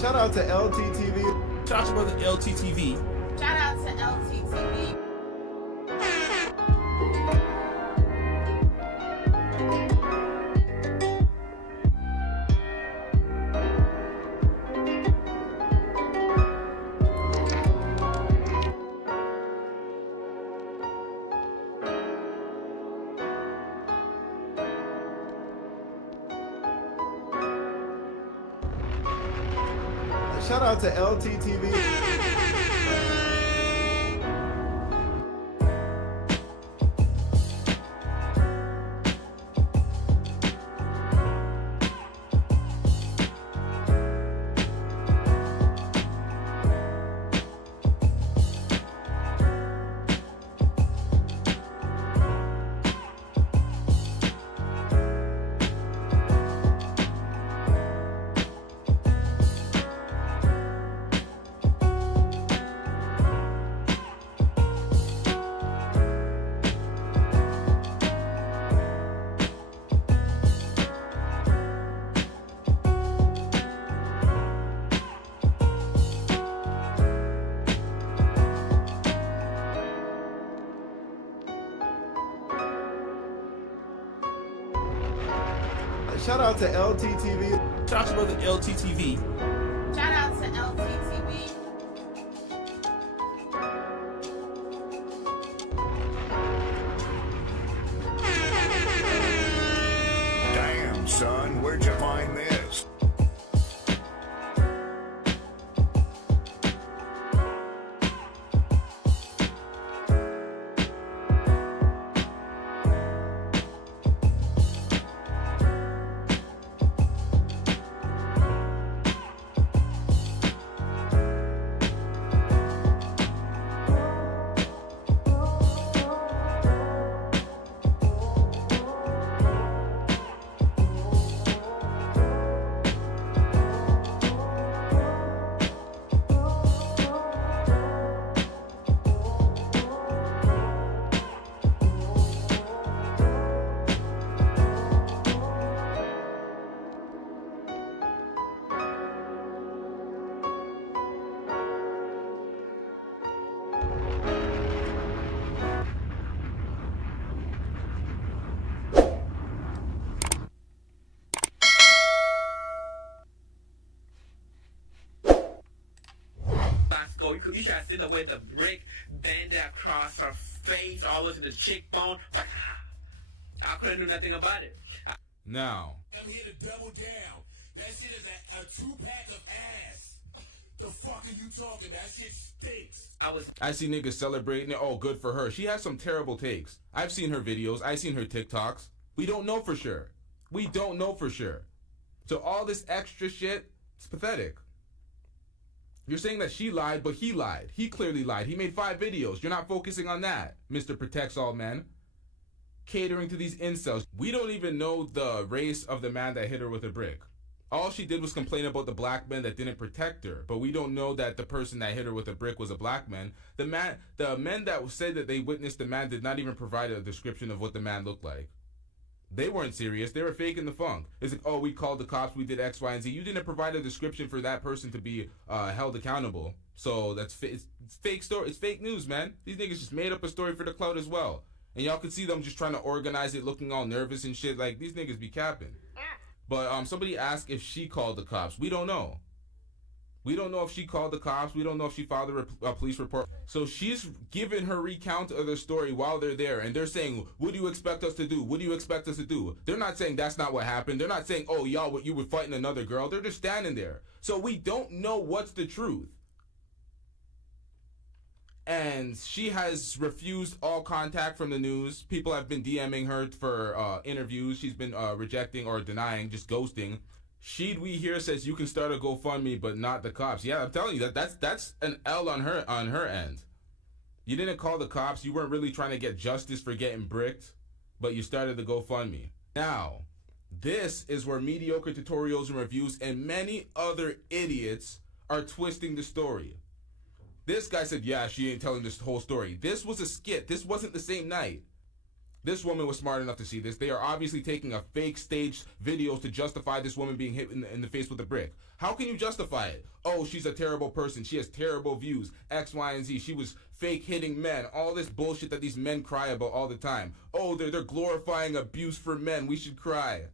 Shout out to LTTV. Shout out to LTTV. Shout out to LTTV. Shout out to LTTV. Shout out to LTTV. Shout out to LTTV. Shout out to LTTV. Damn, son, where'd you find this? You try to sit there with the brick banded across her face, all the way to the cheekbone. I couldn't do nothing about it. Now, I'm here to double down. That shit is a 2-pack of ass. The fuck are you talking? That shit stinks. I see niggas celebrating it. Oh, good for her. She has some terrible takes. I've seen her videos. I've seen her TikToks. We don't know for sure. We don't know for sure. So all this extra shit, it's pathetic. You're saying that she lied, but he lied. He clearly lied. He made 5 videos. You're not focusing on that, Mr. Protects All Men. Catering to these incels. We don't even know the race of the man that hit her with a brick. All she did was complain about the black men that didn't protect her. But we don't know that the person that hit her with a brick was a black man. The men that said that they witnessed the man did not even provide a description of what the man looked like. They weren't serious. They were faking the funk. It's like, oh, we called the cops, we did X, Y, and Z. You didn't provide a description for that person to be held accountable. So that's it's fake story. It's fake news, man. These niggas just made up a story for the clout as well. And y'all can see them just trying to organize it, looking all nervous and shit. Like, these niggas be capping. But somebody asked if she called the cops. We don't know. We don't know if she called the cops. We don't know if she filed a police report. So she's given her recount of the story while they're there. And they're saying, what do you expect us to do? What do you expect us to do? They're not saying that's not what happened. They're not saying, oh, y'all, you were fighting another girl. They're just standing there. So we don't know what's the truth. And she has refused all contact from the news. People have been DMing her for interviews. She's been rejecting or denying, just ghosting. Sheed We Here says you can start a GoFundMe, but not the cops. Yeah, I'm telling you, that's an L on her end. You didn't call the cops. You weren't really trying to get justice for getting bricked, but you started the GoFundMe. Now, this is where mediocre tutorials and reviews and many other idiots are twisting the story. This guy said, yeah, she ain't telling this whole story. This was a skit. This wasn't the same night. This woman was smart enough to see this. They are obviously taking a fake staged videos to justify this woman being hit in the face with a brick. How can you justify it? Oh, she's a terrible person. She has terrible views. X, Y, and Z. She was fake hitting men. All this bullshit that these men cry about all the time. Oh, they're glorifying abuse for men. We should cry.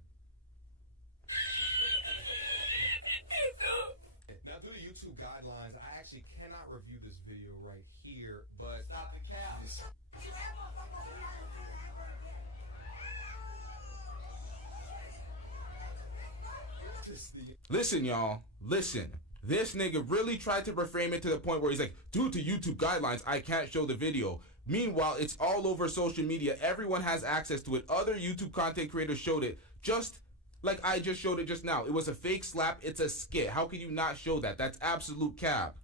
Now, due to YouTube guidelines, I actually cannot review this video right here, but stop the cap. Listen, y'all. Listen. This nigga really tried to reframe it to the point where he's like, due to YouTube guidelines, I can't show the video. Meanwhile, it's all over social media. Everyone has access to it. Other YouTube content creators showed it just like I just showed it just now. It was a fake slap. It's a skit. How can you not show that? That's absolute cap.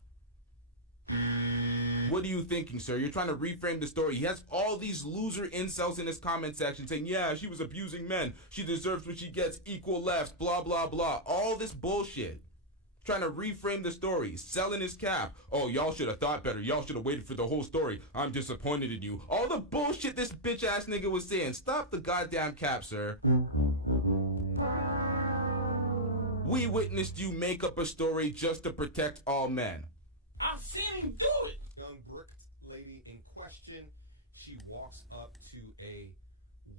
What are you thinking, sir? You're trying to reframe the story. He has all these loser incels in his comment section saying, yeah, she was abusing men. She deserves what she gets, equal lefts, blah, blah, blah. All this bullshit. Trying to reframe the story, selling his cap. Oh, y'all should have thought better. Y'all should have waited for the whole story. I'm disappointed in you. All the bullshit this bitch ass nigga was saying. Stop the goddamn cap, sir. We witnessed you make up a story just to protect all men. I've seen him do it. Young bricked lady in question, she walks up to a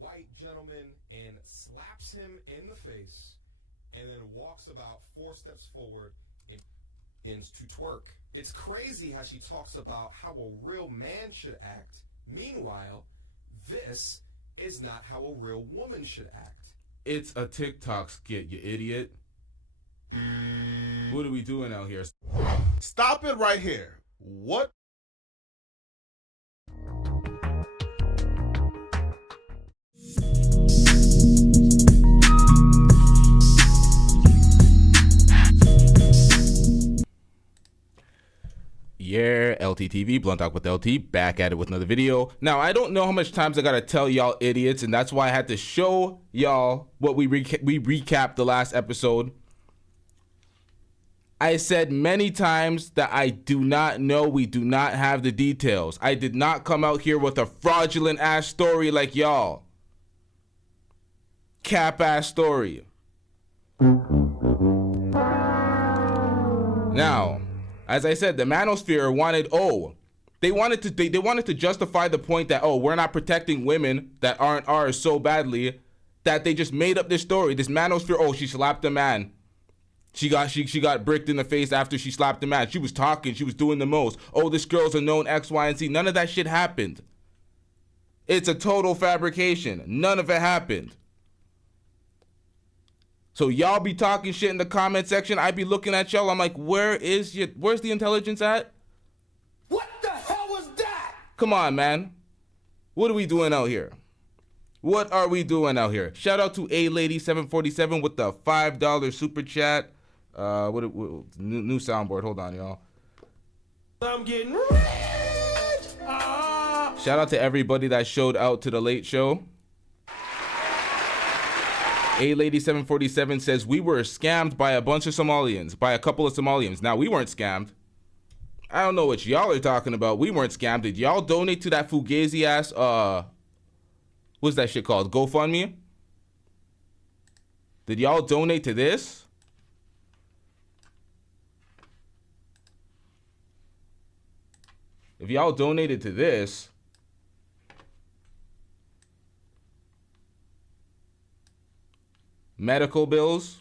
white gentleman and slaps him in the face, and then walks about 4 steps forward and begins to twerk. It's crazy how she talks about how a real man should act. Meanwhile, this is not how a real woman should act. It's a TikTok skit, you idiot. What are we doing out here? Stop it right here. What? Yeah, LTTV, Blunt Talk with LT, back at it with another video. Now, I don't know how much times I gotta tell y'all idiots, and that's why I had to show y'all what we recapped the last episode. I said many times that I do not know, we do not have the details. I did not come out here with a fraudulent ass story like y'all. Cap ass story. Now, as I said, the manosphere wanted, they wanted to justify the point that, we're not protecting women that aren't ours so badly that they just made up this story. This manosphere, she slapped a man. She got bricked in the face after she slapped the man. She was talking, she was doing the most. Oh, this girl's a known X, Y, and Z. None of that shit happened. It's a total fabrication. None of it happened. So y'all be talking shit in the comment section. I be looking at y'all. I'm like, where's the intelligence at? What the hell was that? Come on, man. What are we doing out here? What are we doing out here? Shout out to A-Lady747 with the $5 super chat. New soundboard. Hold on, y'all. I'm getting rich. Shout out to everybody that showed out to the late show. A-Lady747 says, we were scammed by a bunch of Somalians, by a couple of Somalians. Now, we weren't scammed. I don't know what y'all are talking about. We weren't scammed. Did y'all donate to that Fugazi ass, what's that shit called? GoFundMe? Did y'all donate to this? If y'all donated to this, medical bills,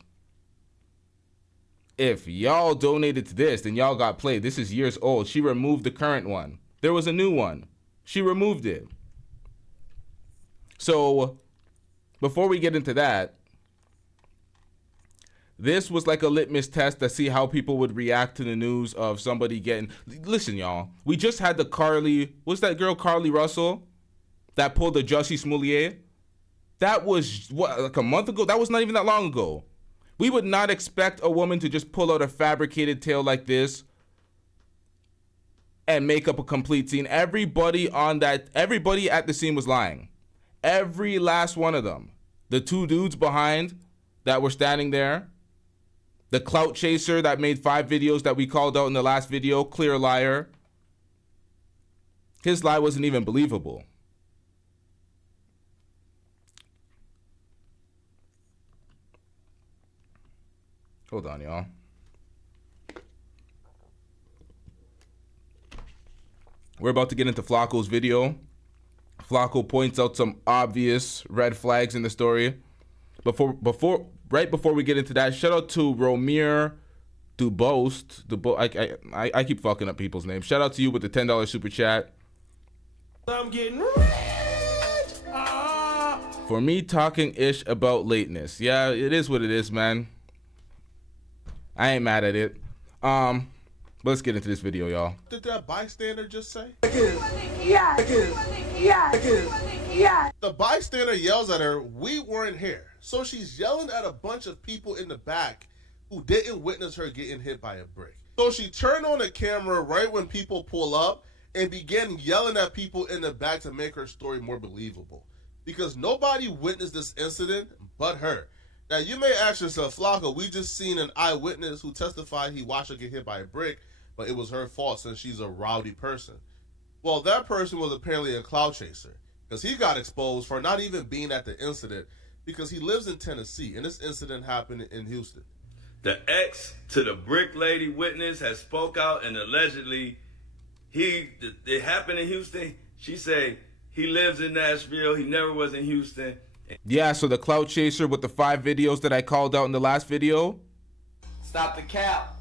if y'all donated to this, then y'all got played. This is years old. She removed the current one. There was a new one. She removed it. So, before we get into that, this was like a litmus test to see how people would react to the news of somebody getting... Listen, y'all. We just had the Carly... What's that girl, Carly Russell? That pulled the Jussie Smollett? That was, like a month ago? That was not even that long ago. We would not expect a woman to just pull out a fabricated tale like this and make up a complete scene. Everybody at the scene was lying. Every last one of them. The two dudes behind that were standing there. The clout chaser that made 5 videos that we called out in the last video. Clear liar. His lie wasn't even believable. Hold on, y'all. We're about to get into Flacco's video. Flacco points out some obvious red flags in the story. Right before we get into that, shout out to Romir Dubost. I keep fucking up people's names. Shout out to you with the $10 super chat. I'm getting rich. For me talking ish about lateness. Yeah, it is what it is, man. I ain't mad at it. But let's get into this video, y'all. What did that bystander just say? Yeah. The bystander yells at her, "We weren't here." So she's yelling at a bunch of people in the back who didn't witness her getting hit by a brick. So she turned on the camera right when people pull up and began yelling at people in the back to make her story more believable. Because nobody witnessed this incident but her. Now you may ask yourself, Flacco, we just seen an eyewitness who testified he watched her get hit by a brick, but it was her fault since she's a rowdy person. Well, that person was apparently a clout chaser, because he got exposed for not even being at the incident because he lives in Tennessee, and this incident happened in Houston. The ex to the brick lady witness has spoke out and allegedly it happened in Houston. She said he lives in Nashville. He never was in Houston. Yeah, so the clout chaser with the 5 videos that I called out in the last video. Stop the cap.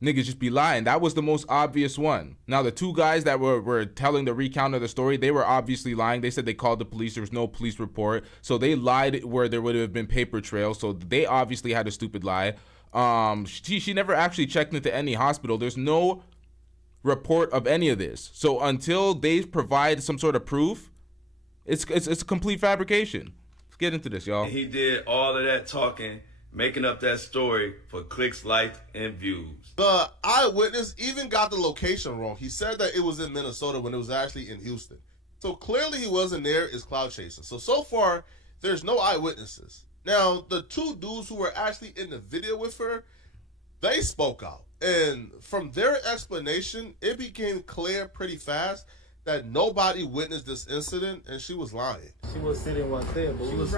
Niggas just be lying. That was the most obvious one. Now, the 2 guys that were telling the recount of the story, they were obviously lying. They said they called the police. There was no police report. So they lied where there would have been paper trails. So they obviously had a stupid lie. She never actually checked into any hospital. There's no report of any of this. So until they provide some sort of proof, it's a complete fabrication. Let's get into this, y'all. And he did all of that talking, making up that story for clicks, likes, and views. The eyewitness even got the location wrong. He said that it was in Minnesota when it was actually in Houston. So clearly he wasn't there, is cloud chasing. So far, there's no eyewitnesses. Now, the 2 dudes who were actually in the video with her, they spoke out. And from their explanation, it became clear pretty fast that nobody witnessed this incident, and she was lying. She was sitting right there, but She was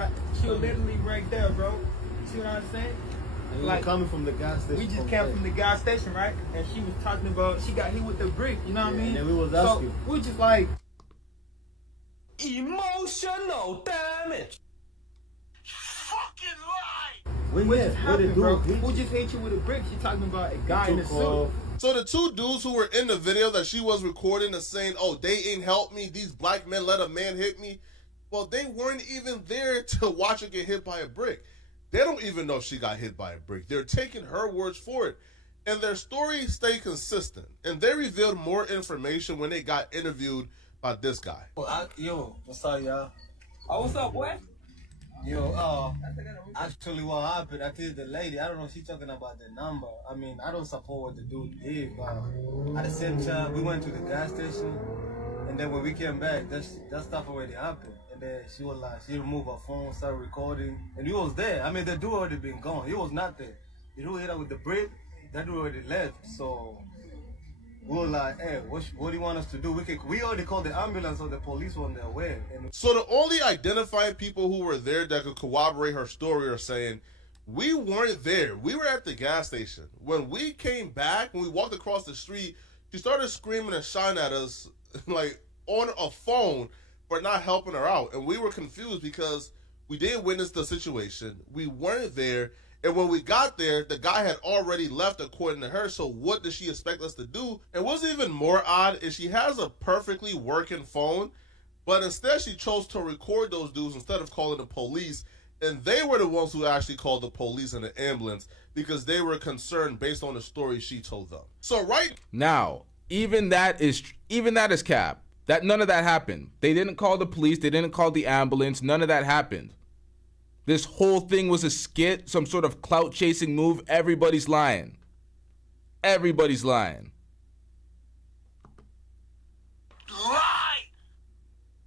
literally right there, bro. See what I'm saying? we were coming from the gas station. We just came from the gas station, right? And she was talking about she got hit with the brick. You know what I mean? And then we was asking. So we just like Emotional damage. Fucking lie. what just happened, bro? Who just hit you with a brick? She talking about a guy in a suit. So the 2 dudes who were in the video that she was recording and saying, "Oh, they ain't helped me. These black men let a man hit me." Well, they weren't even there to watch her get hit by a brick. They don't even know she got hit by a brick. They're taking her words for it. And their stories stay consistent. And they revealed more information when they got interviewed by this guy. Yo, what's up, y'all? Oh, what's up, boy? Yo, actually what happened, I think the lady, I don't know if she's talking about the number. I mean, I don't support what the dude did, but at the same time, we went to the gas station, and then when we came back, that stuff already happened. And then she was like, she removed her phone, started recording, and he was there. I mean, the dude already been gone. He was not there. The dude hit her with the brick, that dude already left. So we were like, hey, what do you want us to do? We already called the ambulance, or the police were on their way. And So the only identifying people who were there that could corroborate her story are saying, "We weren't there. We were at the gas station. When we came back, when we walked across the street, she started screaming and shouting at us like on a phone for not helping her out. And we were confused because we didn't witness the situation. We weren't there. And when we got there, the guy had already left, according to her. So what does she expect us to do?" And what's even more odd is she has a perfectly working phone, but instead she chose to record those dudes instead of calling the police. And they were the ones who actually called the police and the ambulance because they were concerned based on the story she told them. So right Now, even that is cap. That none of that happened. They didn't call the police. They didn't call the ambulance. None of that happened. This whole thing was a skit, some sort of clout chasing move. Everybody's lying. Everybody's lying. Lie.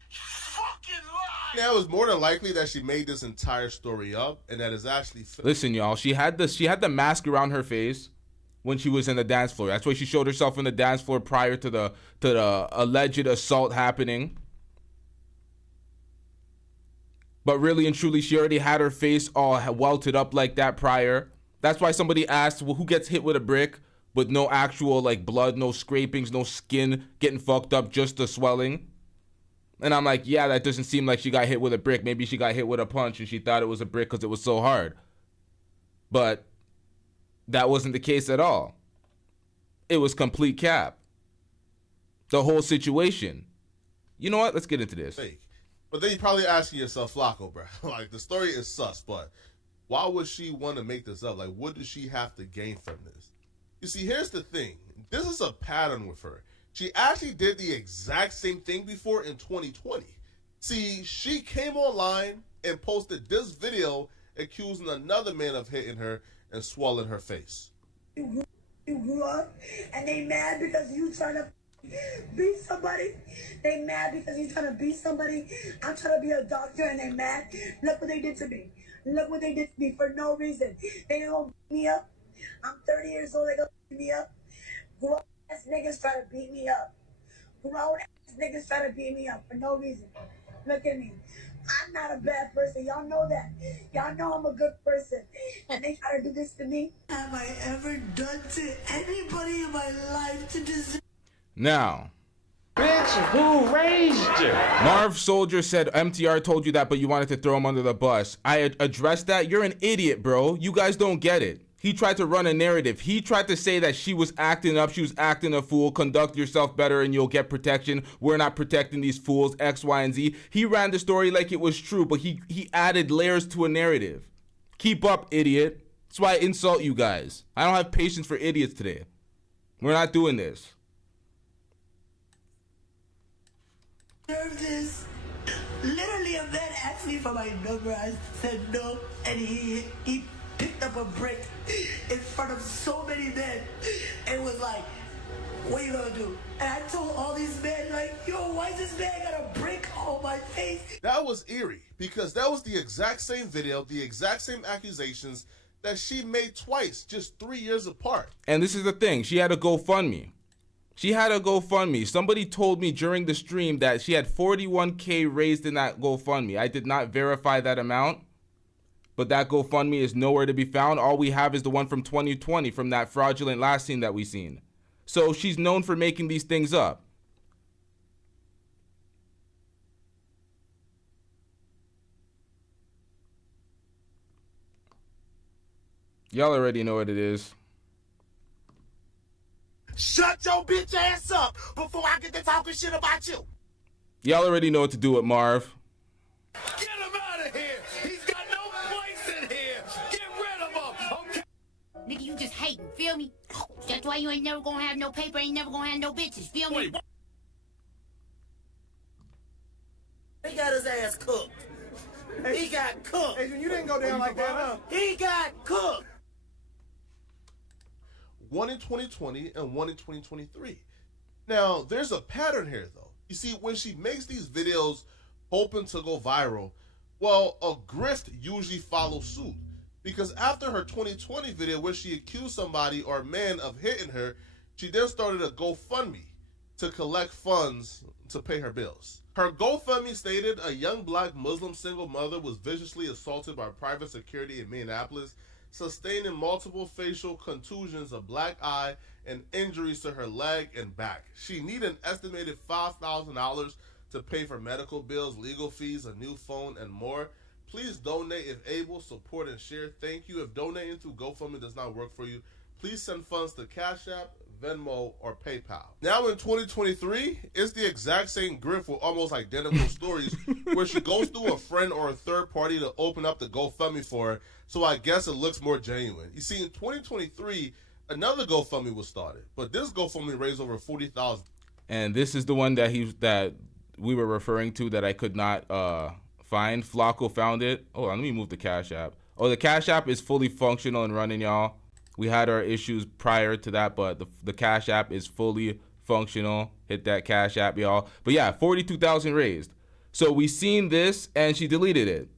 Fucking lie. now, it's more than likely that she made this entire story up and that is actually Listen, y'all, she had the mask around her face when she was in the dance floor. That's why she showed herself in the dance floor prior to the alleged assault happening. But really and truly, she already had her face all welted up like that prior. That's why somebody asked, well, who gets hit with a brick with no actual like blood, no scrapings, no skin getting fucked up, just the swelling? And I'm like, yeah, that doesn't seem like she got hit with a brick. Maybe she got hit with a punch and she thought it was a brick because it was so hard. But that wasn't the case at all. It was complete cap. The whole situation. You know what? Let's get into this. Fake. But then you're probably asking yourself, Flacco, bro, like the story is sus, but why would she want to make this up? Like, what does she have to gain from this? You see, here's the thing. This is a pattern with her. She actually did the exact same thing before in 2020. See, she came online and posted this video accusing another man of hitting her and swelling her face. You grew up and they mad because you trying to beat somebody. They mad because you trying to beat somebody. I'm trying to be a doctor and they mad. Look what they did to me. Look what they did to me for no reason. They gonna beat me up. I'm 30 years old. They gonna beat me up. Grown ass niggas try to beat me up. Grown ass niggas try to beat me up for no reason. Look at me. I'm not a bad person. Y'all know that. Y'all know I'm a good person. And they try to do this to me. Have I ever done to anybody in my life to deserve? Now, bitch, who raised you? Marv Soldier said MTR told you that, but you wanted to throw him under the bus. I addressed that. You're an idiot, bro. You guys don't get it. He tried to run a narrative. He tried to say that she was acting up, she was acting a fool, conduct yourself better and you'll get protection. We're not protecting these fools, X, Y, and Z. He ran the story like it was true, but he added layers to a narrative. Keep up, idiot. That's why I insult you guys. I don't have patience for idiots today. We're not doing this. This. Literally, a man asked me for my number. I said no, and he picked up a brick in front of so many men and was like, what are you gonna do? And I told all these men, like, yo, why is this man got a brick on my face? That was eerie because that was the exact same video, the exact same accusations that she made twice, just 3 years apart. And this is the thing. She had a GoFundMe. Somebody told me during the stream that she had 41K raised in that GoFundMe. I did not verify that amount, but that GoFundMe is nowhere to be found. All we have is the one from 2020 from that fraudulent last scene that we seen. So she's known for making these things up. Y'all already know what it is. Shut your bitch ass up before I get to talking shit about you. Y'all already know what to do with Marv. Get him out of here. He's got no place in here. Get rid of him. Okay. Nigga, you just hating, feel me? That's why you ain't never gonna have no paper, ain't never gonna have no bitches, feel me? He got his ass cooked. He got cooked. Adrian, you didn't go down like that, huh? He got cooked. One in 2020 and one in 2023. Now, there's a pattern here, though. You see, when she makes these videos hoping to go viral, well, a grift usually follows suit. Because after her 2020 video where she accused somebody or a man of hitting her, she then started a GoFundMe to collect funds to pay her bills. Her GoFundMe stated a young black Muslim single mother was viciously assaulted by private security in Minneapolis, sustaining multiple facial contusions, a black eye, and injuries to her leg and back. She needed an estimated $5,000 to pay for medical bills, legal fees, a new phone, and more. Please donate if able, support and share. Thank you. If donating through GoFundMe does not work for you, please send funds to Cash App, Venmo, or PayPal. Now in 2023, it's the exact same grift with almost identical stories where she goes through a friend or a third party to open up the GoFundMe for her, so I guess it looks more genuine. You see, in 2023, another GoFundMe was started, but this GoFundMe raised over $40,000. And this is the one that we were referring to that I could not find. Flacco found it. Oh, let me move the Cash App. Oh, the Cash App is fully functional and running, y'all. We had our issues prior to that, but the Cash App is fully functional. Hit that Cash App, y'all. But yeah, 42,000 raised. So we seen this and she deleted it.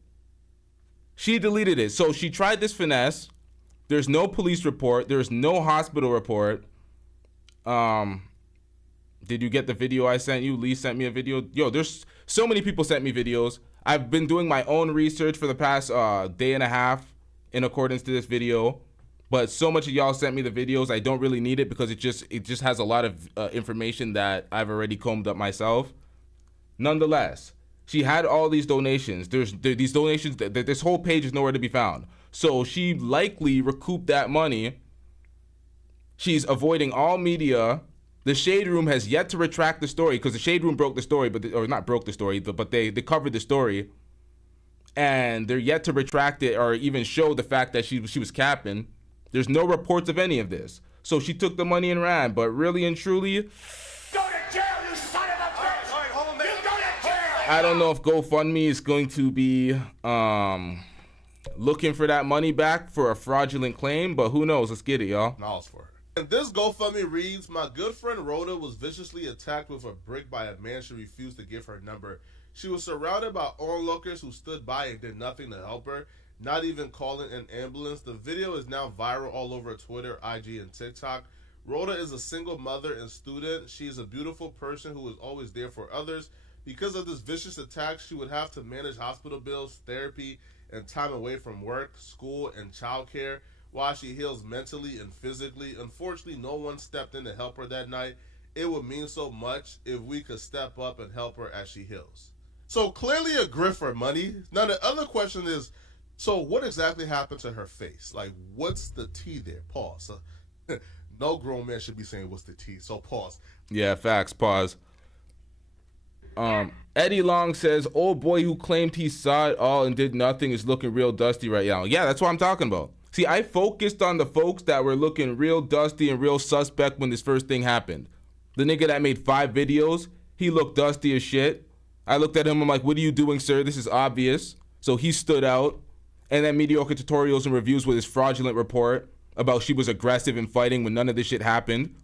So she tried this finesse. There's no police report. There's no hospital report. Did you get the video I sent you? Lee sent me a video. Yo, there's so many people sent me videos. I've been doing my own research for the past day and a half in accordance to this video. but so much of y'all sent me the videos. I don't really need it because it just has a lot of information that I've already combed up myself. Nonetheless, she had all these donations. These donations. This whole page is nowhere to be found. So she likely recouped that money. She's avoiding all media. The Shade Room has yet to retract the story because the Shade Room broke the story, or not broke the story, but they covered the story, and they're yet to retract it or even show the fact that she was capping. There's no reports of any of this. So she took the money and ran. But really and truly, Go to jail, you son of a bitch! All right, hold on, man. You go to jail! I don't know if GoFundMe is going to be looking for that money back for a fraudulent claim, but who knows? Let's get it, y'all. Knowledge for it. And this GoFundMe reads, my good friend Rhoda was viciously attacked with a brick by a man she refused to give her number. She was surrounded by onlookers who stood by and did nothing to help her, not even calling an ambulance. The video is now viral all over Twitter, IG, and TikTok. Rhoda is a single mother and student. She is a beautiful person who is always there for others. Because of this vicious attack, she would have to manage hospital bills, therapy, and time away from work, school, and childcare while she heals mentally and physically. Unfortunately, no one stepped in to help her that night. It would mean so much if we could step up and help her as she heals. So clearly a grift for money. Now the other question is, so what exactly happened to her face? Like, what's the tea there? Pause. No grown man should be saying what's the tea, so pause. Yeah, facts, pause. Eddie Long says, old boy who claimed he saw it all and did nothing is looking real dusty right now. Yeah, that's what I'm talking about. See, I focused on the folks that were looking real dusty and real suspect when this first thing happened. The nigga that made 5 videos, he looked dusty as shit. I looked at him, I'm like, what are you doing, sir? This is obvious. So he stood out. And then mediocre tutorials and reviews with his fraudulent report about she was aggressive and fighting when none of this shit happened.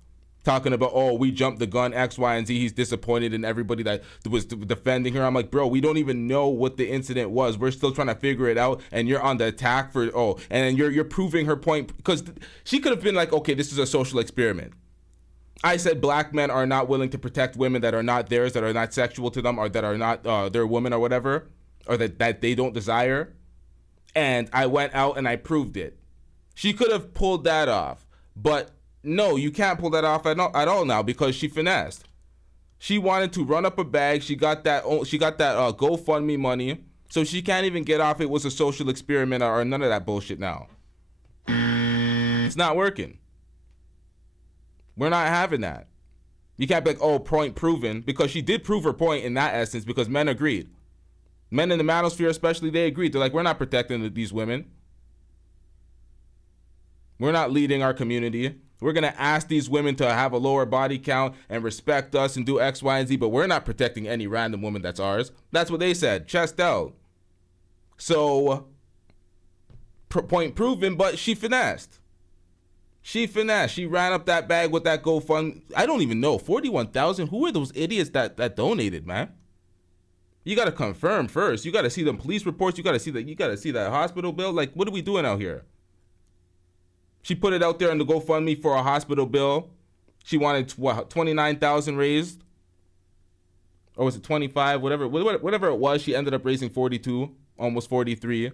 Talking about, oh, we jumped the gun, X, Y, and Z. He's disappointed in everybody that was defending her. I'm like, bro, we don't even know what the incident was. We're still trying to figure it out. And you're on the attack for, and then you're proving her point. Because she could have been like, okay, this is a social experiment. I said black men are not willing to protect women that are not theirs, that are not sexual to them, or that are not their women or whatever, or that they don't desire. And I went out and I proved it. She could have pulled that off. But no, you can't pull that off at all now because she finessed. She wanted to run up a bag. She got that GoFundMe money. So she can't even get off it was a social experiment or none of that bullshit now. It's not working. We're not having that. You can't be like, oh, point proven, because she did prove her point in that essence because men agreed. Men in the manosphere especially, they agreed. They're like, we're not protecting these women. We're not leading our community. We're going to ask these women to have a lower body count and respect us and do X, Y, and Z, but we're not protecting any random woman that's ours. That's what they said. Chest out. So, point proven, but she finessed. She finessed. She ran up that bag with that GoFundMe. I don't even know. 41,000? Who are those idiots that donated, man? You got to confirm first. You got to see them police reports. You got to see that hospital bill. Like, what are we doing out here? She put it out there on the GoFundMe for a hospital bill. She wanted 29,000 raised, or was it 25? Whatever it was. She ended up raising 42, almost 43.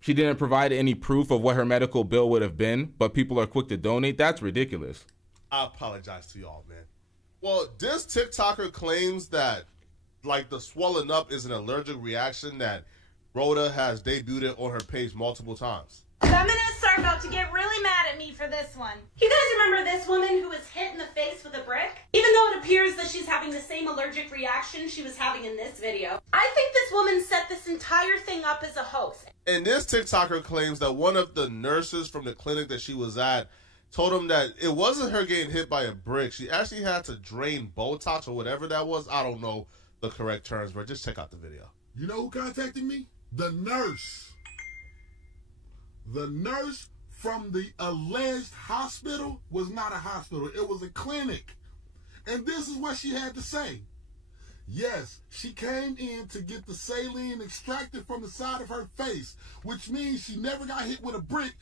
She didn't provide any proof of what her medical bill would have been, but people are quick to donate. That's ridiculous. I apologize to y'all, man. Well, this TikToker claims that, like, the swelling up is an allergic reaction that Rhoda has debuted on her page multiple times. Feminists are about to get really mad at me for this one. You guys remember this woman who was hit in the face with a brick? Even though it appears that she's having the same allergic reaction she was having in this video, I think this woman set this entire thing up as a hoax. And this TikToker claims that one of the nurses from the clinic that she was at told him that it wasn't her getting hit by a brick. She actually had to drain Botox or whatever that was. I don't know the correct terms, but just check out the video. You know who contacted me? The nurse. The nurse from the alleged hospital was not a hospital. It was a clinic. And this is what she had to say. Yes, she came in to get the saline extracted from the side of her face, which means she never got hit with a brick.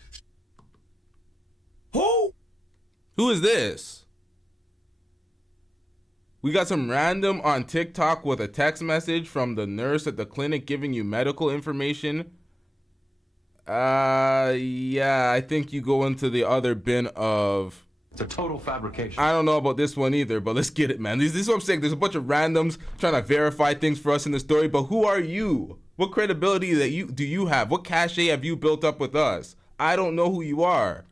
Who is this? We got some random on TikTok with a text message from the nurse at the clinic giving you medical information. Yeah, I think you go into the other bin of... It's a total fabrication. I don't know about this one either, but let's get it, man. This is what I'm saying. There's a bunch of randoms trying to verify things for us in the story, but who are you? What credibility do you have? What cachet have you built up with us? I don't know who you are.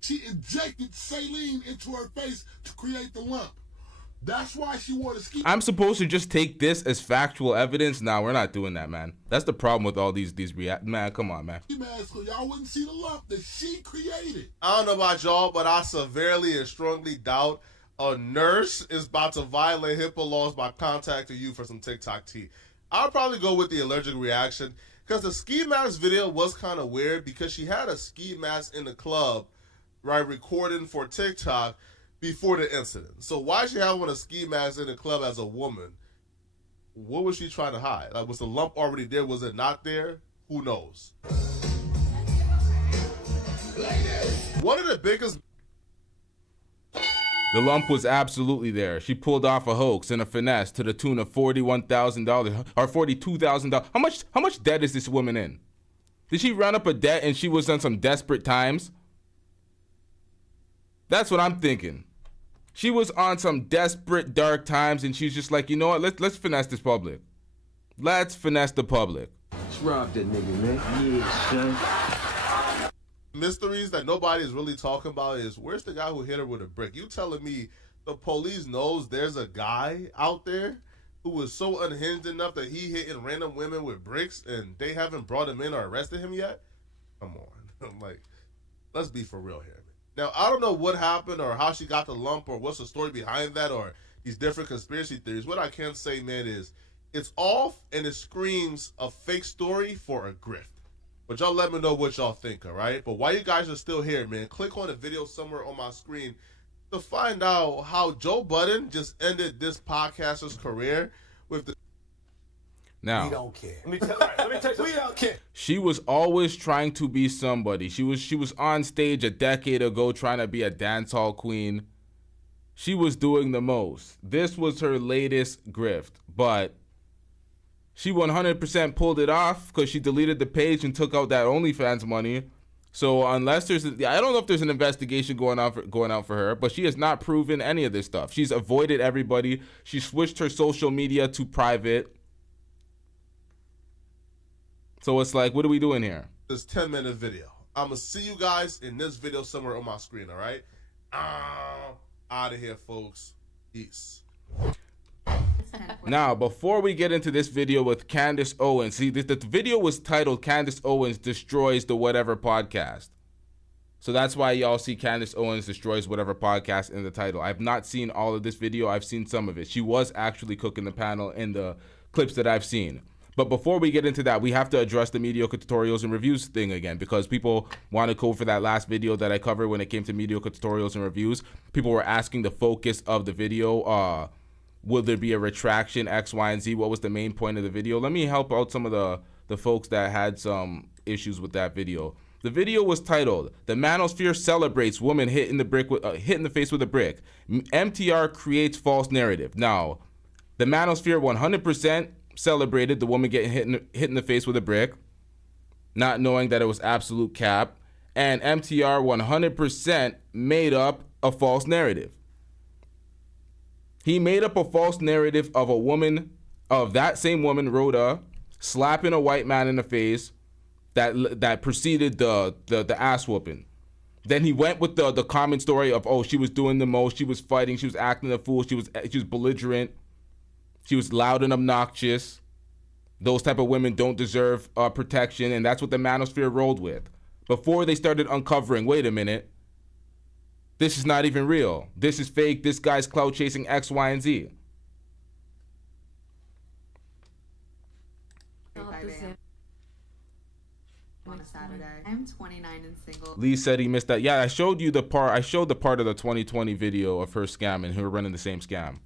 She injected saline into her face to create the lump. That's why she wore the ski. I'm supposed to just take this as factual evidence? Nah, we're not doing that, man. That's the problem with all these man, come on, man. So y'all wouldn't see the lump that she created. I don't know about y'all, but I severely and strongly doubt a nurse is about to violate HIPAA laws by contacting you for some TikTok tea. I'll probably go with the allergic reaction because the ski mask video was kind of weird because she had a ski mask in the club, right, recording for TikTok before the incident. So why is she having a ski mask in the club as a woman? What was she trying to hide? Like, was the lump already there? Was it not there? Who knows? One of the biggest... The lump was absolutely there. She pulled off a hoax and a finesse to the tune of $41,000 or $42,000. How much debt is this woman in? Did she run up a debt and she was on some desperate times? That's what I'm thinking. She was on some desperate dark times and she's just like, you know what? Let's finesse this public. Let's finesse the public. Let's rob that nigga, man. Yeah, son. Mysteries that nobody is really talking about is where's the guy who hit her with a brick? You telling me the police knows there's a guy out there who was so unhinged enough that he hitting random women with bricks and they haven't brought him in or arrested him yet? Come on. I'm like, let's be for real here. Now, I don't know what happened or how she got the lump or what's the story behind that or these different conspiracy theories. What I can say, man, is it's off and it screams a fake story for a grift. But y'all let me know what y'all think, all right? But while you guys are still here, man, click on the video somewhere on my screen to find out how Joe Budden just ended this podcaster's career with the... Now, we don't care. Let me tell you, we don't care. She was always trying to be somebody. She was on stage a decade ago trying to be a dancehall queen. She was doing the most. This was her latest grift, but she 100% pulled it off because she deleted the page and took out that OnlyFans money. So unless I don't know if there's an investigation going out for her, but she has not proven any of this stuff. She's avoided everybody. She switched her social media to private. So it's like, what are we doing here? This 10-minute video. I'm going to see you guys in this video somewhere on my screen, all right? Out of here, folks. Peace. Now, before we get into this video with Candace Owens, see, the video was titled Candace Owens Destroys the Whatever Podcast. So that's why y'all see Candace Owens Destroys Whatever Podcast in the title. I've not seen all of this video. I've seen some of it. She was actually cooking the panel in the clips that I've seen. But before we get into that, we have to address the mediocre tutorials and reviews thing again because people want to go for that last video that I covered when it came to mediocre tutorials and reviews. People were asking the focus of the video. Will there be a retraction, X, Y, and Z? What was the main point of the video? Let me help out some of the folks that had some issues with that video. The video was titled, "The Manosphere Celebrates Woman Hit in the Face with a Brick. MTR Creates False Narrative." Now, the Manosphere 100% celebrated the woman getting hit in the face with a brick, not knowing that it was absolute cap, and MTR 100% made up a false narrative. He made up a false narrative of a woman, of that same woman, Roda, slapping a white man in the face that preceded the ass whooping. Then he went with the common story of, oh, she was doing the most, she was fighting, she was acting a fool, she was belligerent. She was loud and obnoxious. Those type of women don't deserve protection, and that's what the Manosphere rolled with. Before they started uncovering, wait a minute, this is not even real. This is fake. This guy's clout chasing X, Y, and Z. On a Saturday. I'm 29 and single. Lee said he missed that. Yeah, I showed you the part. I showed the part of the 2020 video of her scamming, her running the same scam.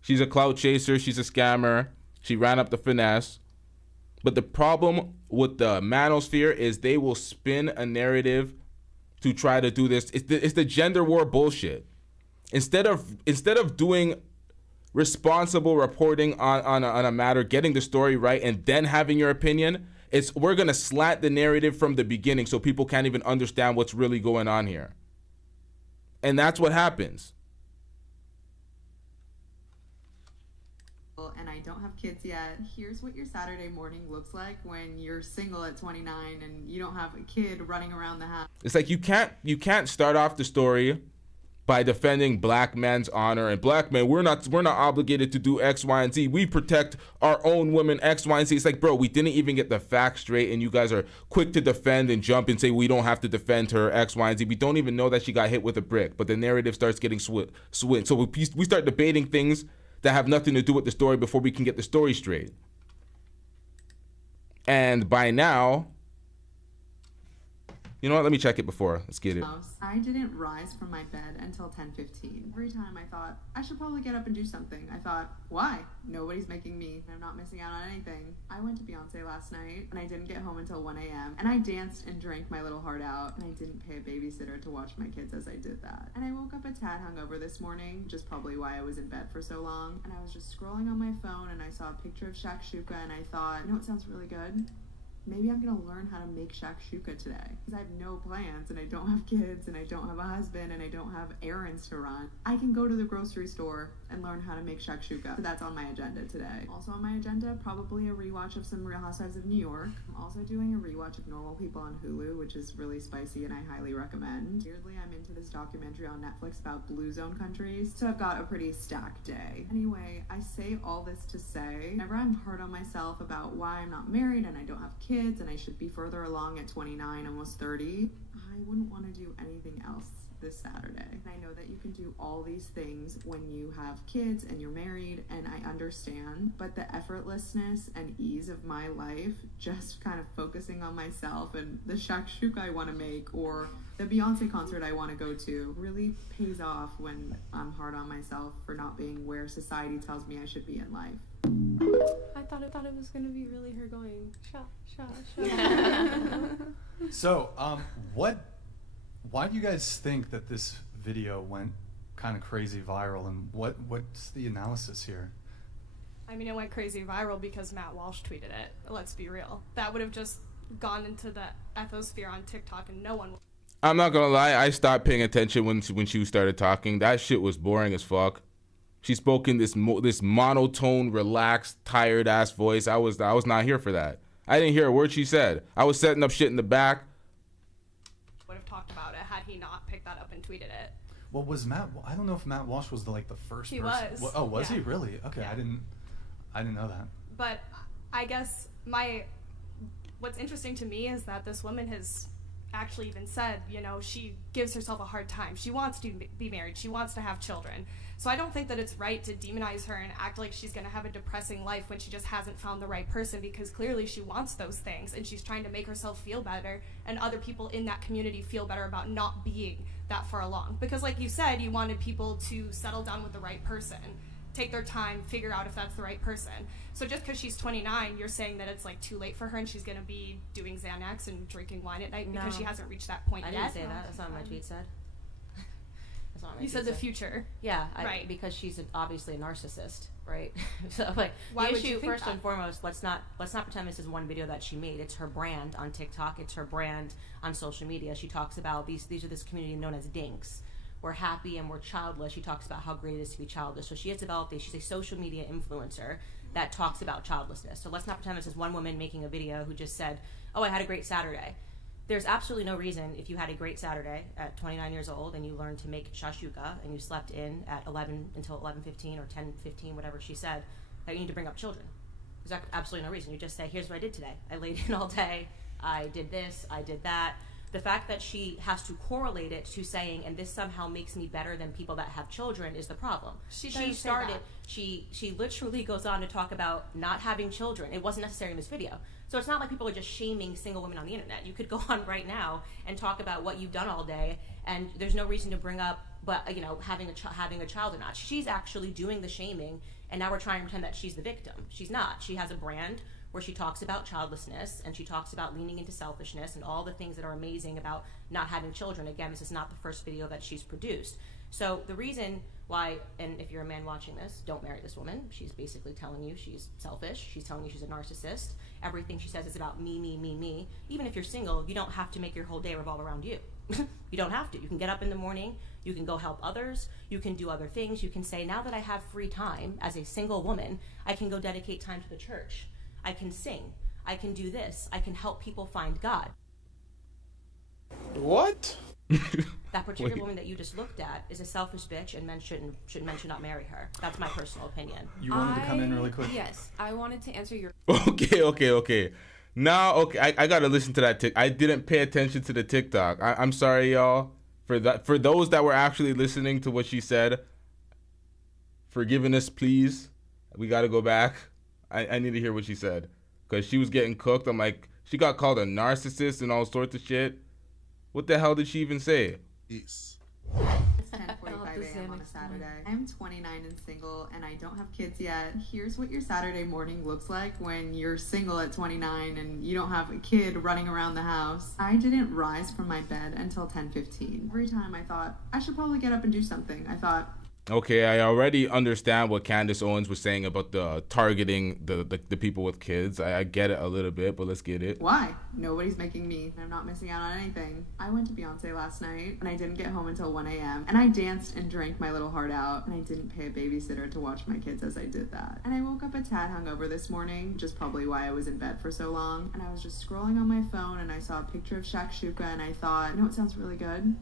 She's a clout chaser. She's a scammer. She ran up the finesse. But the problem with the Manosphere is they will spin a narrative to try to do this. It's the gender war bullshit. Instead of doing responsible reporting on a matter, getting the story right, and then having your opinion, We're going to slant the narrative from the beginning so people can't even understand what's really going on here. And that's what happens. And I don't have kids yet. Here's what your Saturday morning looks like when you're single at 29 and you don't have a kid running around the house. It's like you can't start off the story by defending black men's honor and black men. We're not obligated to do X, Y, and Z. We protect our own women, X, Y, and Z. It's like, bro, we didn't even get the facts straight, and you guys are quick to defend and jump and say we don't have to defend her, X, Y, and Z. We don't even know that she got hit with a brick, but the narrative starts getting switched. So we start debating things that have nothing to do with the story before we can get the story straight. And by now, you know what? Let me check it before. Let's get it. I didn't rise from my bed until 10:15. Every time I thought, I should probably get up and do something. I thought, why? Nobody's making me. I'm not missing out on anything. I went to Beyonce last night, and I didn't get home until 1 a.m. And I danced and drank my little heart out, and I didn't pay a babysitter to watch my kids as I did that. And I woke up a tad hungover this morning, which is probably why I was in bed for so long. And I was just scrolling on my phone, and I saw a picture of shakshuka, and I thought, you know what sounds really good? Maybe I'm gonna learn how to make shakshuka today, because I have no plans and I don't have kids and I don't have a husband and I don't have errands to run. I can go to the grocery store and learn how to make shakshuka. So that's on my agenda today. Also on my agenda, probably a rewatch of some Real Housewives of New York. I'm also doing a rewatch of Normal People on Hulu, which is really spicy and I highly recommend. Weirdly, I'm into this documentary on Netflix about blue zone countries, so I've got a pretty stacked day. Anyway, I say all this to say, whenever I'm hard on myself about why I'm not married and I don't have kids and I should be further along at 29, almost 30, I wouldn't want to do anything else this Saturday. And I know that you can do all these things when you have kids and you're married, and I understand, but the effortlessness and ease of my life, just kind of focusing on myself and the shakshuka I want to make or the Beyonce concert I want to go to, really pays off when I'm hard on myself for not being where society tells me I should be in life. I thought it was gonna be really her going shot. So, why do you guys think that this video went kind of crazy viral, and what's the analysis here? I mean, it went crazy viral because Matt Walsh tweeted it. Let's be real. That would have just gone into the ethosphere on TikTok, and no one would. I'm not gonna lie, I stopped paying attention when she started talking. That shit was boring as fuck. She spoke in this monotone, relaxed, tired ass voice. I was not here for that. I didn't hear a word she said. I was setting up shit in the back. Would have talked about it had he not picked that up and tweeted it. Well, was Matt? I don't know if Matt Walsh was the first He person. was. Oh, was Yeah. he really? Okay, Yeah. I didn't know that. But I guess what's interesting to me is that this woman has actually even said, she gives herself a hard time. She wants to be married. She wants to have children. So I don't think that it's right to demonize her and act like she's going to have a depressing life when she just hasn't found the right person, because clearly she wants those things and she's trying to make herself feel better and other people in that community feel better about not being that far along. Because like you said, you wanted people to settle down with the right person, take their time, figure out if that's the right person. So just because she's 29, you're saying that it's too late for her and she's going to be doing Xanax and drinking wine at night because she hasn't reached that point I yet? didn't say that. That's not what my tweet said. That's not what my You tweet said the future. Yeah, right. Because she's obviously a narcissist, right? So Why the would you issue, think first that? and foremost, let's not pretend this is one video that she made. It's her brand on TikTok. It's her brand on social media. She talks about these are this community known as dinks. We're happy and we're childless. She talks about how great it is to be childless. So she has developed she's a social media influencer that talks about childlessness. So let's not pretend this is one woman making a video who just said, oh, I had a great Saturday. There's absolutely no reason, if you had a great Saturday at 29 years old and you learned to make shakshuka and you slept in at 11 until 11:15 or 10:15, whatever she said, that you need to bring up children. There's absolutely no reason. You just say, here's what I did today. I laid in all day. I did this. I did that. The fact that she has to correlate it to saying, and this somehow makes me better than people that have children, is the problem. She literally goes on to talk about not having children. It wasn't necessary in this video. So it's not like people are just shaming single women on the internet. You could go on right now and talk about what you've done all day, and there's no reason to bring up, having a child or not. She's actually doing the shaming, and now we're trying to pretend that she's the victim. She's not. She has a brand where she talks about childlessness and she talks about leaning into selfishness and all the things that are amazing about not having children. Again, this is not the first video that she's produced. So the reason Why, and if you're a man watching this, don't marry this woman. She's basically telling you she's selfish. She's telling you she's a narcissist. Everything she says is about me, me, me, me. Even if you're single, you don't have to make your whole day revolve around you. You don't have to. You can get up in the morning, you can go help others, you can do other things. You can say, now that I have free time as a single woman, I can go dedicate time to the church. I can sing. I can do this. I can help people find God. What? That particular woman that you just looked at is a selfish bitch, and men should not marry her. That's my personal opinion. You wanted to come in really quick? Yes, I wanted to answer your. Okay. Now, okay, I gotta listen to that. I didn't pay attention to the TikTok. I'm sorry, y'all. For those that were actually listening to what she said, forgiving us, please. We gotta go back. I need to hear what she said, because she was getting cooked. I'm like, she got called a narcissist and all sorts of shit. What the hell did she even say? It's 10:45 a.m. on a Saturday. I'm 29 and single, and I don't have kids yet. Here's what your Saturday morning looks like when you're single at 29 and you don't have a kid running around the house. I didn't rise from my bed until 10:15. Every time I thought, I should probably get up and do something, I thought, Okay, I already understand what Candace Owens was saying about the targeting the people with kids. I get it a little bit, but let's get it. why? Nobody's making me. I'm not missing out on anything. I went to Beyonce last night, and I didn't get home until 1 a.m. And I danced and drank my little heart out, and I didn't pay a babysitter to watch my kids as I did that. And I woke up a tad hungover this morning, which is probably why I was in bed for so long. And I was just scrolling on my phone, and I saw a picture of shakshuka, and I thought, you know what sounds really good?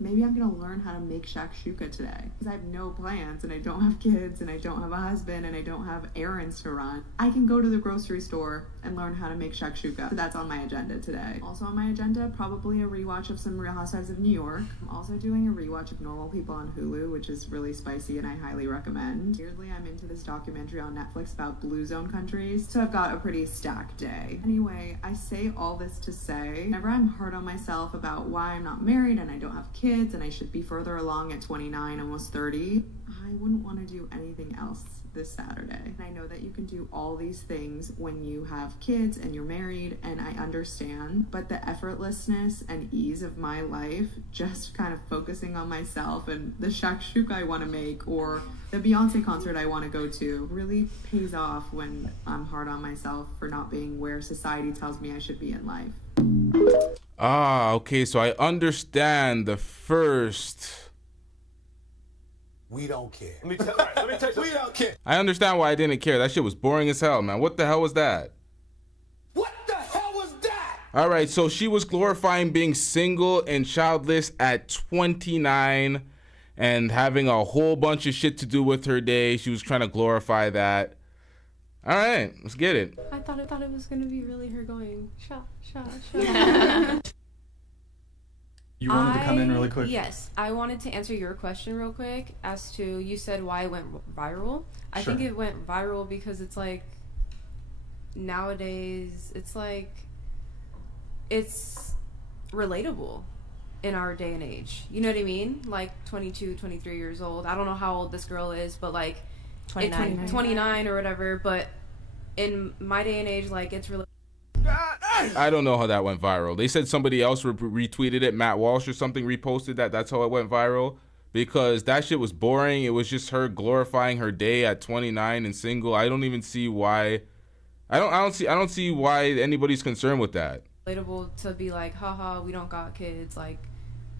Maybe I'm gonna learn how to make shakshuka today. Because I have no plans, and I don't have kids, and I don't have a husband, and I don't have errands to run. I can go to the grocery store and learn how to make shakshuka. So that's on my agenda today. Also on my agenda, probably a rewatch of some Real Housewives of New York. I'm also doing a rewatch of Normal People on Hulu, which is really spicy and I highly recommend. Weirdly, I'm into this documentary on Netflix about blue zone countries, so I've got a pretty stacked day. Anyway, I say all this to say, whenever I'm hard on myself about why I'm not married and I don't have kids and I should be further along at 29, almost 30, I wouldn't want to do anything else this Saturday. And I know that you can do all these things when you have kids and you're married, and I understand, but the effortlessness and ease of my life, just kind of focusing on myself and the shakshuka I want to make or the Beyonce concert I want to go to, really pays off when I'm hard on myself for not being where society tells me I should be in life. Okay, so I understand the first. We don't care. Let me tell you something. We don't care. I understand why I didn't care. That shit was boring as hell, man. What the hell was that? What the hell was that? All right, so she was glorifying being single and childless at 29 and having a whole bunch of shit to do with her day. She was trying to glorify that. All right, let's get it. I thought it was gonna be really her going shot. You wanted to come in really quick? Yes, I wanted to answer your question real quick as to, you said why it went viral. I think it went viral because it's like, nowadays, it's like, it's relatable in our day and age. You know what I mean? Like 22, 23 years old. I don't know how old this girl is, but like 29 or whatever. But in my day and age, like, it's really. I don't know how that went viral. They said somebody else retweeted it, Matt Walsh or something reposted that. That's how it went viral, because that shit was boring. It was just her glorifying her day at 29 and single. I don't even see why. I don't see why anybody's concerned with that. Relatable to be like, haha, we don't got kids, like,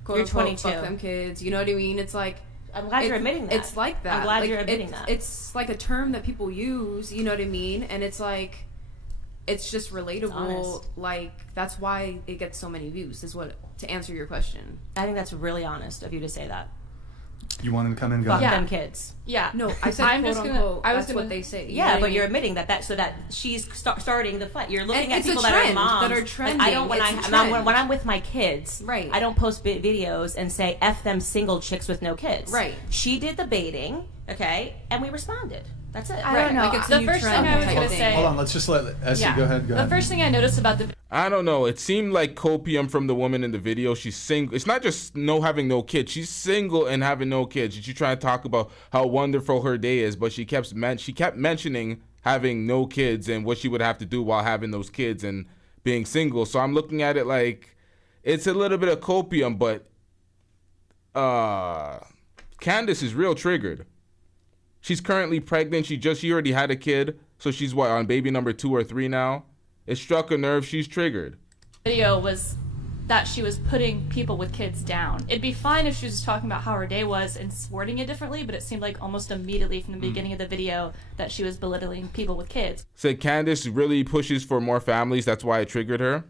quote You're unquote, 22. fuck them kids. You know what I mean? It's like, I'm glad you're admitting that. It's like that. I'm glad like, you're admitting that. It's like a term that people use. You know what I mean? And it's like, it's just relatable. Like, that's why it gets so many views, is what, to answer your question. I think that's really honest of you to say that. You wanted to come in? Go Fuck ahead. them kids. Yeah. No, I said I'm quote just unquote. gonna, that's what they say. You know Yeah, what but I mean? you're admitting that she's starting the fight. You're looking And at it's a people that are trend, moms. that are Like, trending. I don't when It's a trend. when I'm with my kids. Right. I don't post videos and say F them single chicks with no kids. Right. She did the baiting, okay, and we responded. That's it. I don't know. Like, it's The a new first trend thing I was type gonna thing. say. Hold on, let's just let Essie go ahead. The first thing I noticed about the I don't know. It seemed like copium from the woman in the video. She's single. It's not just having no kids. She's single and having no kids. She's trying to talk about how wonderful her day is, but she kept mentioning having no kids and what she would have to do while having those kids and being single. So I'm looking at it like it's a little bit of copium, but Candace is real triggered. She's currently pregnant. She already had a kid. So she's what, on baby number 2 or 3 now? It struck a nerve. She's triggered. Video was that she was putting people with kids down. It'd be fine if she was talking about how her day was and wording it differently, but it seemed like almost immediately from the beginning of the video that she was belittling people with kids. Said Candace really pushes for more families. That's why it triggered her.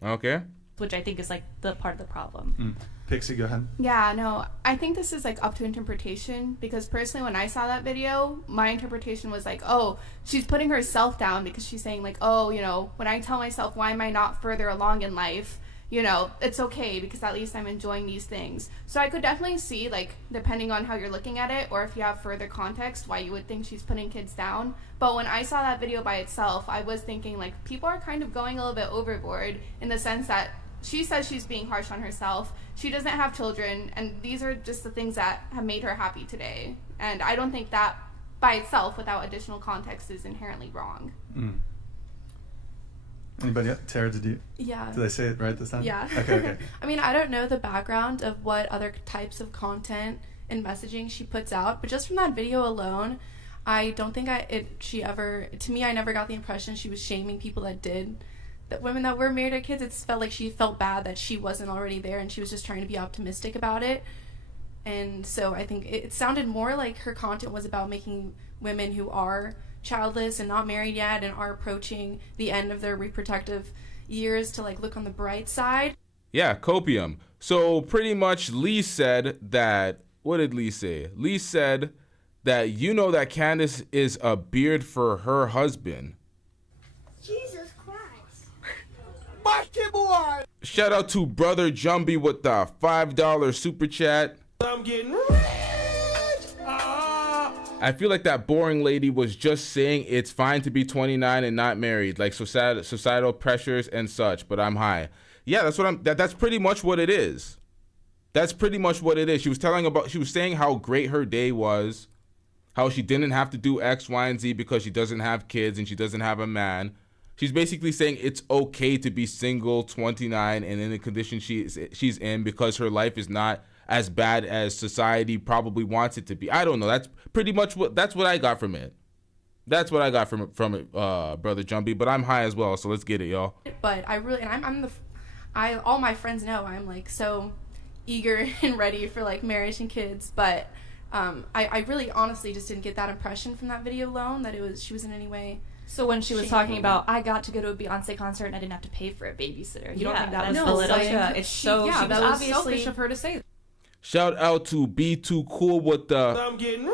Okay. Which I think is like the part of the problem. Pixie, go ahead. Yeah, no, I think this is like up to interpretation, because personally when I saw that video, my interpretation was like, oh, she's putting herself down because she's saying like, oh, you know, when I tell myself why am I not further along in life, you know, it's okay because at least I'm enjoying these things. So I could definitely see, like, depending on how you're looking at it or if you have further context, why you would think she's putting kids down. But when I saw that video by itself, I was thinking like people are kind of going a little bit overboard in the sense that she says she's being harsh on herself. She doesn't have children, and these are just the things that have made her happy today. And I don't think that by itself, without additional context, is inherently wrong. Anybody else? Tara, did I say it right this time? Yeah. Okay. I mean, I don't know the background of what other types of content and messaging she puts out, but just from that video alone, I don't think to me, I never got the impression she was shaming people that women that were married to kids. It felt like she felt bad that she wasn't already there, and she was just trying to be optimistic about it. And so I think it sounded more like her content was about making women who are childless and not married yet and are approaching the end of their reproductive years to like look on the bright side. Yeah, copium. So pretty much Lee said that, what did Lee say? Lee said that you know that Candace is a beard for her husband. Jesus Christ. Boy. Shout out to Brother Jumbie with the $5 super chat. I'm getting I feel like that boring lady was just saying it's fine to be 29 and not married, like societal pressures and such, but I'm high. Yeah, that's pretty much what it is. That's pretty much what it is. She was saying how great her day was, how she didn't have to do X, Y, and Z because she doesn't have kids and she doesn't have a man. She's basically saying it's okay to be single, 29, and in the condition she's in because her life is not as bad as society probably wants it to be. I don't know. That's pretty much what I got from it. That's what I got from it, Brother Jumpy. But I'm high as well, so let's get it, y'all. But I really, and all my friends know I'm like so eager and ready for like marriage and kids. But I really honestly just didn't get that impression from that video alone that she was in any way. So when she was talking about, I got to go to a Beyonce concert and I didn't have to pay for a babysitter, you don't think that was belittling? That was selfish of her to say that. Shout out to Be Too Cool with the I'm getting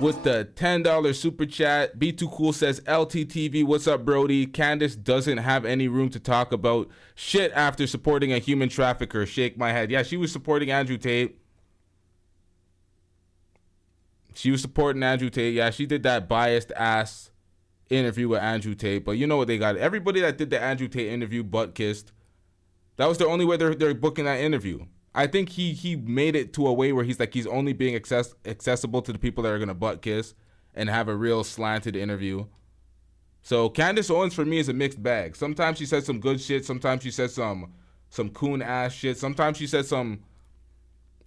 with the $10 super chat. Be Too Cool says, LTTV, what's up, Brody? Candace doesn't have any room to talk about shit after supporting a human trafficker. Shake my head. Yeah, she was supporting Andrew Tate. Yeah, she did that biased ass interview with Andrew Tate. But you know what they got? Everybody that did the Andrew Tate interview butt kissed. That was the only way they're booking that interview. I think he made it to a way where he's only being accessible to the people that are going to butt kiss and have a real slanted interview. So Candace Owens for me is a mixed bag. Sometimes she says some good shit. Sometimes she says some coon ass shit. Sometimes she says some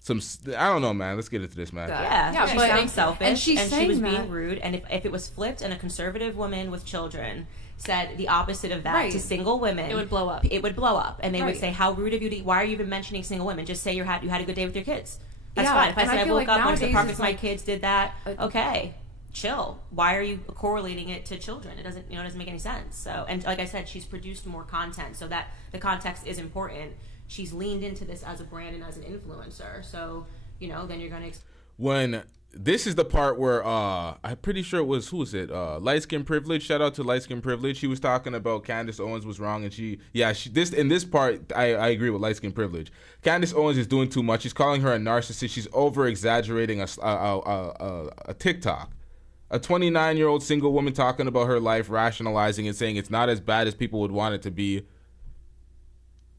I don't know, man. Let's get into this, man. Yeah, she's being selfish and she was being rude. And if it was flipped and a conservative woman with children said the opposite of that to single women, it would blow up. And they would say, how rude of you why are you even mentioning single women? Just say you had a good day with your kids. That's fine. If I say I woke up, went to the park with my kids, did that, okay, chill. Why are you correlating it to children? It doesn't make any sense. So, and like I said, she's produced more content, so that the context is important. She's leaned into this as a brand and as an influencer. So, then you're going to when this is the part where I'm pretty sure it was, who was it? Light Skin Privilege. Shout out to Light Skin Privilege. She was talking about Candace Owens was wrong, and in this part I agree with Light Skin Privilege. Candace Owens is doing too much. She's calling her a narcissist. She's over exaggerating a TikTok. A 29-year-old single woman talking about her life, rationalizing and saying it's not as bad as people would want it to be.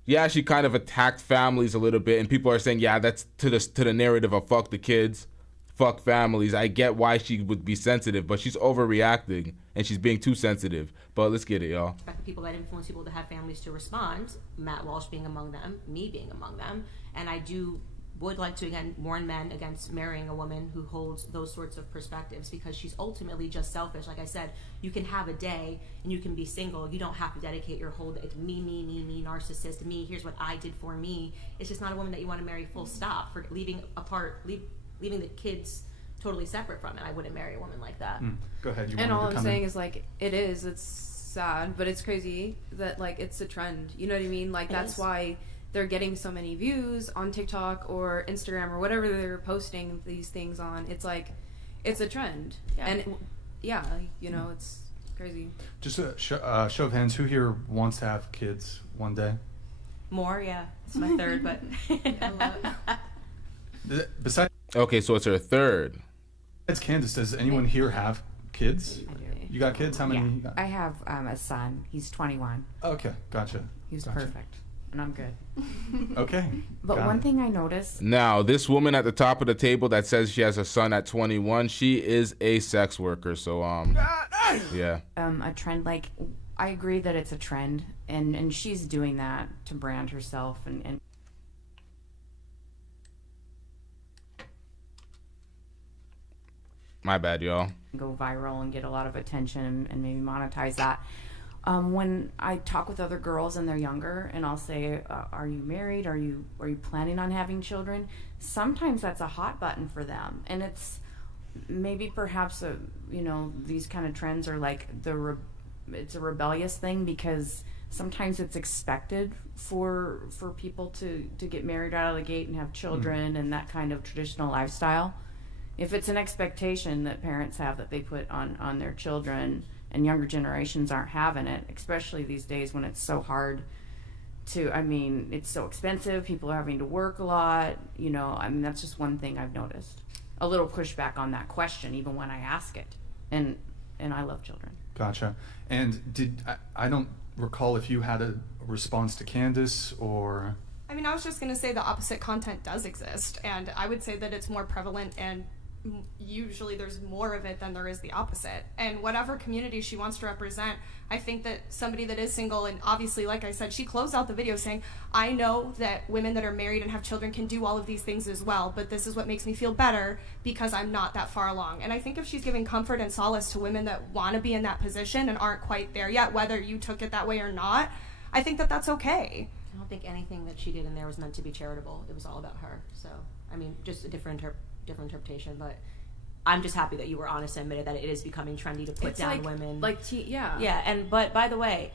Yeah, she kind of attacked families a little bit, and people are saying, yeah, that's to the narrative of fuck the kids, fuck families. I get why she would be sensitive, but she's overreacting, and she's being too sensitive. But let's get it, y'all. Expect the people that influence people to have families to respond, Matt Walsh being among them, me being among them, and I do would like to again warn men against marrying a woman who holds those sorts of perspectives, because she's ultimately just selfish. Like I said, you can have a day and you can be single. You don't have to dedicate your whole day to me, narcissist, me, here's what I did for me. It's just not a woman that you want to marry, full stop. For leaving the kids totally separate from it. I wouldn't marry a woman like that. Go ahead. And all I'm saying is, like, it's sad, but it's crazy that, like, it's a trend. You know what I mean? Like, that's why they're getting so many views on TikTok or Instagram or whatever they're posting these things on. It's like, it's a trend. Yeah. And you know, it's crazy. Just a show of hands, who here wants to have kids one day? More, yeah. It's my third, but Besides, okay, so it's her third. Besides Candace, does anyone here have kids? I do. You got kids? How many? Yeah. You got? I have a son. He's 21. Okay, gotcha. He's Gotcha. perfect, and I'm good. Okay. But got one it. thing I noticed. Now, this woman at the top of the table that says she has a son at 21, she is a sex worker. So, yeah. A trend, like, I agree that it's a trend, and she's doing that to brand herself and My bad, y'all. go viral and get a lot of attention and maybe monetize that. When I talk with other girls and they're younger, and I'll say, "Are you married? Are you planning on having children?" Sometimes that's a hot button for them, and it's maybe perhaps these kind of trends are like it's a rebellious thing, because sometimes it's expected for people to get married out of the gate and have children and that kind of traditional lifestyle. If it's an expectation that parents have that they put on their children, and younger generations aren't having it, especially these days when it's so hard it's so expensive, people are having to work a lot, that's just one thing I've noticed. A little pushback on that question, even when I ask it. And I love children. Gotcha. And I don't recall if you had a response to Candace or... I mean, I was just going to say the opposite content does exist, and I would say that it's more prevalent, and usually there's more of it than there is the opposite. And whatever community she wants to represent, I think that somebody that is single, and obviously, like I said, she closed out the video saying, I know that women that are married and have children can do all of these things as well, but this is what makes me feel better because I'm not that far along. And I think if she's giving comfort and solace to women that want to be in that position and aren't quite there yet, whether you took it that way or not, I think that that's okay. I don't think anything that she did in there was meant to be charitable. It was all about her. So, I mean, just a different interpretation, but I'm just happy that you were honest and admitted that it is becoming trendy to put down women. But by the way,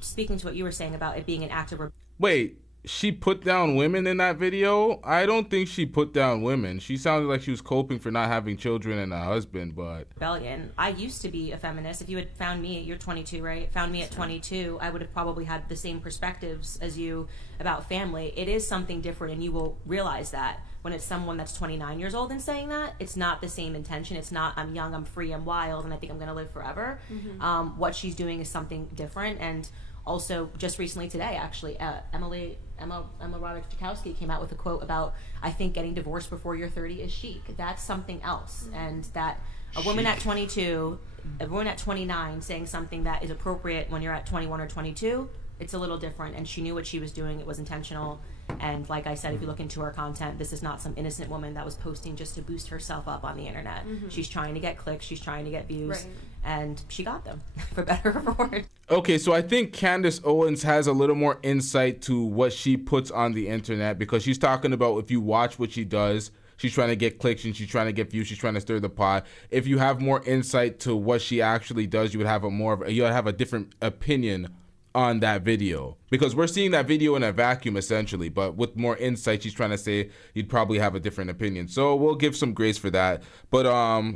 speaking to what you were saying about it being an act of Wait, she put down women in that video? I don't think she put down women. She sounded like she was coping for not having children and a husband, but... rebellion. I used to be a feminist. If you had found me, you're 22, right? Found me at 22, I would have probably had the same perspectives as you about family. It is something different, and you will realize that when it's someone that's 29 years old and saying that, it's not the same intention. It's not, I'm young, I'm free, I'm wild, and I think I'm going to live forever. Mm-hmm. What she's doing is something different. And also, just recently today, actually, Emma Ratajkowski came out with a quote about, I think getting divorced before you're 30 is chic. That's something else. And that a woman at 22, a woman at 29 saying something that is appropriate when you're at 21 or 22, it's a little different. And she knew what she was doing. It was intentional. And like I said, if you look into her content, this is not some innocent woman that was posting just to boost herself up on the internet. Mm-hmm. She's trying to get clicks. She's trying to get views. Right. And she got them, for better or for worse. Okay, so I think Candace Owens has a little more insight to what she puts on the internet, because she's talking about if you watch what she does, she's trying to get clicks and she's trying to get views, she's trying to stir the pot. If you have more insight to what she actually does, you would have a different opinion on that video, because we're seeing that video in a vacuum essentially, but with more insight, she's trying to say you'd probably have a different opinion. So we'll give some grace for that. But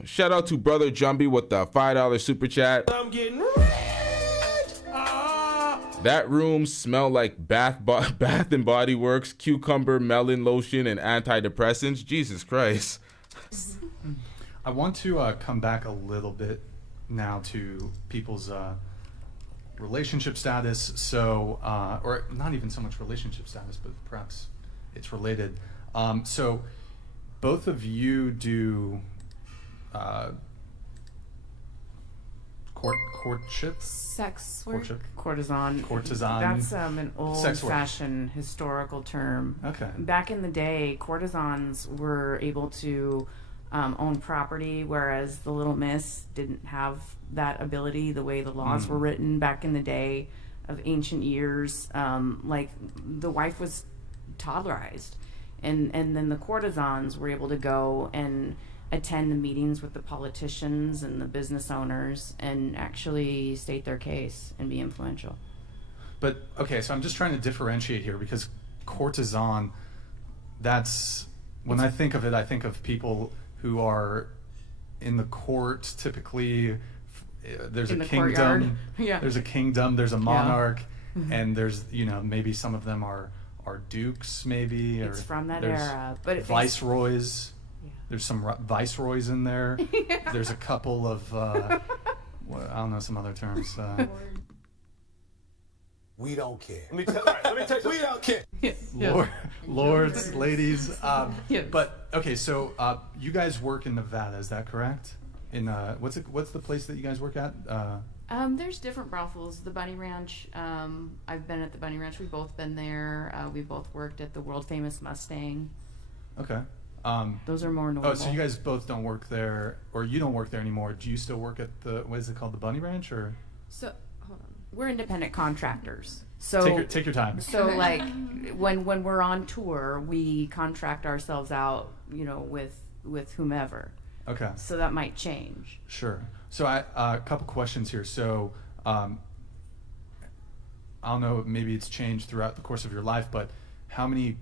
shout out to Brother Jumbie with the $5 super chat. I'm getting rich. That room smelled like Bath and Body Works, cucumber, melon lotion, and antidepressants. Jesus Christ. I want to come back a little bit now to people's relationship status. So, or not even so much relationship status, but perhaps it's related. So both of you do courtship? Sex work. Courtship. Courtesan. That's an old-fashioned historical term. Okay. Back in the day, courtesans were able to own property, whereas the Little Miss didn't have that ability. The way the laws were written back in the day of ancient years, like the wife was toddlerized, and then the courtesans were able to go and attend the meetings with the politicians and the business owners and actually state their case and be influential. But okay, so I'm just trying to differentiate here because courtesan, that's when I think of it, I think of people who are in the court. Typically, there's In a the courtyard. kingdom. There's a kingdom. There's a monarch, and there's maybe some of them are dukes, maybe. It's or from that there's era, but it viceroys. There's some viceroys in there. There's a couple of I don't know some other terms. We don't care. Let me tell you, we don't care. Lords, ladies. Yes. But okay, so you guys work in Nevada, is that correct? In what's the place that you guys work at? There's different brothels. The Bunny Ranch. I've been at the Bunny Ranch. We've both been there. We both worked at the world famous Mustang. Okay. Those are more normal. Oh, so you guys both don't work there, or you don't work there anymore. Do you still work at the, what is it called, the Bunny Ranch, or? So, hold on. We're independent contractors. So take your time. So like when we're on tour, we contract ourselves out, with whomever. Okay. So that might change. Sure. So a couple questions here. So I don't know, maybe it's changed throughout the course of your life, but how many?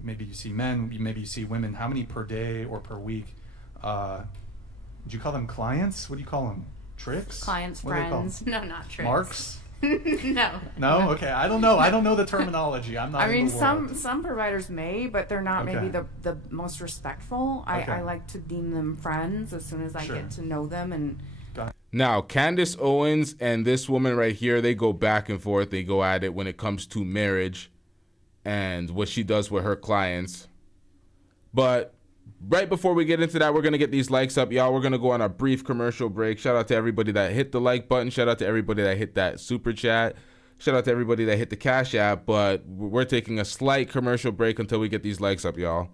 Maybe you see men, maybe you see women. How many per day or per week? Do you call them clients? What do you call them? Tricks? Clients, What do they call friends. them? No, not tricks. Marks? No. No? Okay. I don't know. I don't know the terminology. I'm not. I mean, in the world. some providers may, but they're not maybe Okay. the most respectful. Okay. I like to deem them friends as soon as I Sure. get to know them and. Now, Candace Owens and this woman right here, they go back and forth. They go at it when it comes to marriage and what she does with her clients. But right before we get into that, we're going to get these likes up, y'all. We're going to go on a brief commercial break. Shout out to everybody that hit the like button. Shout out to everybody that hit that super chat. Shout out to everybody that hit the Cash App. But we're taking a slight commercial break until we get these likes up, y'all.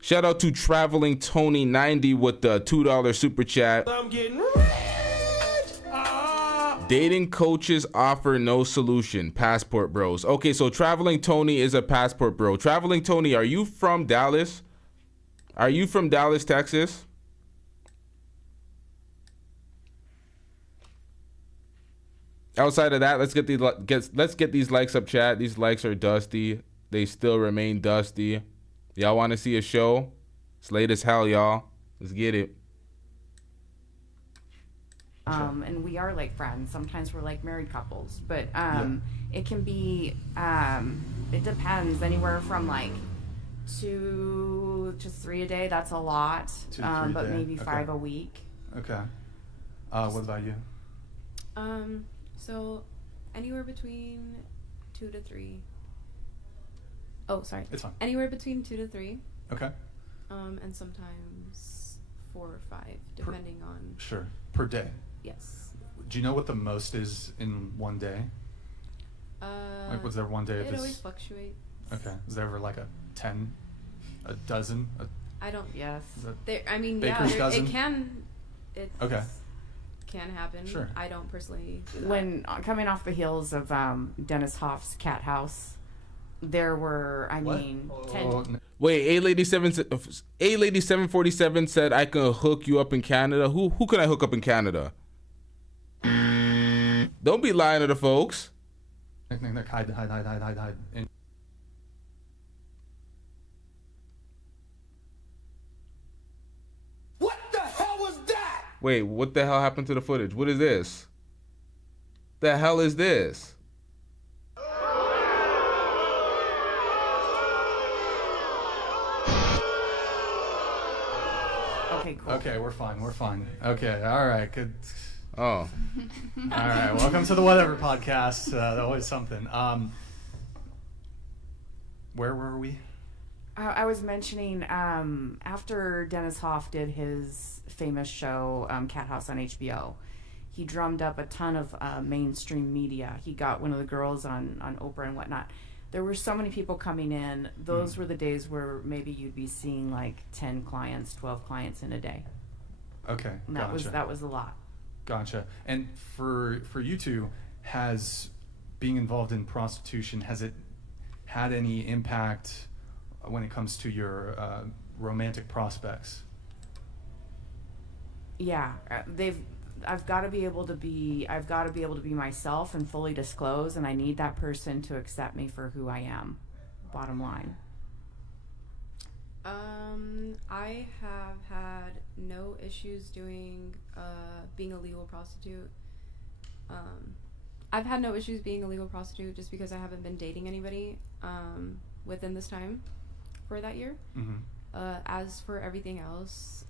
Shout out to Traveling Tony 90 with the $2 super chat. I'm getting rich. Dating coaches offer no solution. Passport bros. Okay, so Traveling Tony is a passport bro. Traveling Tony, are you from Dallas? Are you from Dallas, Texas? Outside of that, let's get these likes up, chat. These likes are dusty. They still remain dusty. Y'all want to see a show? It's late as hell, y'all. Let's get it. And we are like friends. Sometimes we're like married couples, but it can be. It depends. Anywhere from like 2 to 3 a day. That's a lot. 2 to 3 a but day. maybe Okay. 5 a week. Okay. What about you? So anywhere between 2 to 3. Oh, sorry. It's fine. Anywhere between 2 to 3. Okay. And sometimes 4 or 5, depending on. Sure. Per day. Yes. Do you know what the most is in one day? Like, was there one day? It always fluctuates. Okay. Is there ever like a 10, a dozen? I don't. Yes. There. I mean, Baker's yeah. dozen? It can. It. Okay. Can happen. Sure. I don't personally. Do that. When coming off the heels of Dennis Hoff's Cat House, there were, I mean, 10. Wait, A-Lady747 said I can hook you up in Canada. Who can I hook up in Canada? Don't be lying to the folks. Hide. What the hell was that? Wait, what the hell happened to the footage? What is this? The hell is this? Okay, cool. Okay, we're fine. Okay, all right, good. Oh. All right, welcome to the Whatever Podcast. Always something. Where were we? I was mentioning after Dennis Hoff did his famous show, Cat House on HBO, he drummed up a ton of mainstream media. He got one of the girls on Oprah and whatnot. There were so many people coming in. Those were the days where maybe you'd be seeing like 10 clients, 12 clients in a day. Okay, And gotcha. that was a lot. Gotcha. And for you two, has being involved in prostitution, has it had any impact when it comes to your romantic prospects? Yeah, I've got to be able to be myself and fully disclose, and I need that person to accept me for who I am. Bottom line. I have had no issues doing being a legal prostitute. I've had no issues being a legal prostitute just because I haven't been dating anybody within this time for that year. Mm-hmm. As for everything else,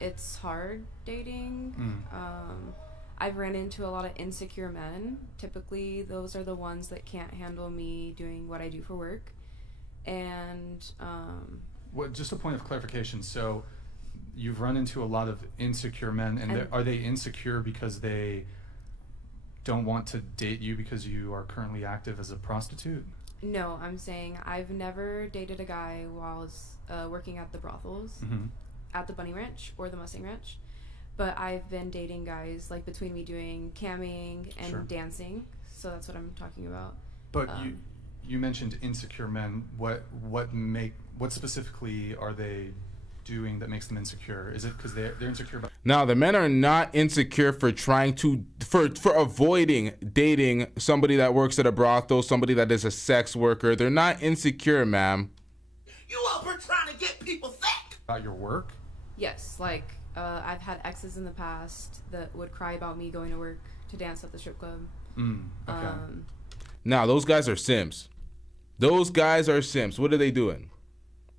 it's hard dating. I've ran into a lot of insecure men. Typically, those are the ones that can't handle me doing what I do for work. And just a point of clarification. So you've run into a lot of insecure men, and are they insecure because they don't want to date you because you are currently active as a prostitute? No, I'm saying I've never dated a guy while I was working at the brothels, at the Bunny Ranch or the Mustang Ranch. But I've been dating guys, like, between me doing camming and dancing. So that's what I'm talking about. But you mentioned insecure men. What specifically are they doing that makes them insecure? Is it because they're insecure about? Now, the men are not insecure for trying to for avoiding dating somebody that works at a brothel, somebody that is a sex worker. They're not insecure, ma'am. You up here trying to get people sick? About your work? Yes, like, I've had exes in the past that would cry about me going to work to dance at the strip club. Okay. Now, those guys are simps. Those guys are simps. What are they doing?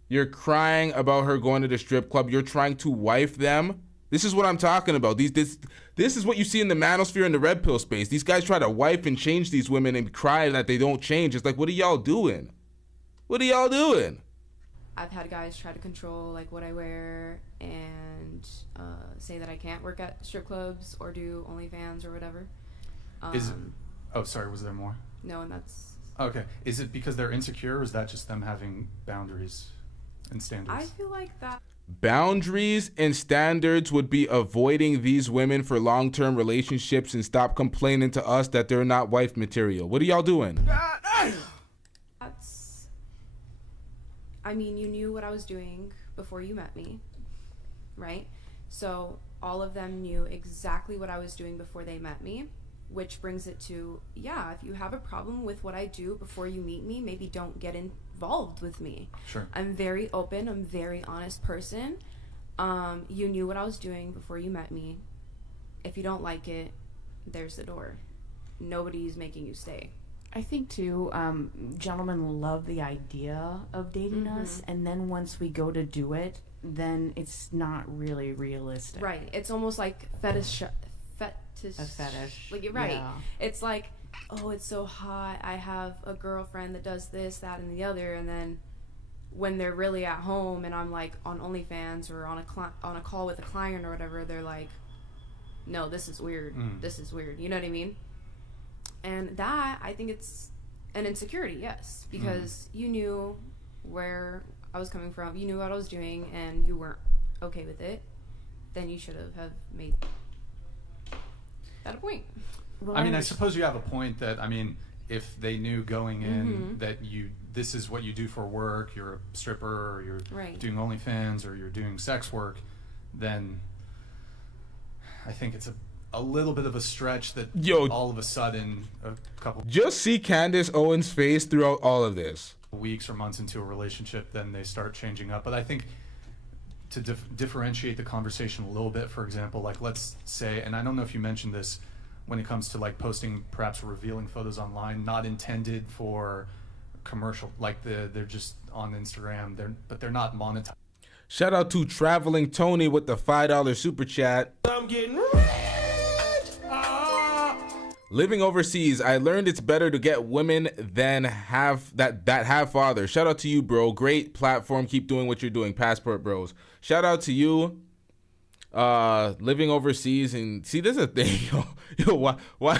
You're crying about her going to the strip club. You're trying to wife them. This is what I'm talking about. This is what you see in the manosphere and the red pill space. These guys try to wife and change these women and cry that they don't change. It's like, what are y'all doing? What are y'all doing? I've had guys try to control, like, what I wear and say that I can't work at strip clubs or do OnlyFans or whatever. Sorry, was there more? No, and that's... Okay. Is it because they're insecure, or is that just them having boundaries and standards? I feel like that... Boundaries and standards would be avoiding these women for long-term relationships and stop complaining to us that they're not wife material. What are y'all doing? That's... I mean, you knew what I was doing before you met me, right? So all of them knew exactly what I was doing before they met me, which brings it to, yeah, if you have a problem with what I do before you meet me, maybe don't get involved with me. Sure. I'm very open. I'm a very honest person. You knew what I was doing before you met me. If you don't like it, there's the door. Nobody's making you stay. I think too, gentlemen love the idea of dating us, and then once we go to do it, then it's not really realistic. Right. It's almost like fetish. A fetish. Like, you're right. Yeah. It's like, oh, it's so hot. I have a girlfriend that does this, that, and the other, and then when they're really at home and I'm like on OnlyFans or on a call with a client or whatever, they're like, no, this is weird. This is weird. You know what I mean? And that, I think it's an insecurity, yes, because you knew where I was coming from, you knew what I was doing, and you weren't okay with it. Then you should have made that a point. Well, I mean, I suppose you have a point that, I mean, if they knew going in that this is what you do for work, you're a stripper, or you're doing OnlyFans, or you're doing sex work, then I think it's a little bit of a stretch that all of a sudden a couple... Just see Candace Owens' face throughout all of this. Weeks or months into a relationship, then they start changing up. But I think to differentiate the conversation a little bit, for example, like let's say, and I don't know if you mentioned this when it comes to like posting perhaps revealing photos online, not intended for commercial, like they're just on Instagram, but they're not monetized. Shout out to Traveling Tony with the $5 super chat. I'm getting rich. Living overseas, I learned it's better to get women than have fathers. Shout out to you, bro. Great platform. Keep doing what you're doing. Passport Bros. Shout out to you. Living overseas, and see, this is a thing. Yo, why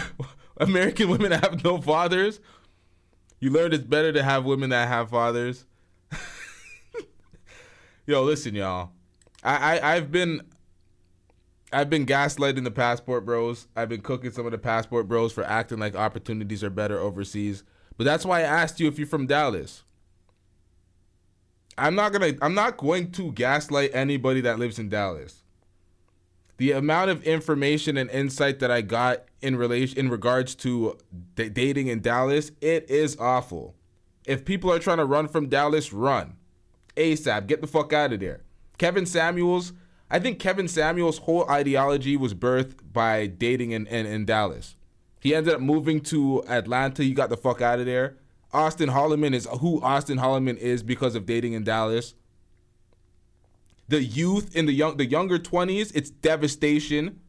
American women have no fathers? You learned it's better to have women that have fathers. Yo, listen, y'all. I've been gaslighting the Passport Bros. I've been cooking some of the Passport Bros for acting like opportunities are better overseas. But that's why I asked you if you're from Dallas. I'm not going to gaslight anybody that lives in Dallas. The amount of information and insight that I got in regards to dating in Dallas, it is awful. If people are trying to run from Dallas, run. ASAP, get the fuck out of there. I think Kevin Samuels' whole ideology was birthed by dating in Dallas. He ended up moving to Atlanta. He got the fuck out of there. Austin Holloman is who Austin Holloman is because of dating in Dallas. The youth in the younger 20s, it's devastation.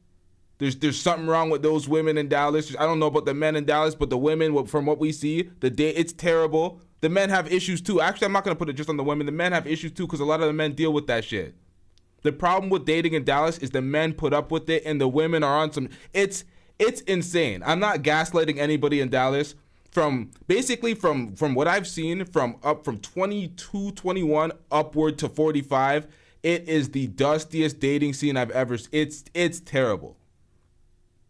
There's something wrong with those women in Dallas. I don't know about the men in Dallas, but the women, from what we see, it's terrible. The men have issues too. Actually, I'm not going to put it just on the women. The men have issues too because a lot of the men deal with that shit. The problem with dating in Dallas is the men put up with it and the women are on some... It's insane. I'm not gaslighting anybody in Dallas. From what I've seen, from 22, 21 upward to 45, it is the dustiest dating scene I've ever seen. It's terrible.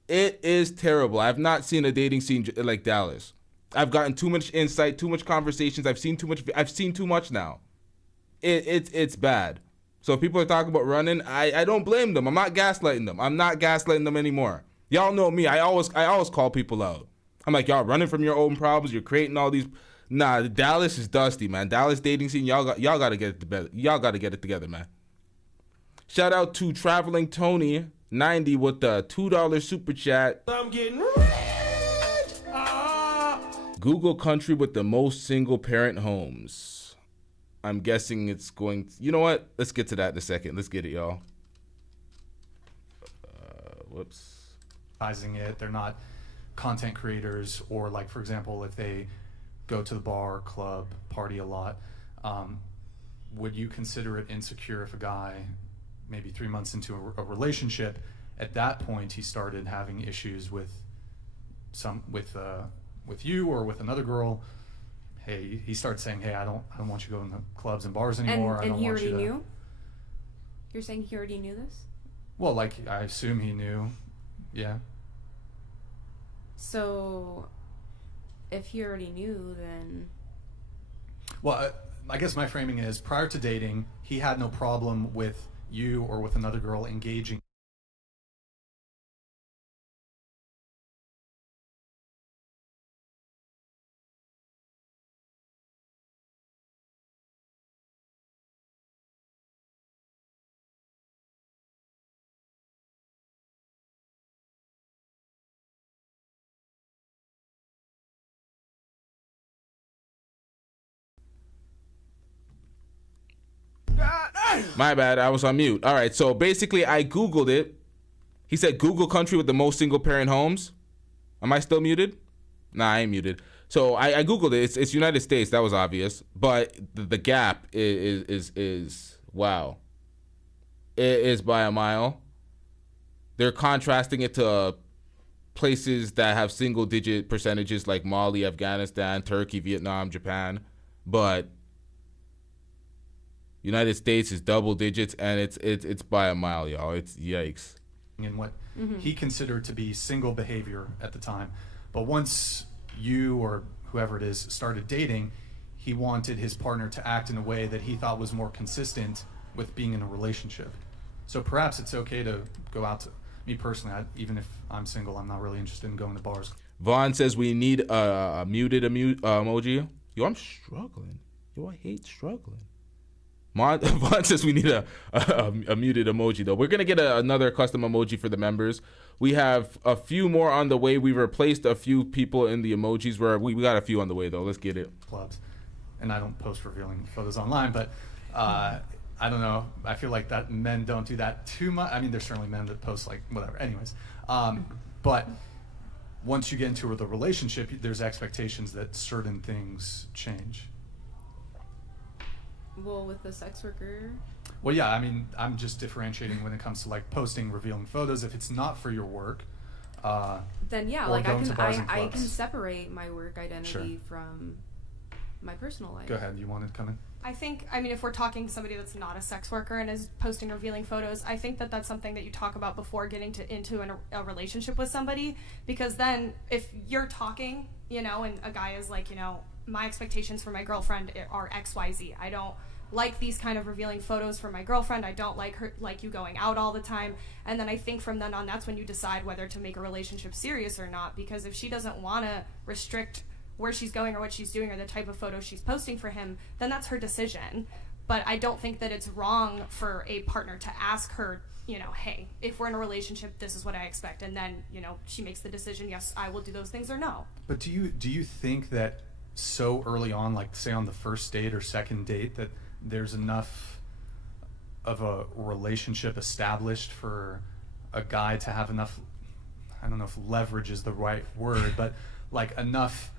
It is terrible. I've not seen a dating scene like Dallas. I've gotten too much insight, too much conversations. I've seen too much now. It's bad. So if people are talking about running, I don't blame them. I'm not gaslighting them. I'm not gaslighting them anymore. Y'all know me. I always call people out. I'm like, y'all running from your own problems. You're creating all these. Nah, Dallas is dusty, man. Dallas dating scene. Y'all got to get it together. Y'all got to get it together, man. Shout out to Traveling Tony 90 with the $2 super chat. I'm getting rich. Google country with the most single parent homes. I'm guessing it's going. You know what? Let's get to that in a second. Let's get it, y'all. Whoops. They're not content creators, or like, for example, if they go to the bar, club, party a lot, would you consider it insecure if a guy, maybe 3 months into a relationship, at that point he started having issues with you or with another girl? Hey, he starts saying, hey, I don't want you going to clubs and bars anymore. And he already knew? You're saying he already knew this? Well, like, I assume he knew. Yeah. So, if he already knew, then... Well, I guess my framing is, prior to dating, he had no problem with you or with another girl engaging. My bad, I was on mute. All right, so basically I Googled it. He said Google country with the most single parent homes. Am I still muted? Nah, I ain't muted. So I Googled it. It's United States. That was obvious. But the gap is wow. It is by a mile. They're contrasting it to places that have single digit percentages like Mali, Afghanistan, Turkey, Vietnam, Japan. But United States is double digits, and it's by a mile, y'all. It's yikes. And what he considered to be single behavior at the time. But once you or whoever it is started dating, he wanted his partner to act in a way that he thought was more consistent with being in a relationship. So perhaps it's okay to go out to... Me personally, even if I'm single, I'm not really interested in going to bars. Vaughn says we need a muted emoji. Yo, I'm struggling. Yo, I hate struggling. Vaughn says we need a muted emoji, though. We're going to get another custom emoji for the members. We have a few more on the way. We replaced a few people in the emojis. We got a few on the way, though. Let's get it. Clubs. And I don't post revealing photos online, but I don't know. I feel like that men don't do that too much. I mean, there's certainly men that post, like, whatever. Anyways. But once you get into the relationship, there's expectations that certain things change. Well, with the sex worker. Well, yeah, I mean, I'm just differentiating when it comes to like posting revealing photos. If it's not for your work, then yeah, or like going to bars and I clubs. can separate my work identity Sure. from my personal life. Go ahead. You wanted to come in? I think, I mean, if we're talking somebody that's not a sex worker and is posting revealing photos, I think that that's something that you talk about before getting into a relationship with somebody, because then if you're talking, you know, and a guy is like, you know, my expectations for my girlfriend are XYZ. I don't like these kind of revealing photos for my girlfriend. I don't like you going out all the time. And then I think from then on, that's when you decide whether to make a relationship serious or not, because if she doesn't want to restrict where she's going or what she's doing or the type of photos she's posting for him, then that's her decision. But I don't think that it's wrong for a partner to ask her, you know, hey, if we're in a relationship, this is what I expect. And then, you know, she makes the decision, yes, I will do those things, or no. But do you think that so early on, like say on the first date or second date, that there's enough of a relationship established for a guy to have enough, I don't know if leverage is the right word, but like enough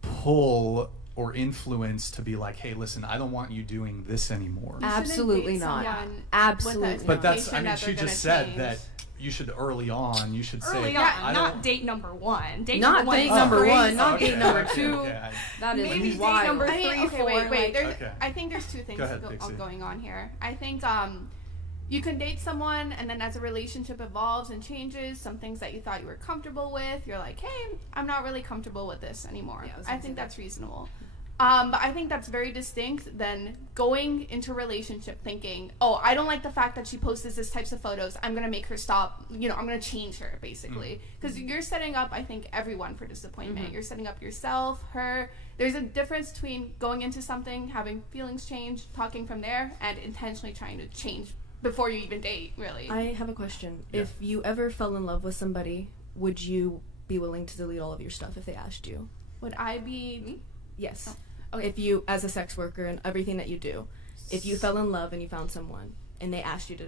pull or influence to be like, hey, listen, I don't want you doing this anymore? Absolutely not. Absolutely. But that's, I mean, she just said that you should early on, you should say, I not don't. date number one. Date Not number date one. number one, not Okay, date number okay, two. okay. That is Maybe date wild. number I mean, 3, okay, 4. wait. There's, Okay. I think there's two things Go ahead, Pixie. going on here. I think you can date someone, and then as a relationship evolves and changes, some things that you thought you were comfortable with, you're like, hey, I'm not really comfortable with this anymore. Yeah, I think that's reasonable. But I think that's very distinct than going into a relationship thinking, oh, I don't like the fact that she posts this types of photos. I'm going to make her stop. You know, I'm going to change her, basically. Because you're setting up, I think, everyone for disappointment. You're setting up yourself, her. There's a difference between going into something, having feelings change, talking from there, and intentionally trying to change before you even date, really. I have a question. Yeah. If you ever fell in love with somebody, would you be willing to delete all of your stuff if they asked you? Would I be me? Yes. Okay. If you, as a sex worker and everything that you do, if you fell in love and you found someone and they asked you to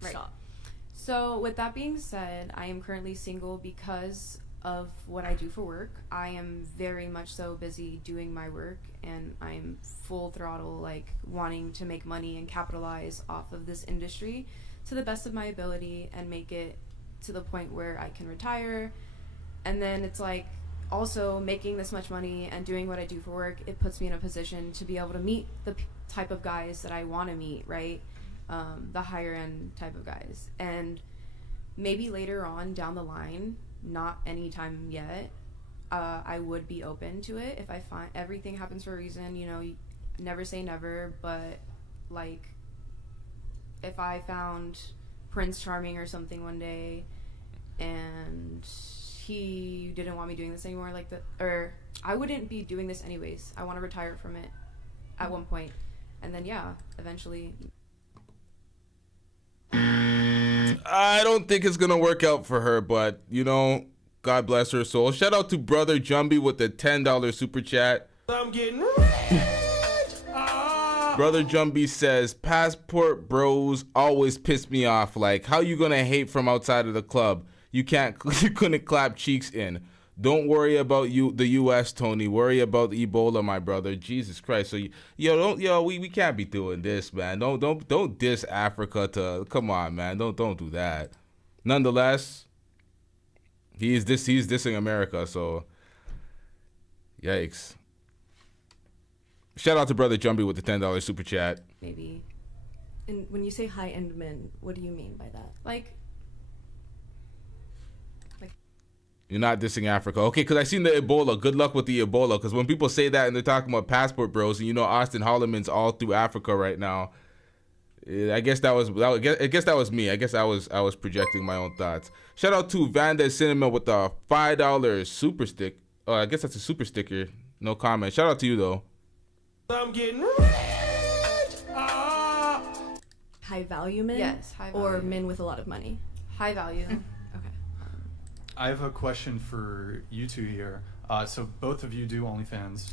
stop. So with that being said, I am currently single because of what I do for work. I am very much so busy doing my work, and I'm full throttle, like wanting to make money and capitalize off of this industry to the best of my ability and make it to the point where I can retire. And then it's like, also making this much money and doing what I do for work, it puts me in a position to be able to meet the type of guys that I want to meet, right? The higher end type of guys. And maybe later on down the line, not anytime yet, I would be open to it if I find everything happens for a reason. You know, never say never, but like if I found Prince Charming or something one day and he didn't want me doing this anymore, like or I wouldn't be doing this anyways. I want to retire from it at one point, and then yeah, eventually. I don't think it's gonna work out for her, but you know, God bless her soul. Shout out to Brother Jumby with the $10 super chat. I'm getting Brother Jumby says, passport bros always piss me off. Like, how you gonna hate from outside of the club? You couldn't clap cheeks in. Don't worry about the U.S., Tony. Worry about Ebola, my brother. Jesus Christ. So we can't be doing this, man. Don't diss Africa. Come on, man. Don't do that. Nonetheless, he's dissing America. So, yikes. Shout out to Brother Jumpy with the $10 super chat. Maybe. And when you say high end men, what do you mean by that? Like, You're not dissing Africa. Okay, because I seen the Ebola. Good luck with the Ebola. Because when people say that and they're talking about passport bros, and you know Austin Holloman's all through Africa right now, I guess that was me. I guess I was projecting my own thoughts. Shout out to Vanda Cinema with the $5 super stick. Oh, I guess that's a super sticker. No comment. Shout out to you though. I'm getting High value men? Yes, high Or value. men with a lot of money? high value. I have a question for you two here. So both of you do OnlyFans.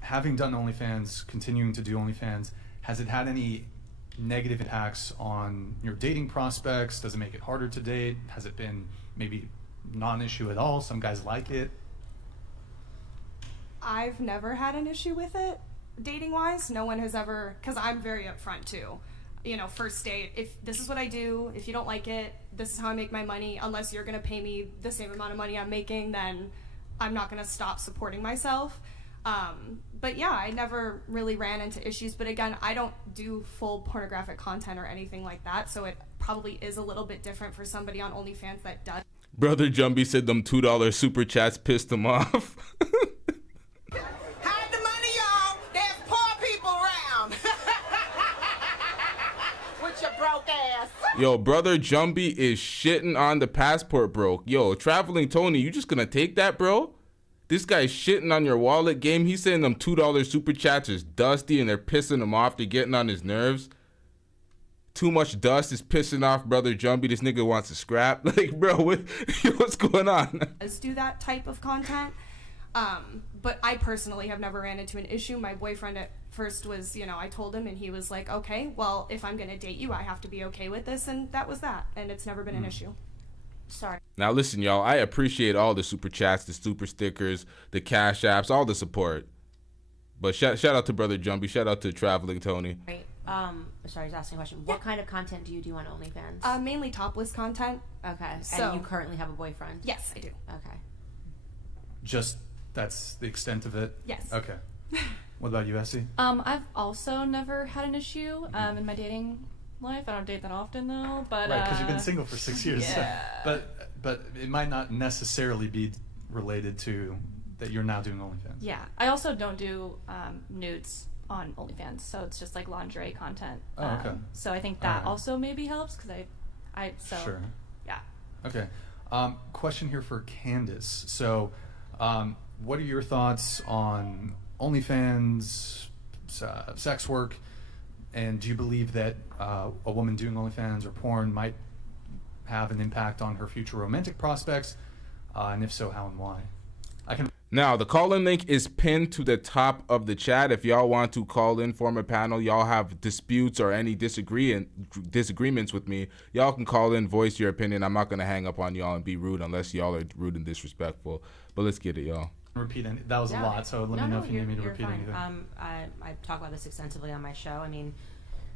Having done OnlyFans, continuing to do OnlyFans, has it had any negative impacts on your dating prospects? Does it make it harder to date? Has it been maybe non-issue at all. Some guys like it. I've never had an issue with it, dating wise. No one has ever, because I'm very upfront too. You know, first date, if this is what I do, if you don't like it, this is how I make my money. Unless you're going to pay me the same amount of money I'm making, then I'm not going to stop supporting myself. But yeah, I never really ran into issues. But again, I don't do full pornographic content or anything like that. So it probably is a little bit different for somebody on OnlyFans that does. Brother Jumbie said them $2 super chats pissed him off. Hide the money, y'all. There's poor people around. With your broke ass. Yo, Brother Jumbie is shitting on the passport broke. Yo, Traveling Tony, you just gonna take that, bro? This guy's shitting on your wallet game. He's saying them $2 super chats is dusty and they're pissing him off. They're getting on his nerves. Too much dust is pissing off Brother Jumbie. This nigga wants to scrap. Like, bro, what's going on? Does do that type of content. But I personally have never ran into an issue. My boyfriend at first was, you know, I told him and he was like, okay, well, if I'm going to date you, I have to be okay with this. And that was that. And it's never been an issue. Sorry. Now listen, y'all, I appreciate all the super chats, the super stickers, the cash apps, all the support. But shout out to Brother Jumbie. Shout out to Traveling Tony. Right. Sorry, I was asking a question. What kind of content do you do on OnlyFans? Mainly topless content. Okay. So, and you currently have a boyfriend? Yes, I do. Okay. Just that's the extent of it? Yes. Okay. What about you, Essie? I've also never had an issue in my dating life. I don't date that often though, but right, because you've been single for 6 years. Yeah. But it might not necessarily be related to that you're now doing OnlyFans. Yeah, I also don't do nudes on OnlyFans, so it's just like lingerie content. Oh, okay. So I think that also maybe helps because so sure. Yeah. Okay. Question here for Candace. So, what are your thoughts on OnlyFans, sex work, and do you believe that a woman doing OnlyFans or porn might have an impact on her future romantic prospects? And if so, how and why? Now, the call-in link is pinned to the top of the chat. If y'all want to call in, form a panel, y'all have disputes or any disagreements with me, y'all can call in, voice your opinion. I'm not going to hang up on y'all and be rude unless y'all are rude and disrespectful. But let's get it, y'all. Repeat any, that was a lot, so let me know if you need me to repeat fine. anything. I talk about this extensively on my show. I mean,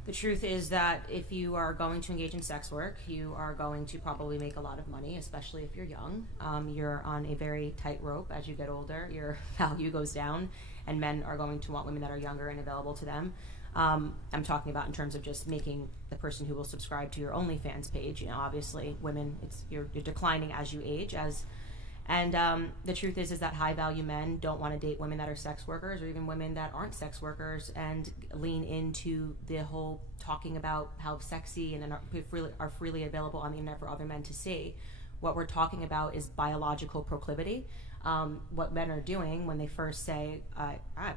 the truth is that if you are going to engage in sex work, you are going to probably make a lot of money, especially if you're young. You're on a very tight rope. As you get older, your value goes down, and men are going to want women that are younger and available to them. I'm talking about in terms of just making the person who will subscribe to your OnlyFans page. You know, obviously, women, you're declining as you age, and the truth is that high-value men don't want to date women that are sex workers or even women that aren't sex workers and lean into the whole talking about how sexy and are freely available on the internet for other men to see. What we're talking about is biological proclivity. What men are doing when they first say,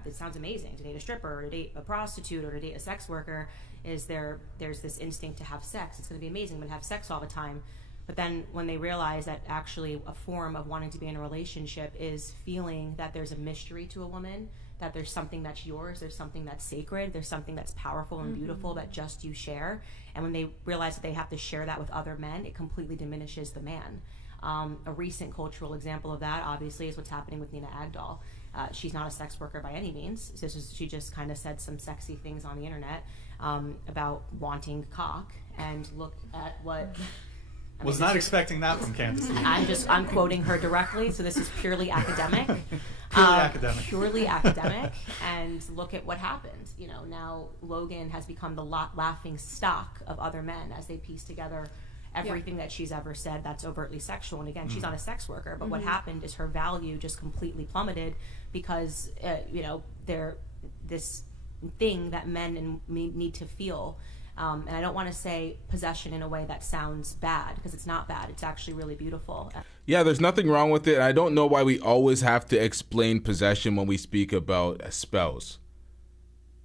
it sounds amazing to date a stripper or to date a prostitute or to date a sex worker, is there's this instinct to have sex. It's going to be amazing. I'm going to have sex all the time. But then when they realize that actually a form of wanting to be in a relationship is feeling that there's a mystery to a woman, that there's something that's yours, there's something that's sacred, there's something that's powerful and beautiful that just you share. And when they realize that they have to share that with other men, it completely diminishes the man. A recent cultural example of that, obviously, is what's happening with Nina Agdal. She's not a sex worker by any means. She just kind of said some sexy things on the internet about wanting cock, and look at what... Was not expecting that from Candace. I'm quoting her directly, so this is purely academic. Purely academic. And look at what happened. You know, now Logan has become the laughing stock of other men as they piece together everything that she's ever said that's overtly sexual. And again, she's not a sex worker, but what happened is her value just completely plummeted because, they're this thing that men need to feel. And I don't want to say possession in a way that sounds bad, because it's not bad. It's actually really beautiful. Yeah, there's nothing wrong with it. I don't know why we always have to explain possession when we speak about a spouse.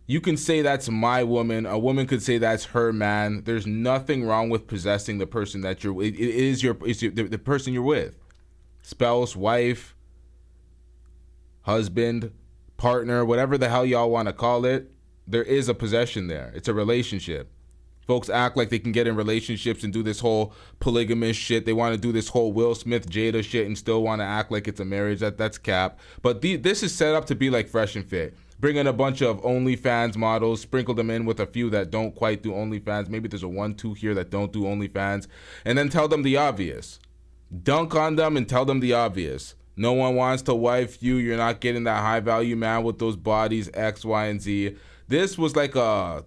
You can say that's my woman. A woman could say that's her man. There's nothing wrong with possessing the person that you're with. It's the person you're with. Spouse, wife, husband, partner, whatever the hell y'all want to call it. There is a possession there. It's a relationship. Folks act like they can get in relationships and do this whole polygamous shit. They want to do this whole Will Smith, Jada shit and still want to act like it's a marriage. That's cap. But this is set up to be like Fresh and Fit. Bring in a bunch of OnlyFans models, sprinkle them in with a few that don't quite do OnlyFans. Maybe there's a 1-2 here that don't do OnlyFans. And then tell them the obvious. Dunk on them and tell them the obvious. No one wants to wife you. You're not getting that high value man with those bodies, X, Y, and Z. This was like a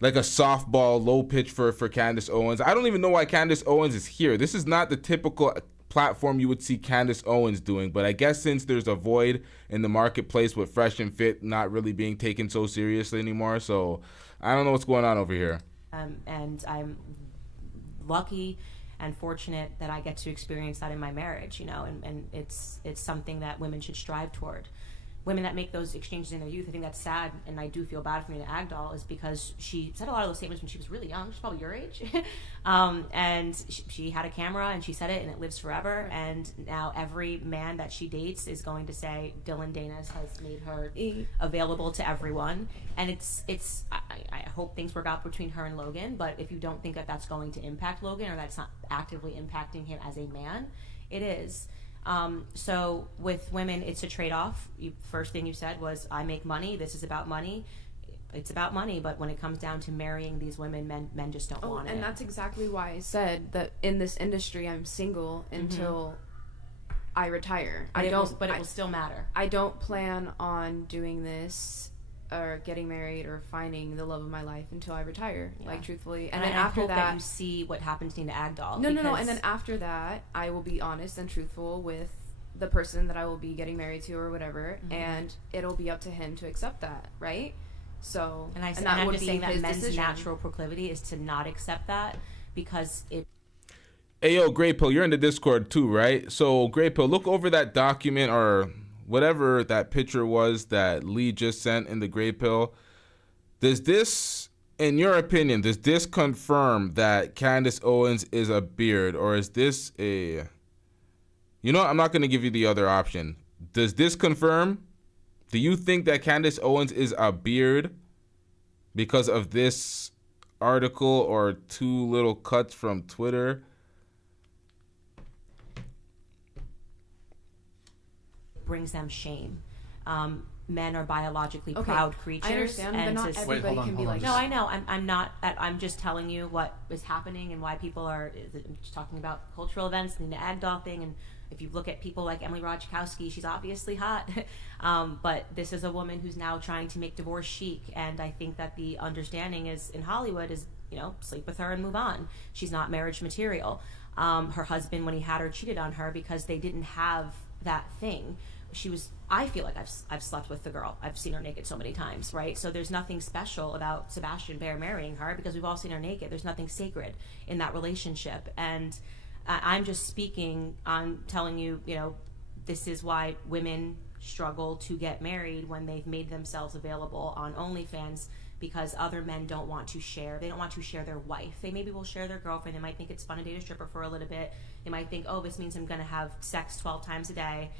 softball low pitch for Candace Owens. I don't even know why Candace Owens is here. This is not the typical platform you would see Candace Owens doing, but I guess since there's a void in the marketplace with Fresh and Fit not really being taken so seriously anymore, so I don't know what's going on over here. And I'm lucky and fortunate that I get to experience that in my marriage, you know, and it's something that women should strive toward. Women that make those exchanges in their youth, I think that's sad, and I do feel bad for Nina Agdal, is because she said a lot of those statements when she was really young. She's probably your age. And she had a camera, and she said it, and it lives forever. And now every man that she dates is going to say Dylan Danis has made her available to everyone. And I hope things work out between her and Logan, but if you don't think that that's going to impact Logan, or that's not actively impacting him as a man, it is. So with women, it's a trade-off. First thing you said was, I make money. This is about money. It's about money, but when it comes down to marrying these women, men just don't want it. And that's exactly why I said that in this industry, I'm single until I retire. But it will still matter. I don't plan on doing this or getting married or finding the love of my life until I retire, like truthfully. And then after that, you see what happened to Nina Agdal. No. And then after that, I will be honest and truthful with the person that I will be getting married to or whatever, and it'll be up to him to accept that, right? So, and I'm just saying that men's natural proclivity is to not accept that, because it. Hey, yo, Grey Pill, you're in the Discord too, right? So, Grey Pill, look over that document or whatever that picture was that Lee just sent in the Grey Pill. Does this, in your opinion, does this confirm that Candace Owens is a beard, or is this a... You know what? I'm not going to give you the other option. Does this confirm? Do you think that Candace Owens is a beard because of this article or two little cuts from Twitter? Brings them shame. Men are biologically proud creatures. I understand, but not everybody can be like. No, I know. I'm not. I'm just telling you what is happening and why people are. I'm just talking about cultural events, the Nina Agdal thing, and if you look at people like Emily Ratajkowski, she's obviously hot. But this is a woman who's now trying to make divorce chic, and I think that the understanding is in Hollywood is, you know, sleep with her and move on. She's not marriage material. Her husband, when he had her, cheated on her because they didn't have that thing. I feel like I've slept with the girl. I've seen her naked so many times, right? So there's nothing special about Sebastian Baer marrying her because we've all seen her naked. There's nothing sacred in that relationship. And I'm just speaking on telling you, you know, this is why women struggle to get married when they've made themselves available on OnlyFans, because other men don't want to share. They don't want to share their wife. They maybe will share their girlfriend. They might think it's fun to date a stripper for a little bit. They might think, oh, this means I'm going to have sex 12 times a day.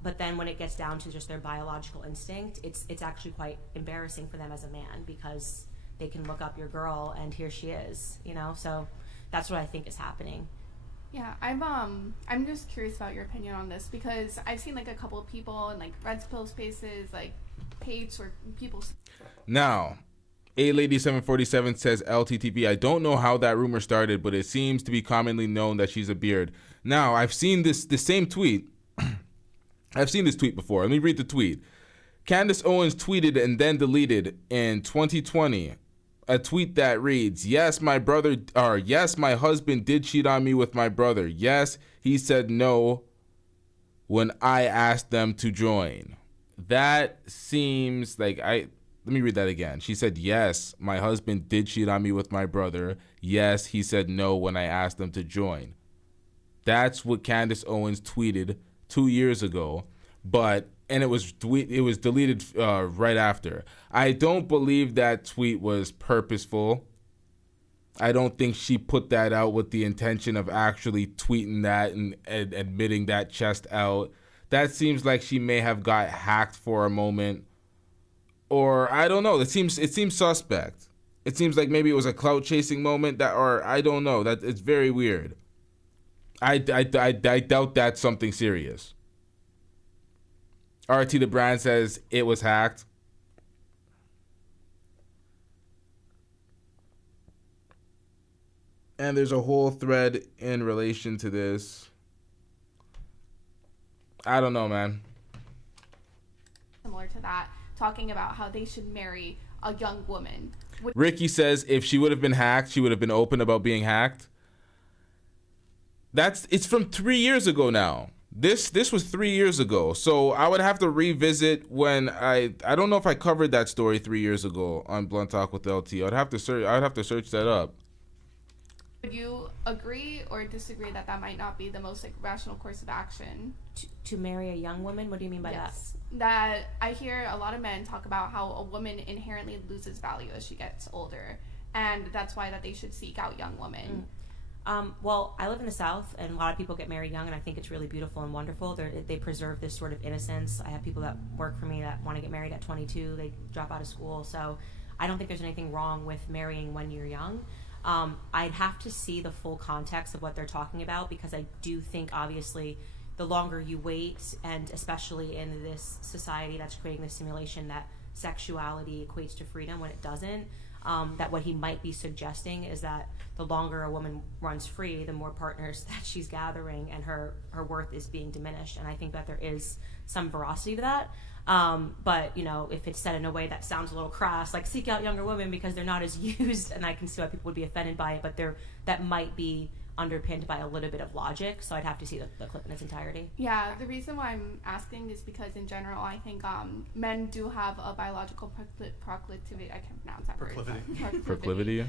But then when it gets down to just their biological instinct, it's actually quite embarrassing for them as a man, because they can look up your girl and here she is, you know? So that's what I think is happening. Yeah, I'm just curious about your opinion on this, because I've seen like a couple of people in like Red Pill spaces, like Pates or people. Now, A-Lady747 says LTTV. I don't know how that rumor started, but it seems to be commonly known that she's a beard. Now, I've seen the same tweet. I've seen this tweet before. Let me read the tweet. Candace Owens tweeted and then deleted in 2020 a tweet that reads, yes, my husband did cheat on me with my brother. Yes, he said no when I asked them to join. That seems like let me read that again. She said, yes, my husband did cheat on me with my brother. Yes, he said no when I asked them to join. That's what Candace Owens tweeted 2 years ago, and it was deleted right after. I don't believe that tweet was purposeful. I don't think she put that out with the intention of actually tweeting that and admitting that chest out. That seems like she may have got hacked for a moment, or I don't know. It seems suspect. It seems like maybe it was a clout chasing moment or I don't know. That it's very weird. I doubt that's something serious. RT the brand says it was hacked. And there's a whole thread in relation to this. I don't know, man. Similar to that, talking about how they should marry a young woman. Ricky says if she would have been hacked, she would have been open about being hacked. It's from 3 years ago now. This was 3 years ago. So I would have to revisit when I don't know if I covered that story 3 years ago on Blunt Talk with LT. I'd have to search that up. Would you agree or disagree that that might not be the most rational course of action? To marry a young woman? What do you mean by that? That I hear a lot of men talk about how a woman inherently loses value as she gets older, and that's why that they should seek out young women. Well, I live in the South, and a lot of people get married young, and I think it's really beautiful and wonderful. They preserve this sort of innocence. I have people that work for me that want to get married at 22. They drop out of school. So I don't think there's anything wrong with marrying when you're young. I'd have to see the full context of what they're talking about, because I do think, obviously, the longer you wait, and especially in this society that's creating this simulation that sexuality equates to freedom when it doesn't, that what he might be suggesting is that the longer a woman runs free, the more partners that she's gathering, and her worth is being diminished. And I think that there is some veracity to that. But, you know, if it's said in a way that sounds a little crass, like seek out younger women because they're not as used, and I can see why people would be offended by it, but that might be underpinned by a little bit of logic. So I'd have to see the clip in its entirety. Yeah, the reason why I'm asking is because in general, I think men do have a biological proclivity. I can't pronounce that word. Proclivity.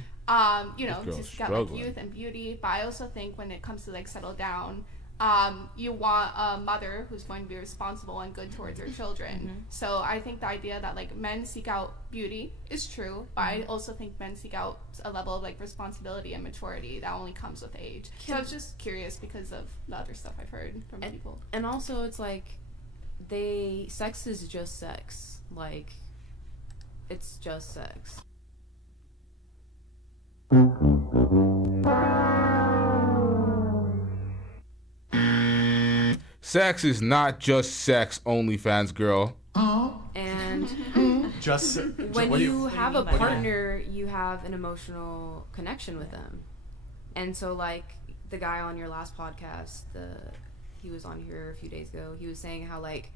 You know, to seek out like youth and beauty. But I also think when it comes to like settle down, you want a mother who's going to be responsible and good towards her children. So I think the idea that like men seek out beauty is true, but I also think men seek out a level of like responsibility and maturity that only comes with age. So I was just curious because of the other stuff I've heard from people. And also it's like sex is just sex. Like, it's just sex. Sex is not just sex, OnlyFans girl. And just when you have a partner, you have an emotional connection with them. And so, like the guy on your last podcast, he was on here a few days ago. He was saying how like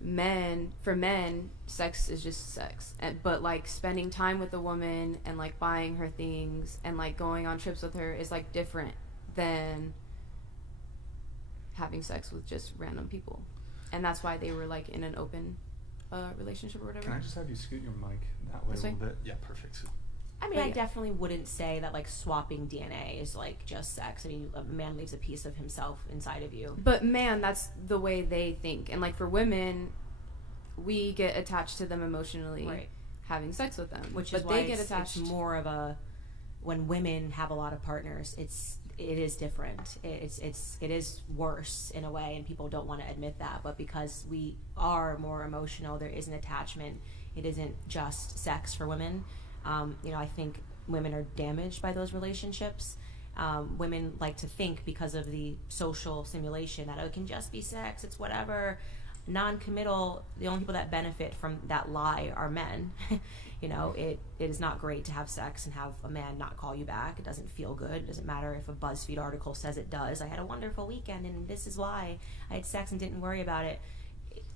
for men, sex is just sex, but like spending time with a woman and like buying her things and like going on trips with her is like different than having sex with just random people. And that's why they were like in an open relationship or whatever. Can I just have you scoot your mic that way a little bit? Yeah, perfect. I mean, I definitely wouldn't say that like swapping DNA is like just sex. I mean, a man leaves a piece of himself inside of you. But man, that's the way they think. And like for women, we get attached to them emotionally, having sex with them. Which is why it's more of a, when women have a lot of partners, it is different. It is worse in a way, and people don't want to admit that. But because we are more emotional, there is an attachment. It isn't just sex for women. You know, I think women are damaged by those relationships. Women like to think, because of the social simulation, that it can just be sex, it's whatever. Non-committal, the only people that benefit from that lie are men. You know, it is not great to have sex and have a man not call you back. It doesn't feel good. It doesn't matter if a BuzzFeed article says it does. I had a wonderful weekend and this is why I had sex and didn't worry about it.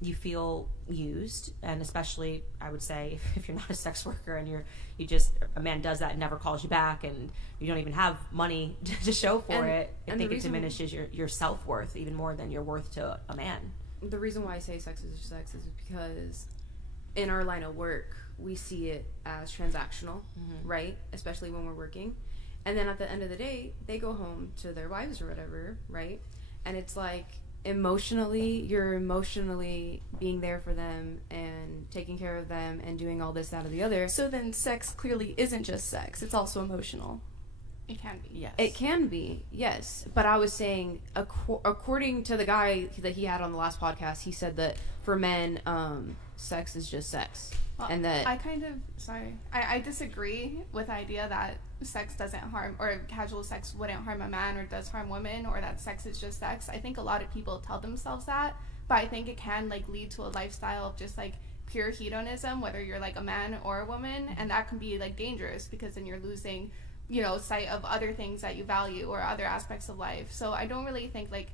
You feel used, and especially, I would say, if you're not a sex worker and a man does that and never calls you back, and you don't even have money to show for it, I think it diminishes your self-worth even more than your worth to a man. The reason why I say sex is sex is because in our line of work, we see it as transactional, right? Especially when we're working. And then at the end of the day, they go home to their wives or whatever, right? And it's like, you're emotionally being there for them and taking care of them and doing all this, that, or the other. So then sex clearly isn't just sex. It's also emotional. It can be. Yes. It can be, yes. But I was saying, according to the guy that he had on the last podcast, he said that for men, sex is just sex. Well, and that I disagree with the idea that sex doesn't harm, or casual sex wouldn't harm a man or does harm women, or that sex is just sex. I think a lot of people tell themselves that, but I think it can like lead to a lifestyle of just like pure hedonism, whether you're like a man or a woman, and that can be like dangerous because then you're losing, you know, sight of other things that you value or other aspects of life. So I don't really think like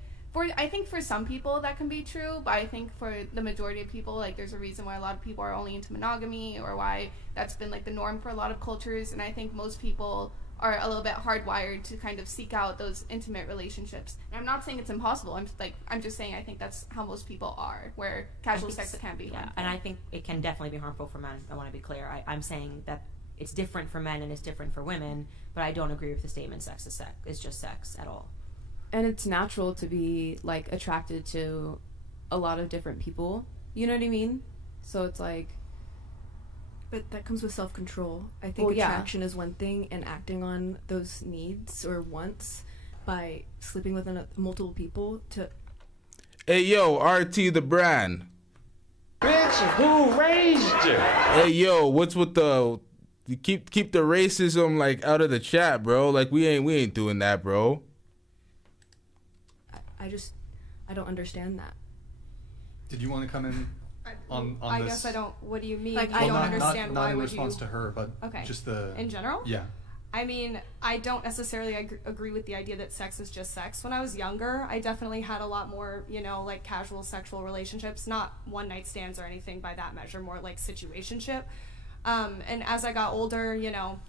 I think for some people that can be true, but I think for the majority of people, like there's a reason why a lot of people are only into monogamy, or why that's been like the norm for a lot of cultures. And I think most people are a little bit hardwired to kind of seek out those intimate relationships. And I'm not saying it's impossible. I'm just saying I think that's how most people are, where casual sex can be harmful. And I think it can definitely be harmful for men. I want to be clear. I'm saying that it's different for men and it's different for women, but I don't agree with the statement sex is sex. It's just sex at all. And it's natural to be like attracted to a lot of different people, you know what I mean? So it's like, but that comes with self-control. I think attraction is one thing, and acting on those needs or wants by sleeping with multiple people to... Hey yo, RT the brand. Bitch, who raised you? Hey yo, what's with the keep the racism like out of the chat, bro? Like we ain't doing that, bro. I don't understand that. Did you want to come in on I this? guess I don't. What do you mean? Like, I don't understand not why in would response you... to her, but just the... In general? Yeah. I mean, I don't necessarily agree with the idea that sex is just sex. When I was younger, I definitely had a lot more, you know, like casual sexual relationships, not one-night stands or anything by that measure, more like situationship. And as I got older, you know,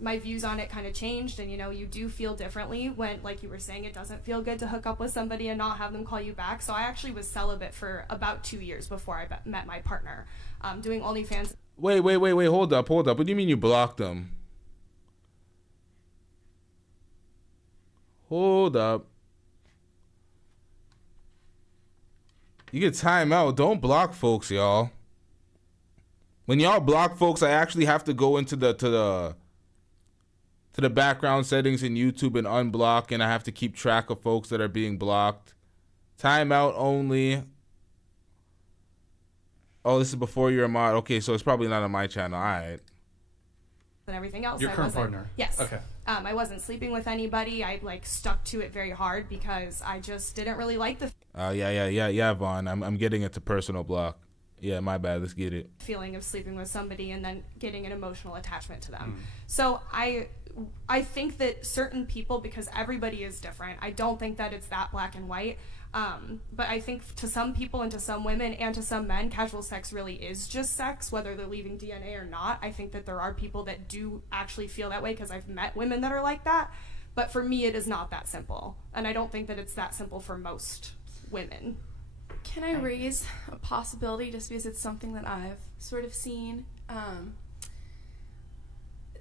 my views on it kind of changed, and you know, you do feel differently when, like you were saying, it doesn't feel good to hook up with somebody and not have them call you back. So I actually was celibate for about 2 years before I met my partner, doing OnlyFans. Wait, hold up. What do you mean you blocked them? Hold up. You get time out. Don't block folks, y'all. When y'all block folks, I actually have to go into the background settings in YouTube and unblock, and I have to keep track of folks that are being blocked. Timeout only. Oh, this is before you're a mod. Okay, so it's probably not on my channel. All right. And everything else. Your current partner. Yes. Okay. I wasn't sleeping with anybody. I like stuck to it very hard because I just didn't really like the Yeah, Vaughn. I'm getting it to personal block. Yeah, my bad. Let's get it. feeling of sleeping with somebody and then getting an emotional attachment to them. So I think that certain people, because everybody is different, I don't think that it's that black and white. But I think to some people and to some women and to some men, casual sex really is just sex, whether they're leaving DNA or not. I think that there are people that do actually feel that way, because I've met women that are like that. But for me, it is not that simple. And I don't think that it's that simple for most women. Can I raise a possibility, just because it's something that I've sort of seen?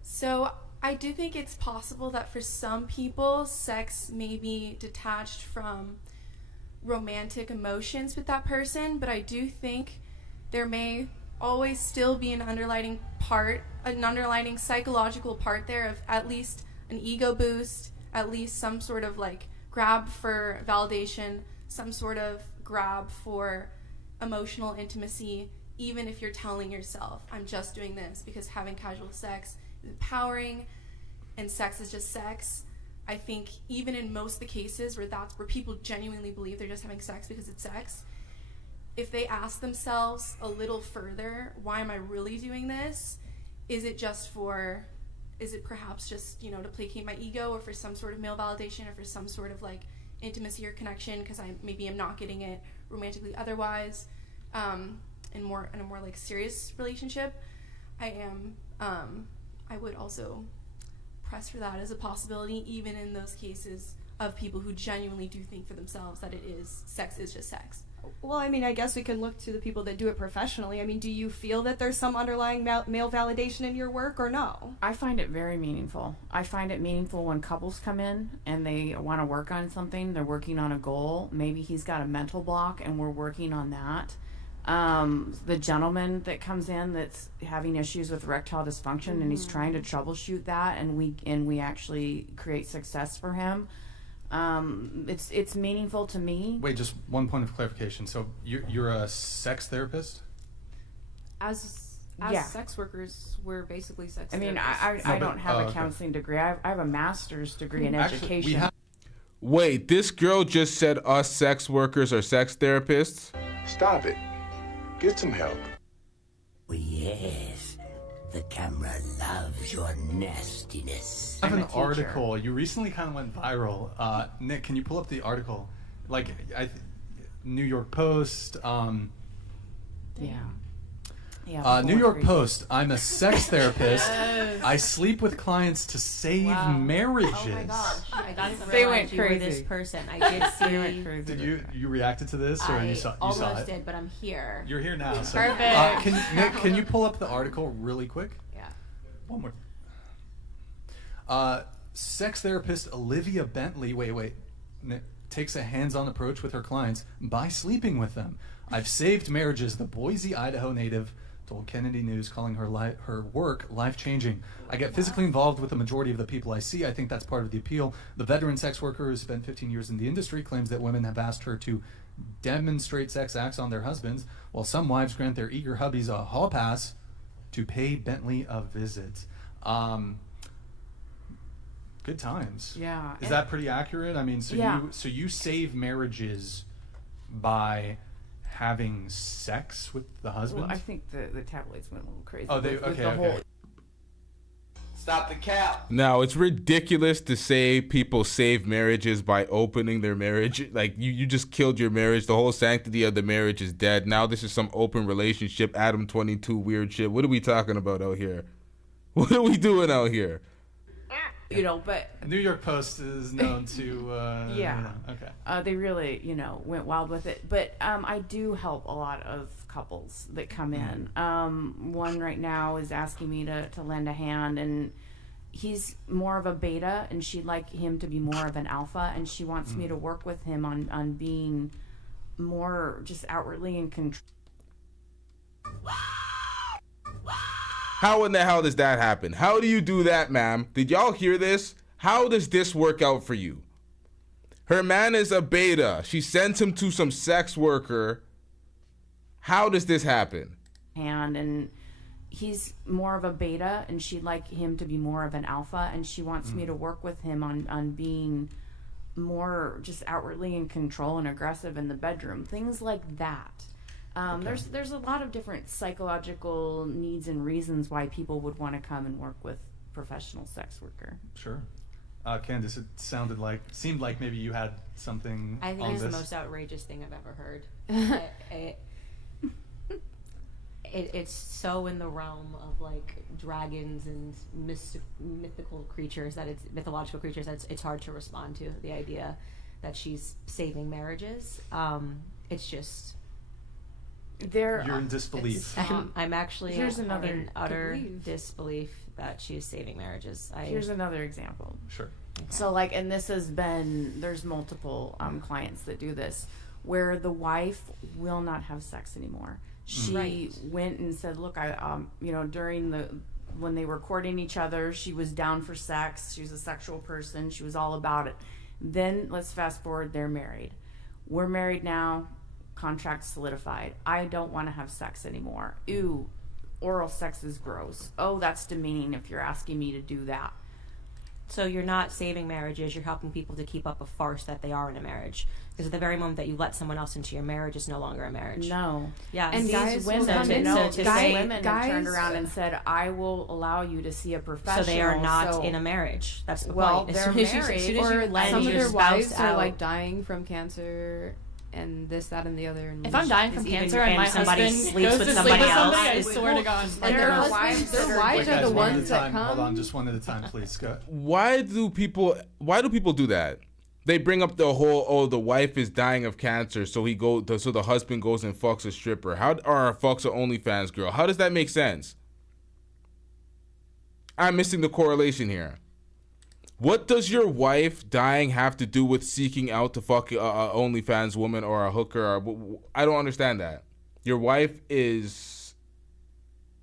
So I do think it's possible that for some people, sex may be detached from romantic emotions with that person, but I do think there may always still be an underlying psychological part there of at least an ego boost, at least some sort of like grab for validation, some sort of grab for emotional intimacy, even if you're telling yourself, I'm just doing this because having casual sex is empowering and sex is just sex. I think even in most of the cases where people genuinely believe they're just having sex because it's sex, if they ask themselves a little further, why am I really doing this? Is it perhaps just, to placate my ego, or for some sort of male validation, or for some sort of like intimacy or connection because I maybe am not getting it romantically otherwise, in a more like serious relationship. I would also press for that as a possibility, even in those cases of people who genuinely do think for themselves that sex is just sex. Well, I mean, I guess we can look to the people that do it professionally. I mean, do you feel that there's some underlying male validation in your work, or no? I find it very meaningful. I find it meaningful when couples come in and they want to work on something. They're working on a goal. Maybe he's got a mental block and we're working on that. The gentleman that comes in that's having issues with erectile dysfunction and he's trying to troubleshoot that, and we actually create success for him. It's meaningful to me. Wait, just one point of clarification. So you're a sex therapist? as sex workers, we're basically sex. I mean, therapists. I don't have a counseling degree. I have a master's degree in education. Wait, this girl just said us sex workers are sex therapists? Stop it. Get some help. Oh, yes. The camera loves your nastiness. I have an article. You recently kind of went viral. Nick, can you pull up the article? Like, New York Post. New York Post. I'm a sex therapist. Yes. I sleep with clients to save marriages. Oh my gosh! I didn't They realize went you were crazy. this person. I did see. They went crazy. Did you reacted to this, or you saw almost it? did, but I'm here. You're here now. So, Perfect. Nick, can you pull up the article really quick? Yeah. One more. Sex therapist Olivia Bentley. Wait. Nick takes a hands-on approach with her clients by sleeping with them. I've saved marriages. The Boise, Idaho native told Kennedy News, calling her work life-changing. I get physically involved with the majority of the people I see. I think that's part of the appeal. The veteran sex worker who spent 15 years in the industry claims that women have asked her to demonstrate sex acts on their husbands, while some wives grant their eager hubbies a hall pass to pay Bentley a visit. Good times. Yeah. Is that pretty accurate? I mean, so you save marriages by having sex with the husband? Well, I think the tabloids went a little crazy. Oh, they with the okay. whole. Stop the cap. Now, it's ridiculous to say people save marriages by opening their marriage. Like, you just killed your marriage. The whole sanctity of the marriage is dead. Now this is some open relationship, Adam 22 weird shit. What are we talking about out here? What are we doing out here? But New York Post is known to okay. They really, went wild with it. But I do help a lot of couples that come in. One right now is asking me to lend a hand, and he's more of a beta, and she'd like him to be more of an alpha, and she wants me to work with him on being more just outwardly in control. How in the hell does that happen? How do you do that, ma'am? Did y'all hear this? How does this work out for you? Her man is a beta. She sends him to some sex worker. How does this happen? And he's more of a beta, and she'd like him to be more of an alpha, and she wants me to work with him on being more just outwardly in control and aggressive in the bedroom. Things like that. There's a lot of different psychological needs and reasons why people would want to come and work with professional sex worker. Sure. Candace, it seemed like maybe you had something I think on it's this. the most outrageous thing I've ever heard. It's so in the realm of like dragons and mythological creatures that it's hard to respond to. The idea that she's saving marriages, it's just. You're in disbelief. I'm actually in utter belief. disbelief that she's saving marriages. Here's another example. Sure. So and this has been, there's multiple clients that do this, where the wife will not have sex anymore. She went and said, look, during when they were courting each other, she was down for sex. She was a sexual person. She was all about it. Then let's fast forward, they're married. We're married now. Contract solidified. I don't want to have sex anymore. Ew, oral sex is gross. Oh, that's demeaning if you're asking me to do that. So you're not saving marriages, you're helping people to keep up a farce that they are in a marriage. Because at the very moment that you let someone else into your marriage, it's no longer a marriage. No. Yeah. And these women, women have turned around and said, I will allow you to see a professional. So they are not in a marriage. That's the well, point. They're married. Or some of their wives are out. like dying from cancer and this, that, and the other. And if I'm dying from cancer and my somebody husband sleeps goes with to somebody sleep with else, somebody, I swear to God. And their wives are the ones that come. Hold on, just one at a time, please. Go. Why do people do that? They bring up the whole, the wife is dying of cancer, so the husband goes and fucks a stripper. Or fucks an OnlyFans girl. How does that make sense? I'm missing the correlation here. What does your wife dying have to do with seeking out to fuck a OnlyFans woman or a hooker? I don't understand that. Your wife is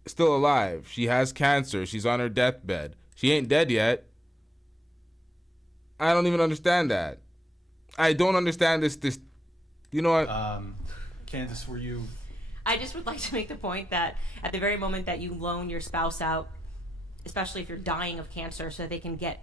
still alive. She has cancer. She's on her deathbed. She ain't dead yet. I don't even understand that. I don't understand this. You know what? Candace, were you? I just would like to make the point that at the very moment that you loan your spouse out, especially if you're dying of cancer, so they can get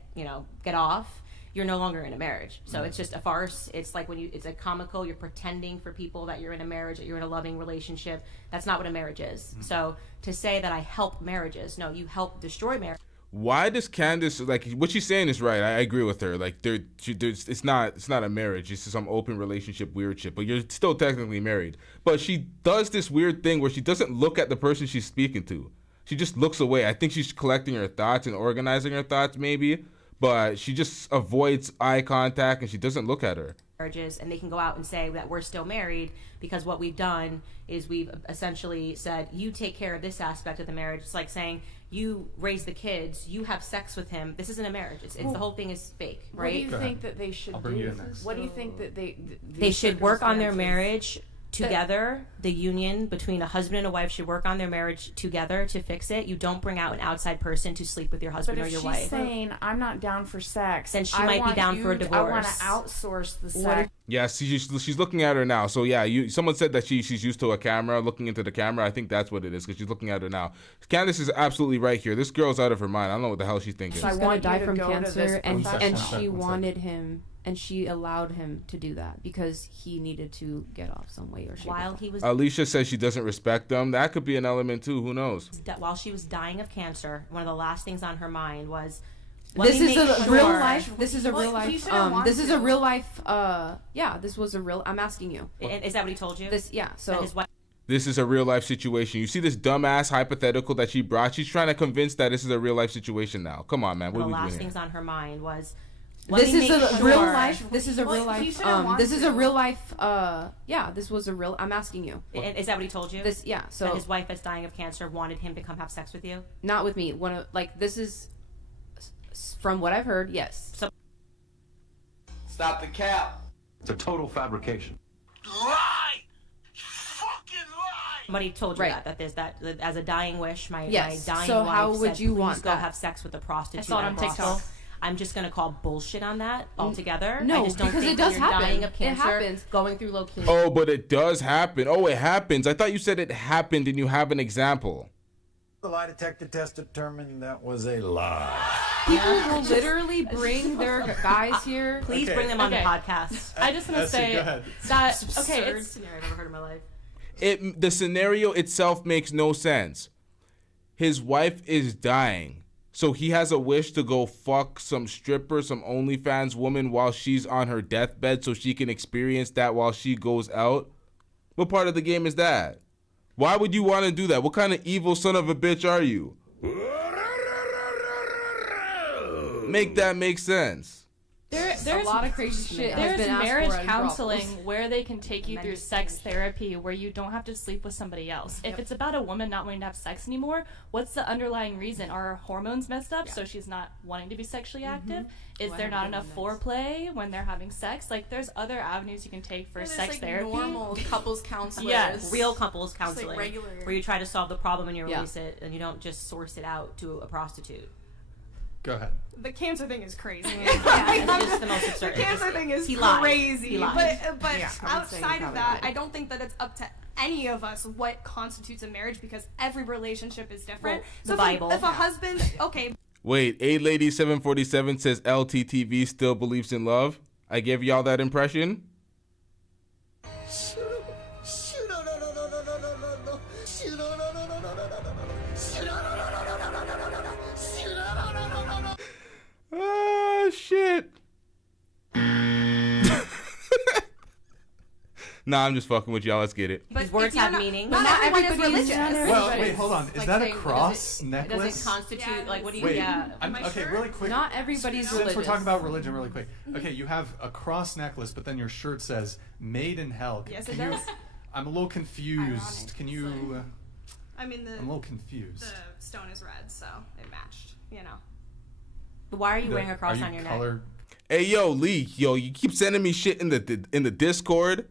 off, you're no longer in a marriage. So it's just a farce. It's like it's a comical. You're pretending for people that you're in a marriage, that you're in a loving relationship. That's not what a marriage is. So to say that I help marriages, no, you help destroy marriage. Why does Candace, like, what she's saying is right. I agree with her. Like, it's not a marriage. It's some open relationship weird shit. But you're still technically married. But she does this weird thing where she doesn't look at the person she's speaking to. She just looks away. I think she's collecting her thoughts and organizing her thoughts maybe. But she just avoids eye contact and she doesn't look at her. Marriages, and they can go out and say that we're still married because what we've done is we've essentially said, you take care of this aspect of the marriage. It's like saying, you raise the kids, you have sex with him. This isn't a marriage. It's the whole thing is fake, right? What do you think that they should do? What do you think that they should work on their marriage together? The union between a husband and a wife should work on their marriage together to fix it. You don't bring out an outside person to sleep with your husband or your wife. But if she's saying, I'm not down for sex, then she might be down for a divorce. I want to outsource the sex. Yeah, she's looking at her now. So yeah, someone said that she's used to a camera, looking into the camera. I think that's what it is because she's looking at her now. Candace is absolutely right here. This girl's out of her mind. I don't know what the hell she's thinking. She's gonna die from cancer, and she wanted him. And she allowed him to do that because he needed to get off some way or shape. While he was Alicia says she doesn't respect them. That could be an element too. Who knows? While she was dying of cancer, one of the last things on her mind was, this is a real life. This is a real life. This is a real life. Yeah, this was a real. I'm asking you. Is that what he told you? So his wife. This is a real life situation. You see this dumbass hypothetical that she brought? She's trying to convince that this is a real life situation now. Come on, man. What are we doing here? The last things on her mind was, this is a real life. This is a real life. This is a real life. Yeah, this was a real. I'm asking you. Is that what he told you? So that his wife that's dying of cancer wanted him to come have sex with you? Not with me. This is from what I've heard. Yes. Stop the cap. It's a total fabrication. Lie! Fucking lie! Somebody told you that there's that as a dying wish. My dying so wife how would said, you please want go that? have sex with a prostitute. I saw it on TikTok. I'm just going to call bullshit on that altogether. No, I just don't because think it does you're happen. dying of cancer, It happens. going through leukemia. Oh, but it does happen. Oh, it happens. I thought you said it happened and you have an example. The lie detector test determined that was a lie. People will literally bring their guys here. Please bring them on the podcast. I just want to say that it's scenario I've ever heard in my life. The scenario itself makes no sense. His wife is dying. So he has a wish to go fuck some stripper, some OnlyFans woman while she's on her deathbed so she can experience that while she goes out? What part of the game is that? Why would you want to do that? What kind of evil son of a bitch are you? Make that make sense. There's a lot of crazy shit. There's marriage counseling where they can take you through sex therapy where you don't have to sleep with somebody else. If it's about a woman not wanting to have sex anymore, what's the underlying reason? Are her hormones messed up so she's not wanting to be sexually active? Is there not enough foreplay when they're having sex? Like, there's other avenues you can take for sex therapy. Normal couples counselors. Yes, real couples counseling, regular. where you try to solve the problem and you release it, and you don't just source it out to a prostitute. Go ahead. The cancer thing is crazy. It's just the most absurd. The cancer thing is He lied. crazy. He lied. But Yeah, outside of that, I don't think that it's up to any of us what constitutes a marriage because every relationship is different. Well, the Bible. If a husband, okay. Wait, 8Lady747 says LTTV still believes in love? I gave y'all that impression? Ah, shit. Nah, I'm just fucking with y'all. Let's get it. These words have meaning. Not everyone is religious. Well, wait, hold on. Is that a cross necklace? Does it constitute, like, what do you, Wait, okay, really quick. Not everybody's Since religious. we're talking about religion really quick. Okay, you have a cross necklace, but then your shirt says "Made in Hell." Yes, it does. I'm a little confused. Can you... I mean, I'm a little confused. The stone is red, so it matched, you know. But why are you wearing a cross on your neck? Hey, yo, Lee, you keep sending me shit in the Discord.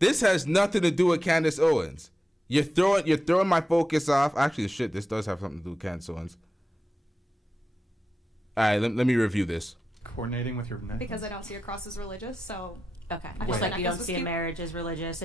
This has nothing to do with Candace Owens. You're throwing my focus off. Actually, shit, this does have something to do with Candace Owens. All right, let me review this. Coordinating with your neck. Because I don't see a cross as religious, so. Okay. Just like you don't see a marriage as religious.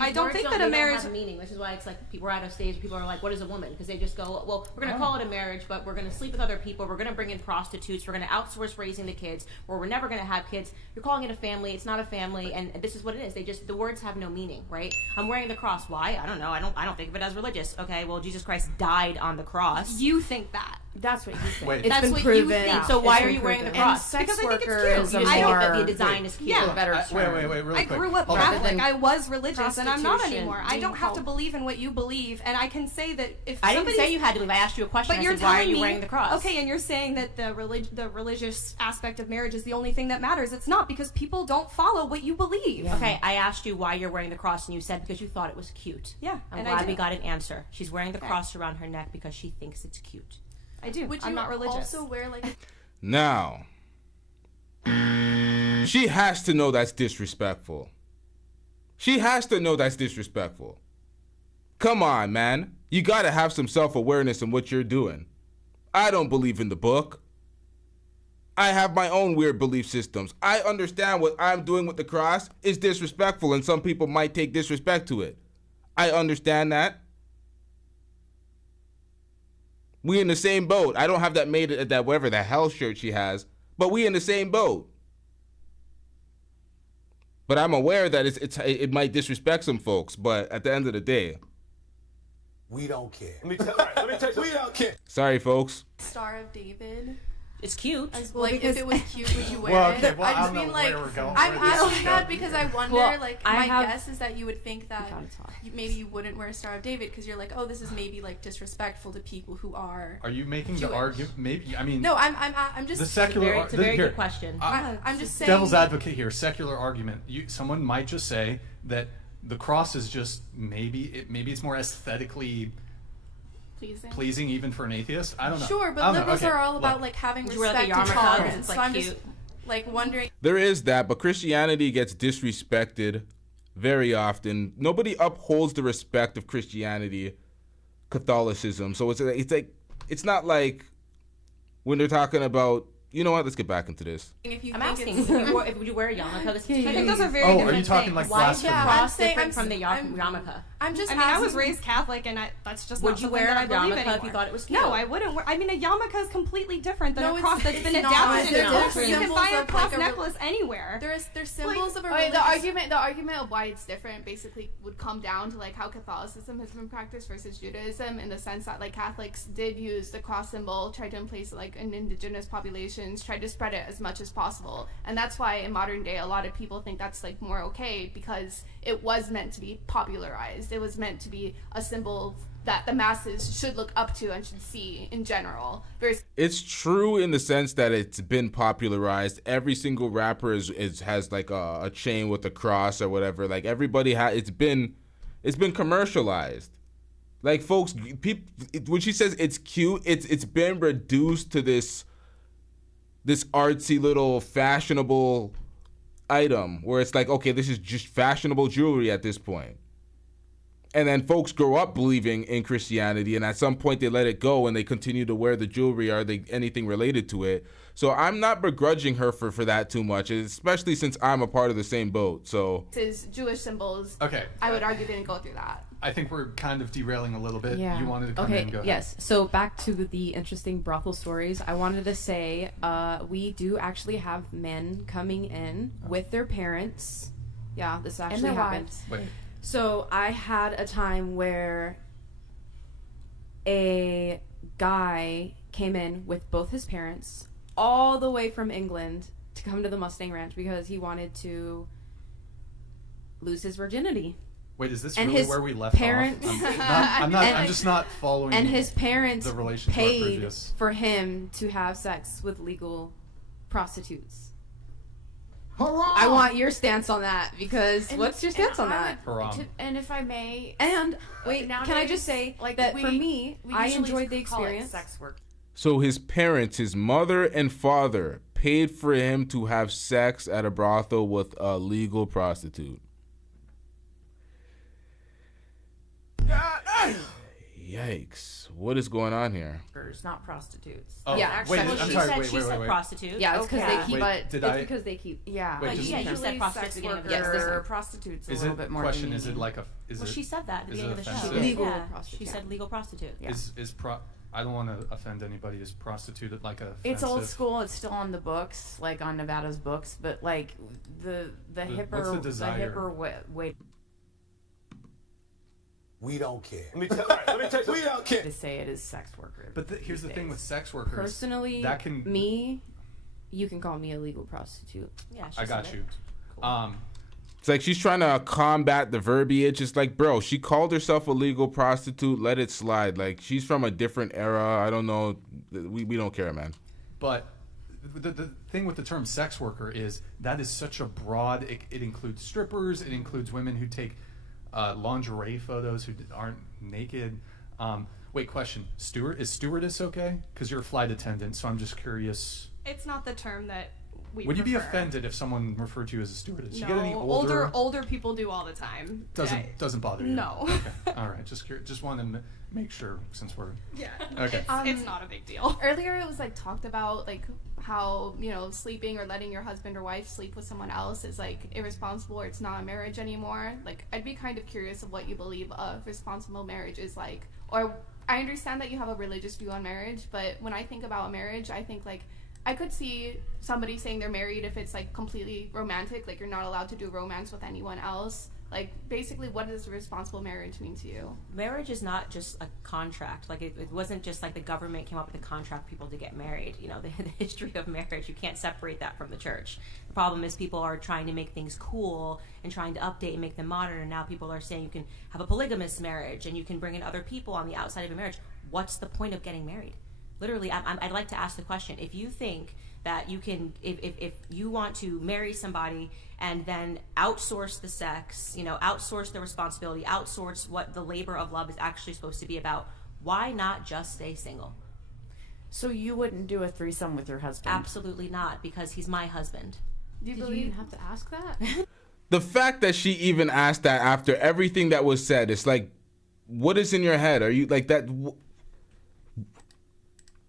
I don't think that a marriage have meaning, which is why it's like we're at a stage where people are like, "What is a woman?" Because they just go, "Well, we're going to call it a marriage, but we're going to sleep with other people. We're going to bring in prostitutes. We're going to outsource raising the kids, or we're never going to have kids." You're calling it a family. It's not a family, and this is what it is. The words have no meaning, right? I'm wearing the cross. Why? I don't know. I don't think of it as religious. Okay, well, Jesus Christ died on the cross. You think that? That's what you think. Wait. That's It's what been proven. you think. Yeah. So why It's are been you wearing the proven. cross? And sex Because I think it's worker cute. is You a just think that more- the design is cute. Yeah. Better term. Wait, really I quick. grew up Hold on. Catholic. I was religious, and I'm not Prostitution anymore. I being don't have to called- believe in what you believe, and I can say that if I didn't somebody's- say you had to believe. I asked you a question. But I you're said, why are telling you me, wearing the cross? okay, and you're saying that the religious aspect of marriage is the only thing that matters. It's not, because people don't follow what you believe. Okay, I asked you why you're wearing the cross, and you said because you thought it was cute. Yeah, I'm and I glad do. we got an answer. She's wearing the cross around her neck because she thinks it's cute. I do. Would I'm you not religious. also wear like? Now, she has to know that's disrespectful. She has to know that's disrespectful. Come on, man. You gotta have some self-awareness in what you're doing. I don't believe in the book. I have my own weird belief systems. I understand what I'm doing with the cross is disrespectful, and some people might take disrespect to it. I understand that. We in the same boat. I don't have that made at that whatever the hell shirt she has, but we in the same boat. But I'm aware that it might disrespect some folks, but at the end of the day, We don't care. Let me tell you, we don't care. sorry folks. Star of David. It's cute. Like, if it was cute, would you wear Well, it? okay, well, I I just don't know mean, where like, we're going I'm with this. asking that because I wonder, Well, like, I my have- guess is that you would think that maybe you wouldn't wear a Star of David because you're like, oh, this is maybe like disrespectful to people who are. Are you making Jewish. the argument? Maybe I mean. No, I'm just. The secular. It's a very here, good question. I'm just saying. Devil's advocate here. Secular argument. Someone might just say that the cross is just maybe it's more aesthetically pleasing even for an atheist. I don't know. Sure, but I don't know. liberals Okay, are all look. about like having Would you wear, like, respect a and yarmulke? tolerance. It's, So like, I'm just cute. like wondering. There is that, but Christianity gets disrespected very often. Nobody upholds the respect of Christianity, Catholicism. So it's not like when they're talking about, you know what? Let's get back into this. If you I'm think asking, it's- would you wear a yarmulke? I think those are very Oh, different are you talking things. like Why is the blasphemy? cross saying- different from the I'm- yarmulke? I'm just. I mean, I was asking- raised Catholic, and that's just Would not you something wear that I a believe yarmulke anymore. if you thought it was cute? No, I wouldn't wear. I mean, a yarmulke is completely different than No, a cross it's- that's been it's not. adapted They're into a different You can symbols buy a of, cross like, a re- necklace anywhere. There's symbols of a Okay, religious. the argument of why it's different basically would come down to like how Catholicism has been practiced versus Judaism, in the sense that like Catholics did use the cross symbol, tried to emplace it like in indigenous populations, tried to spread it as much as possible, and that's why in modern day a lot of people think that's like more okay, because it was meant to be popularized. It was meant to be a symbol that the masses should look up to and should see in general. It's true in the sense that it's been popularized. Every single rapper has like a chain with a cross or whatever. Like everybody it's been commercialized. Like folks, people, when she says it's cute, it's been reduced to this artsy little fashionable item where it's like, okay, this is just fashionable jewelry at this point. And then folks grow up believing in Christianity, and at some point they let it go and they continue to wear the jewelry or anything related to it. So I'm not begrudging her for that too much, especially since I'm a part of the same boat. So His Jewish symbols, Okay. I would argue, didn't go through that. I think we're kind of derailing a little bit. Yeah. You wanted to come in and go ahead. Yes. So back to the interesting brothel stories. I wanted to say we do actually have men coming in with their parents. Yeah, this actually their happened. wives. Wait. So I had a time where a guy came in with both his parents all the way from England to come to the Mustang Ranch because he wanted to lose his virginity. Wait, is this And really his where we left parents, off? I'm just not following. And his parents the relationship paid previous. for him to have sex with legal prostitutes. Hurrah! I want your stance on that because And- what's your stance on that? And if I may, And wait, nowadays, can I just say like, that we- for me, we I usually enjoyed the call it experience. sex work. So his parents, his mother and father, paid for him to have sex at a brothel with a legal prostitute. Yikes. Yikes! What is going on here? Not prostitutes. Oh, yeah, actually, wait, I'm sorry. She said prostitute. Yeah, it's because Okay. they keep. Wait, did I- because they keep. Yeah, Wait, but just- yeah, you said prostitutes sex beginning of the worker, show. prostitutes a Is little it bit more. question? Is it demeaning. like a? Is Well, it? she said that at the is beginning it of the show. offensive? Legal yeah. prostitute. She said legal prostitute. Yeah. I don't want to offend anybody. Is prostitute like a? It's old school. It's still on the books, like on Nevada's books, but like the hipper, what's the desire? hipper way. We don't care. Let me tell you, we don't care. To say it is sex worker. But here's the thing with sex workers. Personally, that can me, you can call me a legal prostitute. Yeah, I got you. It's like she's trying to combat the verbiage. It's like, bro, she called herself a legal prostitute. Let it slide. Like, she's from a different era. I don't know. We don't care, man. But the thing with the term sex worker is that is such a broad. It includes strippers. It includes women who take lingerie photos who aren't naked. Wait, question. Is stewardess okay? Because you're a flight attendant, so I'm just curious. It's not the term that we Would you be prefer. offended if someone referred to you as a stewardess? No, You get any older people do all the time. Doesn't bother you? No. Okay. All right. Just curious. Just wanted to make sure since we're. Yeah. Okay. It's not a big deal. Earlier it was like talked about like how, you know, sleeping or letting your husband or wife sleep with someone else is like irresponsible or it's not a marriage anymore. Like, I'd be kind of curious of what you believe a responsible marriage is like. Or I understand that you have a religious view on marriage, but when I think about marriage, I think like I could see somebody saying they're married if it's like completely romantic, like you're not allowed to do romance with anyone else. Like, basically, what does a responsible marriage mean to you? Marriage is not just a contract. Like, it wasn't just like the government came up with a contract for people to get married. You know, the history of marriage, you can't separate that from the church. The problem is people are trying to make things cool and trying to update and make them modern. And now people are saying you can have a polygamous marriage and you can bring in other people on the outside of a marriage. What's the point of getting married? Literally, I'd like to ask the question. If you think that you can, if you want to marry somebody and then outsource the sex, you know, outsource the responsibility, outsource what the labor of love is actually supposed to be about, why not just stay single? So you wouldn't do a threesome with your husband? Absolutely not, because he's my husband. Did you even have to ask that? The fact that she even asked that after everything that was said, it's like, what is in your head? Are you like that?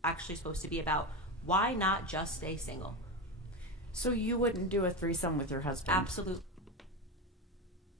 Actually supposed to be about, why not just stay single? So you wouldn't do a threesome with your husband? Absolutely.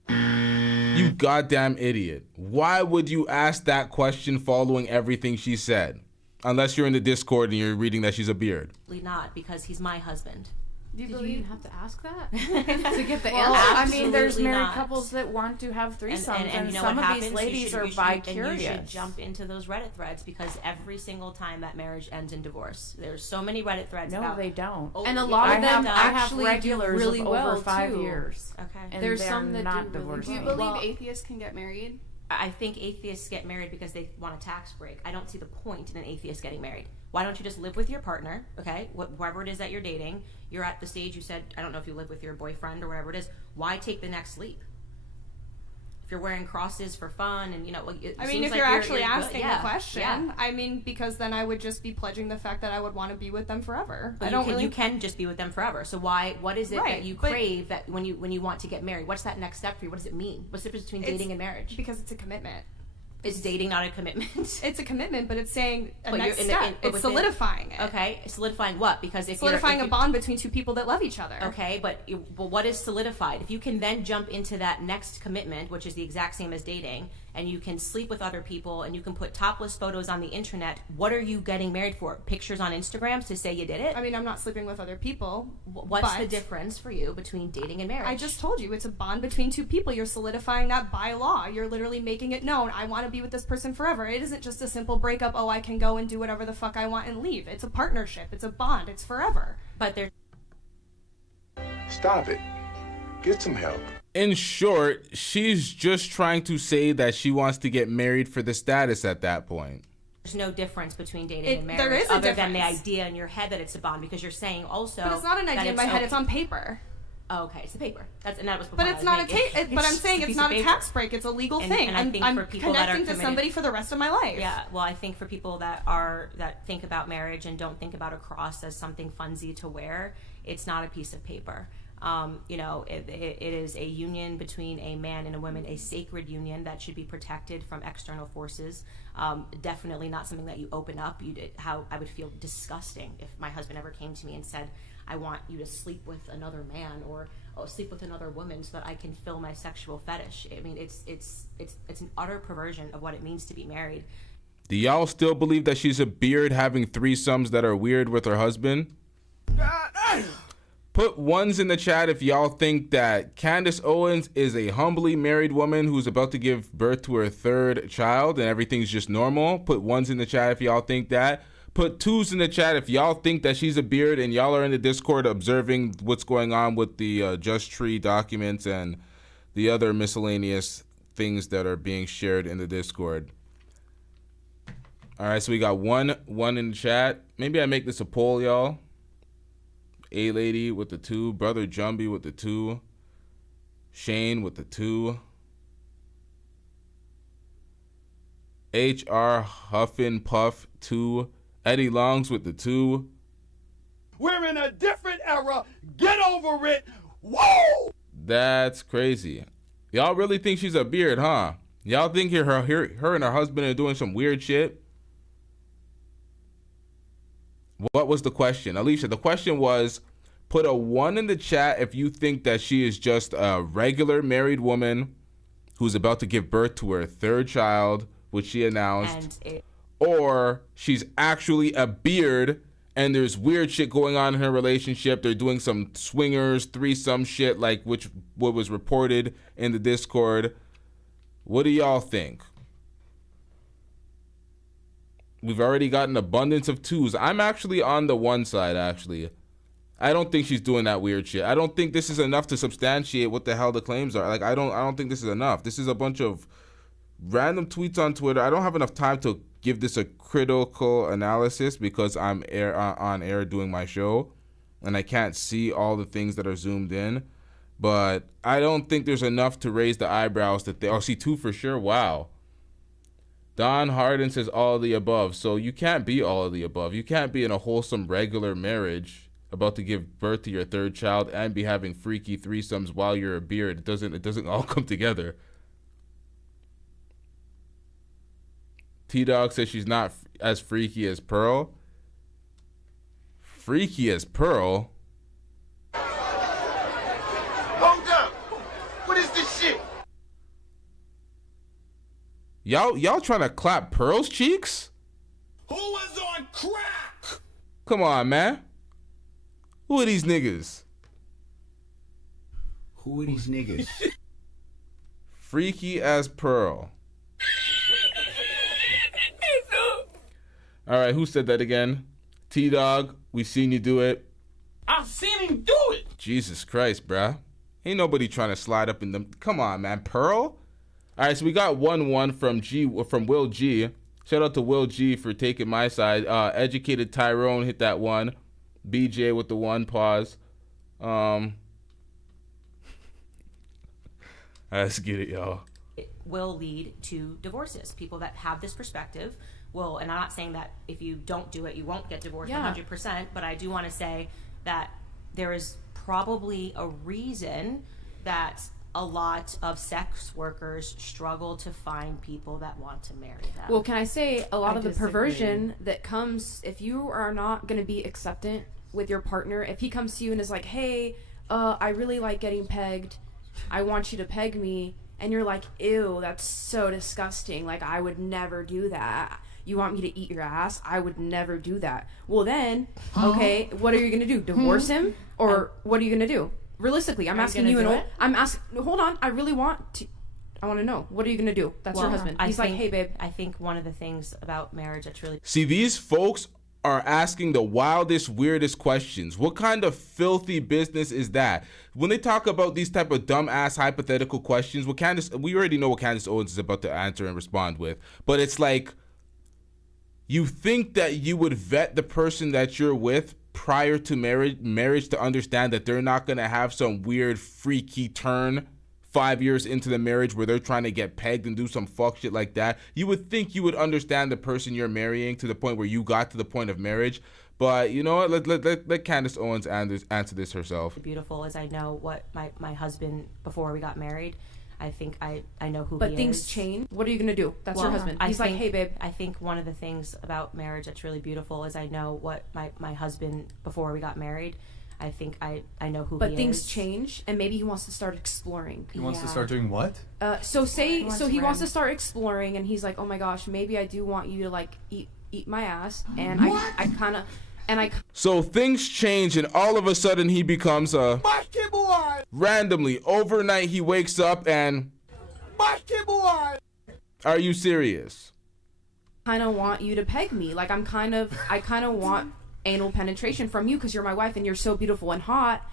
You goddamn idiot. Why would you ask that question following everything she said? Unless you're in the Discord and you're reading that she's a beard. Not, because he's my husband. Did you even have to ask that? To get the well, answer? I mean, there's Absolutely married not. couples that want to have threesomes, and you know some what of happens? these ladies are bi-curious. And you should jump into those Reddit threads, because every single time that marriage ends in divorce. There's so many Reddit threads. No, about, they don't. Oh, And a lot of them I have actually regulars do really of well over 5 too. years. Okay. And There's they're some that not do really divorced. Do you well. believe atheists can get married? I think atheists get married because they want a tax break. I don't see the point in an atheist getting married. Why don't you just live with your partner, okay? Whoever it is that you're dating, you're at the stage you said, I don't know if you live with your boyfriend or whatever it is. Why take the next leap? If you're wearing crosses for fun and, you know, it I mean, seems if like you're actually good. asking Yeah, the question, yeah. I mean, because then I would just be pledging the fact that I would want to be with them forever. But you can just be with them forever. So what is it Right, that you but- crave that when you want to get married? What's that next step for you? What does it mean? What's the difference between dating and marriage? Because it's a commitment. Is dating not a commitment? It's a commitment, but it's saying a But next you're step. It's solidifying it. Okay, solidifying what? Because if Solidifying you're, a bond between two people that love each other. Okay, but what is solidified? If you can then jump into that next commitment, which is the exact same as dating, and you can sleep with other people, and you can put topless photos on the internet, what are you getting married for? Pictures on Instagrams to say you did it? I mean, I'm not sleeping with other people. What's the but difference for you between dating and marriage? I just told you, it's a bond between two people. You're solidifying that by law. You're literally making it known. I want to be with this person forever. It isn't just a simple breakup, oh, I can go and do whatever the fuck I want and leave. It's a partnership. It's a bond. It's forever. But there's... Stop it. Get some help. In short, she's just trying to say that she wants to get married for the status at that point. There's no difference between dating and marriage there is a other than the difference. idea in your head that it's a bond, because you're saying also But it's not an that idea in my head. It's on paper. Oh, okay, it's the paper. And that was the But point it's I was not a making. but I'm saying just it's piece not of a paper. tax break. It's a legal And- thing. and I think I'm for people that are connecting to committed- somebody for the rest of my life. Yeah, well, I think for people that think about marriage and don't think about a cross as something funsy to wear, it's not a piece of paper. You know, it is a union between a man and a woman, a sacred union that should be protected from external forces. Definitely not something that you open up. How I would feel disgusting if my husband ever came to me and said, I want you to sleep with another man or sleep with another woman so that I can fill my sexual fetish. I mean, it's an utter perversion of what it means to be married. Do y'all still believe that she's a beard having threesomes that are weird with her husband? Put ones in the chat if y'all think that Candace Owens is a humbly married woman who's about to give birth to her third child and everything's just normal. Put ones in the chat if y'all think that. Put twos in the chat if y'all think that she's a beard and y'all are in the Discord observing what's going on with the Just Tree documents and the other miscellaneous things that are being shared in the Discord. All right, so we got one in the chat. Maybe I make this a poll, y'all. A Lady with the 2, Brother Jumby with the 2, Shane with the 2, HR Huffin Puff 2, Eddie Longs with the 2. We're in a different era. Get over it. Whoa! That's crazy. Y'all really think she's a beard, huh? Y'all think her and her husband are doing some weird shit? What was the question? Alicia, the question was, put a 1 in the chat if you think that she is just a regular married woman who's about to give birth to her third child, which she announced, or she's actually a beard and there's weird shit going on in her relationship. They're doing some swingers, threesome shit, like what was reported in the Discord. What do y'all think? We've already got an abundance of 2s. I'm actually on the 1 side, actually. I don't think she's doing that weird shit. I don't think this is enough to substantiate what the hell the claims are. Like, I don't think this is enough. This is a bunch of random tweets on Twitter. I don't have enough time to give this a critical analysis because I'm on air doing my show, and I can't see all the things that are zoomed in. But I don't think there's enough to raise the eyebrows that they... Oh, see, 2 for sure? Wow. Don Harden says all of the above. So you can't be all of the above. You can't be in a wholesome regular marriage about to give birth to your third child and be having freaky threesomes while you're a beard. It doesn't all come together. T-Dog says she's not as freaky as Pearl. Freaky as Pearl? Hold up. What is this shit? Y'all trying to clap Pearl's cheeks? Who is on crack? Come on, man. Who are these niggas? Who are these niggas? Freaky as Pearl. All right, who said that again? T-Dog, we seen you do it. I've seen him do it. Jesus Christ, bruh. Ain't nobody trying to slide up in them. Come on, man. Pearl? All right, so we got 1-1 from Will G. Shout out to Will G for taking my side. Educated Tyrone hit that 1. BJ with the 1 pause. Let's get it, y'all. It will lead to divorces. People that have this perspective will, and I'm not saying that if you don't do it, you won't get divorced 100%, but I do want to say that there is probably a reason that a lot of sex workers struggle to find people that want to marry them. Well, can I say a lot of the perversion that comes if you are not going to be acceptant with your partner, if he comes to you and is like, hey, I really like getting pegged, I want you to peg me, and you're like, ew, that's so disgusting, like I would never do that. You want me to eat your ass? I would never do that. Well then, okay, what are you gonna do? Divorce him? Or what are you gonna do? Realistically, I'm asking you I'm asking, hold on, I want to know. What are you gonna do? That's your husband. He's like, hey babe. I think one of the things about marriage that's really... See, these folks are asking the wildest, weirdest questions. What kind of filthy business is that? When they talk about these type of dumb-ass hypothetical questions, we already know what Candace Owens is about to answer and respond with. But it's like, you think that you would vet the person that you're with prior to marriage to understand that they're not going to have some weird, freaky turn 5 years into the marriage where they're trying to get pegged and do some fuck shit like that. You would think you would understand the person you're marrying to the point where you got to the point of marriage. But you know what? Let Candace Owens answer this herself. Beautiful as I know what my husband before we got married. I think I know who he is. But things change. What are you gonna do? That's your husband. He's like, hey, babe. I think one of the things about marriage that's really beautiful is I know what my husband before we got married. I think I know who he is. But things change, and maybe he wants to start exploring. He wants to start doing what? He wants to start exploring, and he's like, oh my gosh, maybe I do want you to like eat my ass, and I kind of. So things change, and all of a sudden he becomes a boy. Randomly, overnight, he wakes up and boy. Are you serious? Kind of want you to peg me, like I kind of want anal penetration from you because you're my wife and you're so beautiful and hot,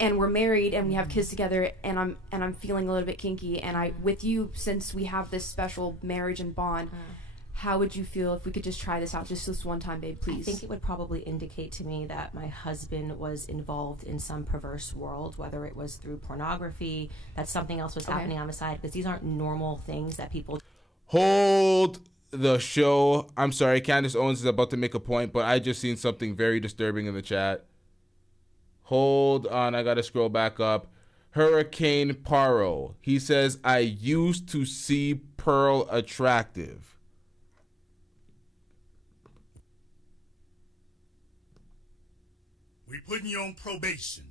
and we're married and we have kids together, and I'm feeling a little bit kinky, and with you, since we have this special marriage and bond. How would you feel if we could just try this out just this one time, babe, please? I think it would probably indicate to me that my husband was involved in some perverse world, whether it was through pornography, that something else was happening on the side, because these aren't normal things that people... Hold the show. I'm sorry, Candace Owens is about to make a point, but I just seen something very disturbing in the chat. Hold on, I gotta scroll back up. Hurricane Paro. He says, I used to see Pearl attractive. We're putting you on probation.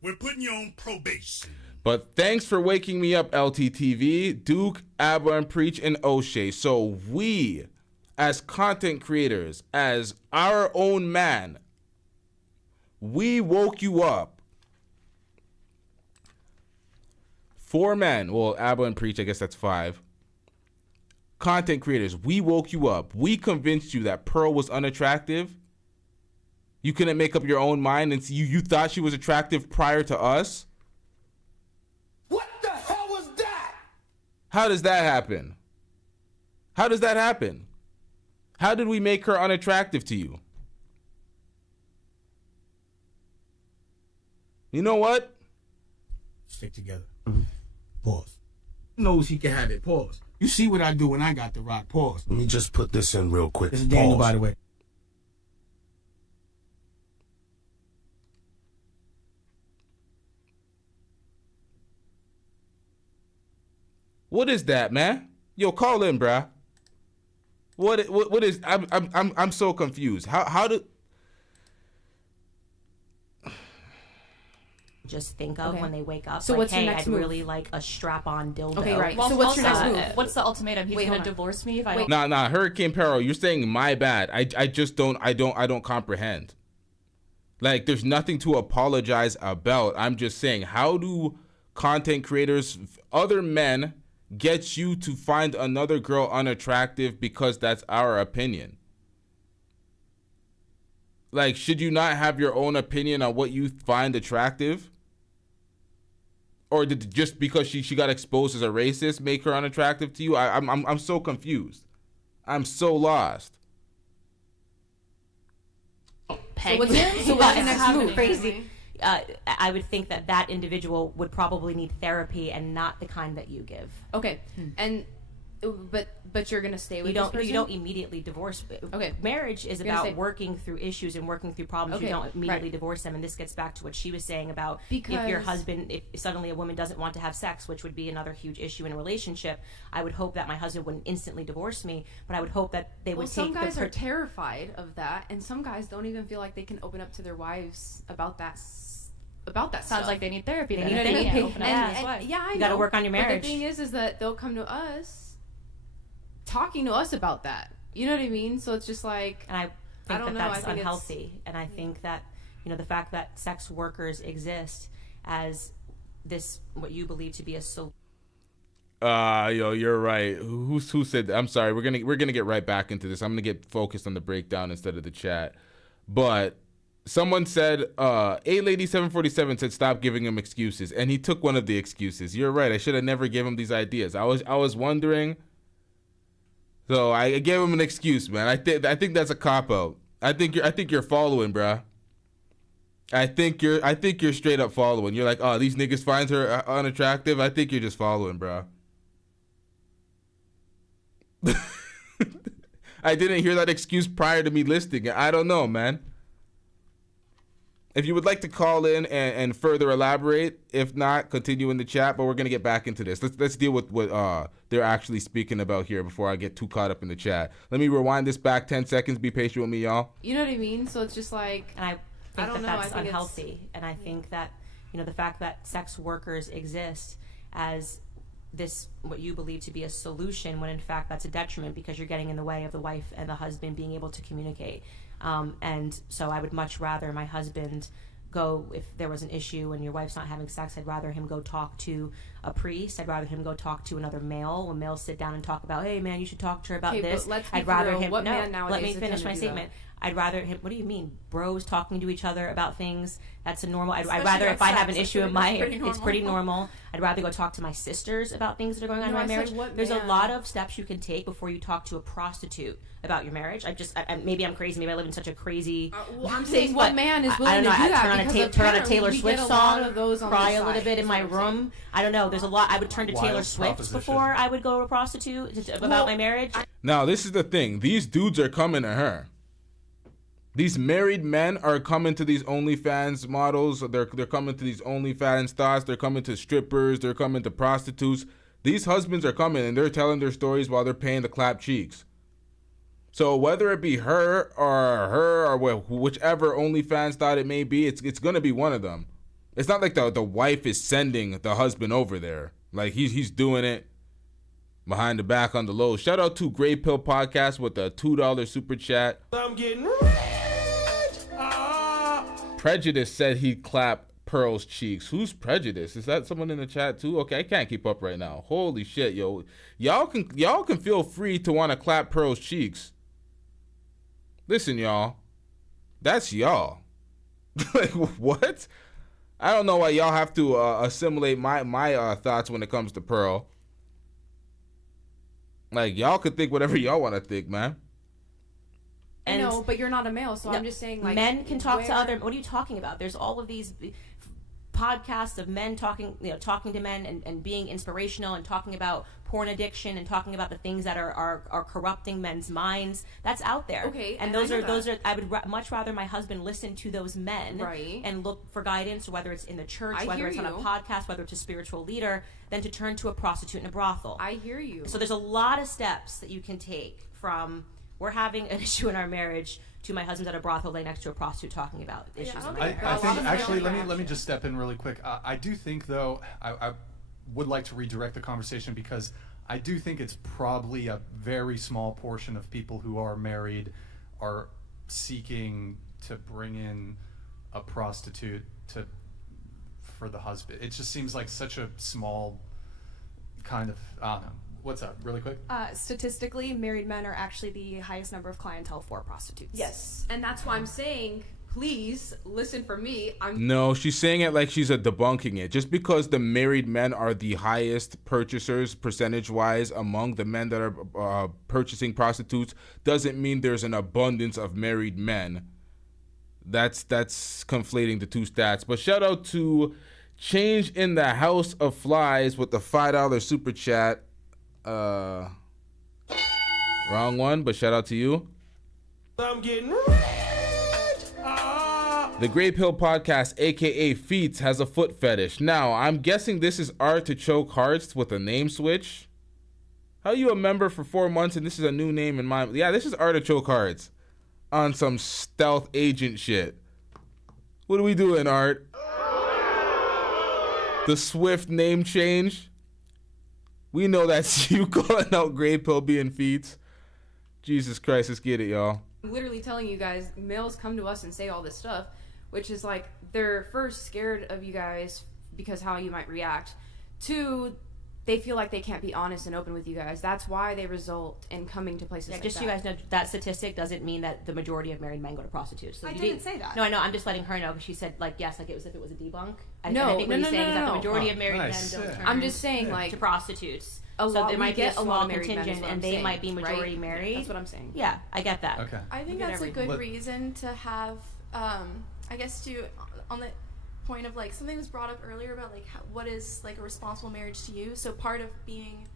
We're putting you on probation. But thanks for waking me up, LTTV, Duke, Abba, and Preach, and O'Shea. So we, as content creators, as our own man, we woke you up. 4 men, well, Abba and Preach, I guess that's 5. Content creators, we woke you up. We convinced you that Pearl was unattractive. You couldn't make up your own mind, and you thought she was attractive prior to us? What the hell was that? How does that happen? How does that happen? How did we make her unattractive to you? You know what? Stick together. Pause. Knows he can have it. Pause. You see what I do when I got the rock. Pause. Let me just put this in real quick. This is Daniel, by the way. What is that, man? Yo, call in, bruh. What is? I'm so confused. How do? Just think of when they wake up. So like, what's hey, your next I'd move? really like a strap-on dildo. Okay, right. Well, so what's your next also, move? What's the ultimatum? He's gonna divorce me if I don't. Nah, Hurricane Peril, you're saying my bad. I just don't comprehend. Like, there's nothing to apologize about. I'm just saying, how do content creators, other men, get you to find another girl unattractive because that's our opinion? Like, should you not have your own opinion on what you find attractive? Or did just because she got exposed as a racist make her unattractive to you? I'm so confused. I'm so lost. So what's the next move? Crazy. I would think that individual would probably need therapy and not the kind that you give. Okay, and but you're gonna stay with this person? You don't immediately divorce. Okay, marriage is about working through issues and working through problems. Okay, you don't immediately divorce them, and this gets back to what she was saying about if suddenly a woman doesn't want to have sex, which would be another huge issue in a relationship. I would hope that my husband wouldn't instantly divorce me, but I would hope that they would take. Some guys are terrified of that, and some guys don't even feel like they can open up to their wives about that. Sounds stuff. Like they need therapy. They need therapy. Open up and yeah, I know. You got to work on your marriage. But the thing is that they'll come to us, talking to us about that. You know what I mean? So it's just like, and I think that's unhealthy. And I think that the fact that sex workers exist as this what you believe to be a solution. Yo, you're right. Who said that? I'm sorry. We're gonna get right back into this. I'm gonna get focused on the breakdown instead of the chat. But someone said, A-Lady747 said, stop giving him excuses, and he took one of the excuses. You're right. I should have never given him these ideas. I was wondering. So I gave him an excuse, man. I think that's a cop out. I think you're following, bruh. I think you're straight up following. You're like, oh, these niggas find her unattractive. I think you're just following, bruh. I didn't hear that excuse prior to me listing it. I don't know, man. If you would like to call in and further elaborate, if not, continue in the chat. But we're gonna get back into this. Let's deal with what they're actually speaking about here before I get too caught up in the chat. Let me rewind this back 10 seconds. Be patient with me, y'all. You know what I mean? So it's just like, and I think that's I think unhealthy. And I think that, the fact that sex workers exist as this, what you believe to be a solution, when in fact that's a detriment, because you're getting in the way of the wife and the husband being able to communicate. And so I would much rather my husband go, if there was an issue and your wife's not having sex, I'd rather him go talk to a priest. I'd rather him go talk to another male. When males sit down and talk about, hey man, you should talk to her about this. I'd rather him. What no, man nowadays let me finish my statement. I'd rather him. What do you mean, bros talking to each other about things? That's a normal. I'd rather, if I have an issue of my, it's pretty normal. I'd rather go talk to my sisters about things that are going on in my marriage. There's a lot of steps you can take before you talk to a prostitute about your marriage. Maybe I'm crazy. Maybe I live in such a crazy. Well, I'm saying what man is willing to do that? Turn on a Taylor Swift song, cry a little side, bit in my room. I don't know. There's a lot. I would turn to Taylor Swift before I would go to a prostitute about my marriage. Now, this is the thing. These dudes are coming to her. These married men are coming to these OnlyFans models. They're coming to these OnlyFans thoughts. They're coming to strippers. They're coming to prostitutes. These husbands are coming and they're telling their stories while they're paying the clap cheeks. So whether it be her or whichever OnlyFans thought it may be, it's going to be one of them. It's not like the wife is sending the husband over there. Like he's doing it behind the back on the low. Shout out to Grey Pill Podcast with a $2 super chat. I'm getting rich. Prejudice said he'd clap Pearl's cheeks. Who's Prejudice? Is that someone in the chat too? Okay, I can't keep up right now. Holy shit, yo. Y'all can feel free to want to clap Pearl's cheeks. Listen, y'all. That's y'all. Like, what? I don't know why y'all have to assimilate my thoughts when it comes to Pearl. Like, y'all could think whatever y'all want to think, man. I know, but you're not a male, so I'm just saying, like, men can talk to other. What are you talking about? There's all of these podcasts of men talking to men and being inspirational and talking about porn addiction and talking about the things that are corrupting men's minds. That's out there. Okay, and those are. I would much rather my husband listen to those men, and look for guidance, whether it's in the church, whether it's on a podcast, whether it's a spiritual leader, than to turn to a prostitute in a brothel. I hear you. So there's a lot of steps that you can take from we're having an issue in our marriage to my husband's at a brothel laying next to a prostitute talking about issues. I think actually, let me just step in really quick. I do think, though, I would like to redirect the conversation, because I do think it's probably a very small portion of people who are married are seeking to bring in a prostitute for the husband. It just seems like such a small kind of, I don't know. What's up, really quick? Statistically, married men are actually the highest number of clientele for prostitutes. Yes, and that's why I'm saying, please listen for me. No, she's saying it like she's debunking it. Just because the married men are the highest purchasers percentage-wise among the men that are purchasing prostitutes doesn't mean there's an abundance of married men. That's conflating the two stats. But shout out to Change in the House of Flies with the $5 super chat. Wrong one, but shout out to you. I'm getting rich. The Grey Pill Podcast, aka Feats, has a foot fetish. Now, I'm guessing this is Artichoke Hearts with a name switch. How are you a member for 4 months and this is a new name in my... Yeah, this is Artichoke Hearts on some stealth agent shit. What are we doing, Art? The swift name change? We know that's you calling out Grey Pill being Feats. Jesus Christ, let's get it, y'all. I'm literally telling you guys, males come to us and say all this stuff, which is like, they're first scared of you guys because how you might react. Two, they feel like they can't be honest and open with you guys. That's why they result in coming to places like just that. So you guys know, that statistic doesn't mean that the majority of married men go to prostitutes. So I didn't say that. No, I know. I'm just letting her know, because she said, like, yes, like it was if it was a debunk. I think no, what he's saying is that the majority of married men don't turn I'm just saying, like, to prostitutes. So there might be a small married contingent, and they might be majority married. That's what I'm saying. Yeah, I get that. Okay. I think that's a good reason to have, I guess, on the point of, like, something was brought up earlier about, like, what is, like, a responsible marriage to you. So part of being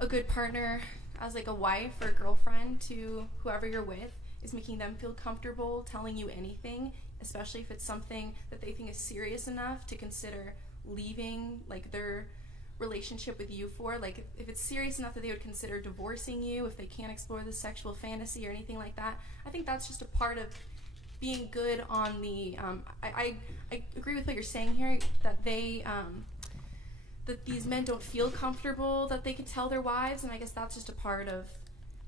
a good partner as like a wife or girlfriend to whoever you're with is making them feel comfortable telling you anything, especially if it's something that they think is serious enough to consider leaving like their relationship with you for. Like if it's serious enough that they would consider divorcing you if they can't explore the sexual fantasy or anything like that. I think that's just a part of being good on the I agree with what you're saying here, that they that these men don't feel comfortable that they can tell their wives, and I guess that's just a part of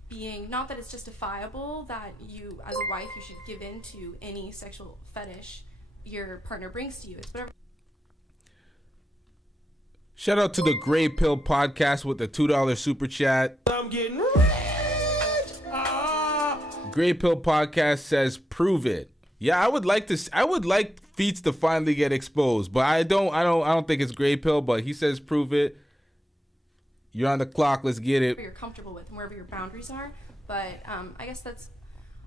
being, not that it's justifiable that you as a wife you should give in to any sexual fetish your partner brings to you. It's whatever. Shout out to the Gray Pill Podcast with the $2 super chat. I'm getting rich. Gray Pill Podcast says, "Prove it." Yeah, I would like feats to finally get exposed, but I don't think it's Gray Pill. But he says, "Prove it." You're on the clock. Let's get it. You're comfortable with and wherever your boundaries are, but I guess that's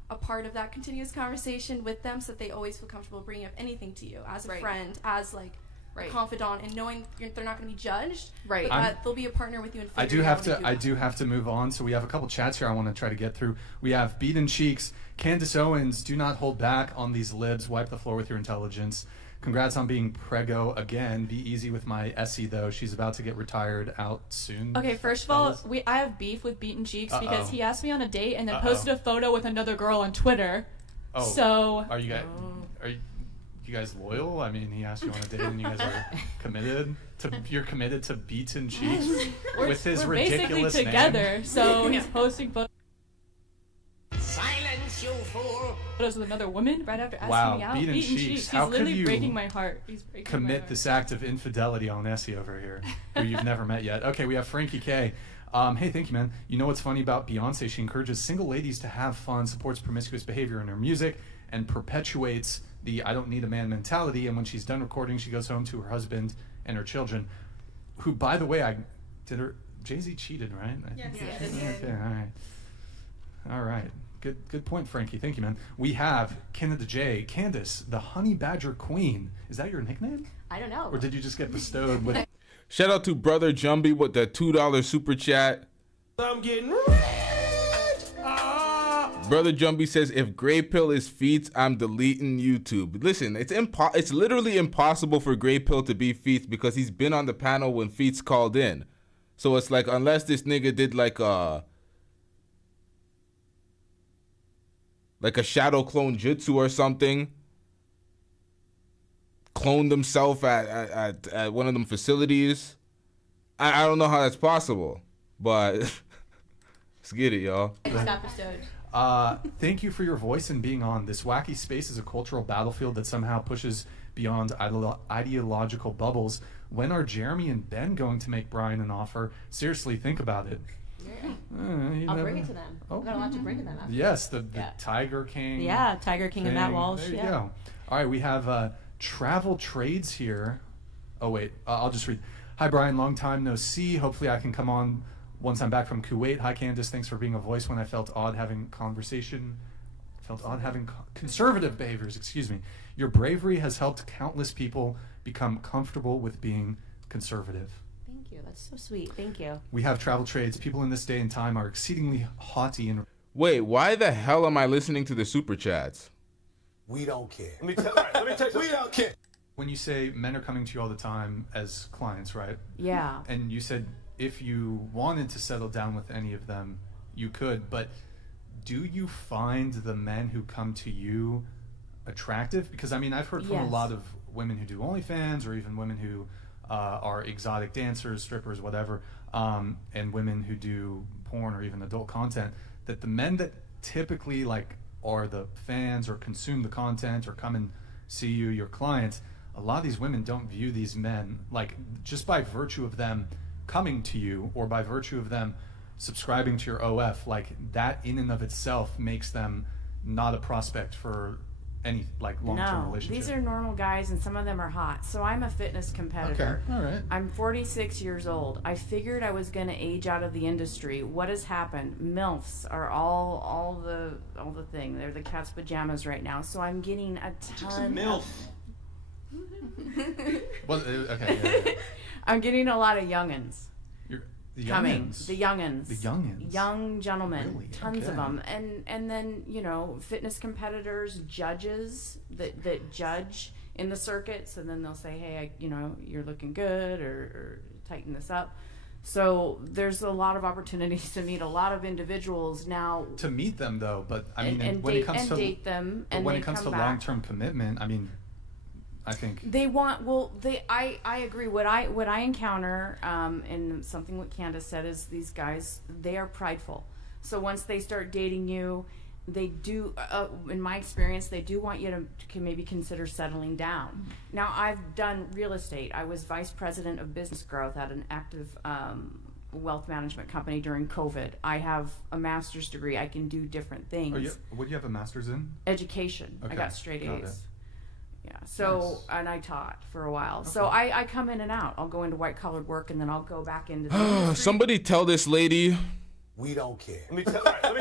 a part of that continuous conversation with them, so that they always feel comfortable bringing up anything to you as a friend, as like a confidant, and knowing they're not going to be judged, but that they'll be a partner with you. And I do have to move on. So we have a couple chats here I want to try to get through. We have Beaten Cheeks, Candace Owens. Do not hold back on these libs. Wipe the floor with your intelligence. Congrats on being prego again. Be easy with my Essie though. She's about to get retired out soon. Okay, first of all, I have beef with Beaten Cheeks because he asked me on a date and then posted a photo with another girl on Twitter. Oh, so are you guys loyal? I mean, he asked you on a date and you guys are committed to Beaten Cheeks with his ridiculous basically together, name. So he's posting photos. Silence, you fool! Photos with another woman right after asking Wow, me out. Beaten Cheeks. He's How could literally you breaking my heart. He's breaking my commit heart. this act of infidelity on Essie over here, who you've never met yet? Okay, we have Frankie K. Hey, thank you, man. You know what's funny about Beyonce? She encourages single ladies to have fun, supports promiscuous behavior in her music, and perpetuates the "I don't need a man" mentality. And when she's done recording, she goes home to her husband and her children, who, by the way, Jay-Z cheated, right? Yes. Okay, all right. Good point, Frankie. Thank you, man. We have Canada J, Candace, the Honey Badger Queen. Is that your nickname? I don't know. Or did you just get bestowed with... Shout out to Brother Jumbie with the $2 super chat. I'm getting rich. Brother Jumbie says, "If Gray Pill is feats, I'm deleting YouTube." Listen, it's literally impossible for Gray Pill to be feats because he's been on the panel when feats called in. So it's like, unless this nigga did like a shadow clone jutsu or something, cloned himself at one of them facilities. I don't know how that's possible, but let's get it, y'all. Stop bestowed. Thank you for your voice and being on. This wacky space is a cultural battlefield that somehow pushes beyond ideological bubbles. When are Jeremy and Ben going to make Brian an offer? Seriously, think about it. I'll bring it to them. I've got a lot to bring to them after. Yes, the Tiger King. Yeah, Tiger King and Matt Walsh. There you go. All right, we have Travel Trades here. Oh, wait. I'll just read. Hi, Brian. Long time no see. Hopefully I can come on once I'm back from Kuwait. Hi, Candace. Thanks for being a voice when I felt odd having conservative behaviors. Excuse me. Your bravery has helped countless people become comfortable with being conservative. Thank you. That's so sweet. Thank you. We have Travel Trades. People in this day and time are exceedingly haughty and... Wait, why the hell am I listening to the super chats? We don't care. Let me tell you, we don't care. When you say men are coming to you all the time as clients, right? Yeah. And you said if you wanted to settle down with any of them, you could, but do you find the men who come to you attractive? Because, I mean, I've heard from a lot of women who do OnlyFans, or even women who are exotic dancers, strippers, whatever, and women who do porn or even adult content, that the men that typically are the fans or consume the content or come and see you, your clients, a lot of these women don't view these men, just by virtue of them coming to you or by virtue of them subscribing to your OF, that in and of itself makes them not a prospect for any long-term relationship. These are normal guys, and some of them are hot. So I'm a fitness competitor. Okay, all right. I'm 46 years old. I figured I was going to age out of the industry. What has happened? MILFs are all the thing. They're the cat's pajamas right now. So I'm getting a ton. MILF. Well, okay. Yeah. I'm getting a lot of youngins. coming. youngins. The youngins. The youngins. Young gentlemen. Really? Tons Okay. of them. And then, you know, fitness competitors, judges that judge in the circuits, and then they'll say, hey, you're looking good, or tighten this up. So there's a lot of opportunities to meet a lot of individuals now. To meet them, though, but I mean, and when date, it comes and to date them, but and when they it comes come to back. long-term commitment, I mean, I think They want, I agree. What I encounter, and something what Candace said, is these guys, they are prideful. So once they start dating you, they do, in my experience, they do want you to maybe consider settling down. Now, I've done real estate. I was vice president of business growth at an active wealth management company during COVID. I have a master's degree. I can do different things. what do you have a master's in? Education. Okay, I got straight got A's. it. Yeah. So, Nice. and I taught for a while. Okay. So I come in and out. I'll go into white collared work, and then I'll go back into the industry. Somebody tell this lady. We don't care. Let me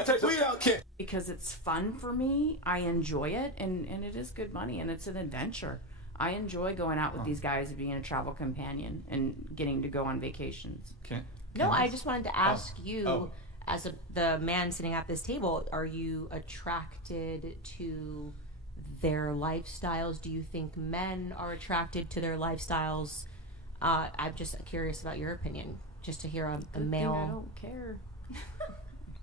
tell you, we don't care. Because it's fun for me. I enjoy it, and it is good money, and it's an adventure. I enjoy going out with these guys and being a travel companion and getting to go on vacations. No, I just wanted to ask you, Oh. as the man sitting at this table, are you attracted to their lifestyles? Do you think men are attracted to their lifestyles? I'm just curious about your opinion, just to hear a Good thing male. I don't care.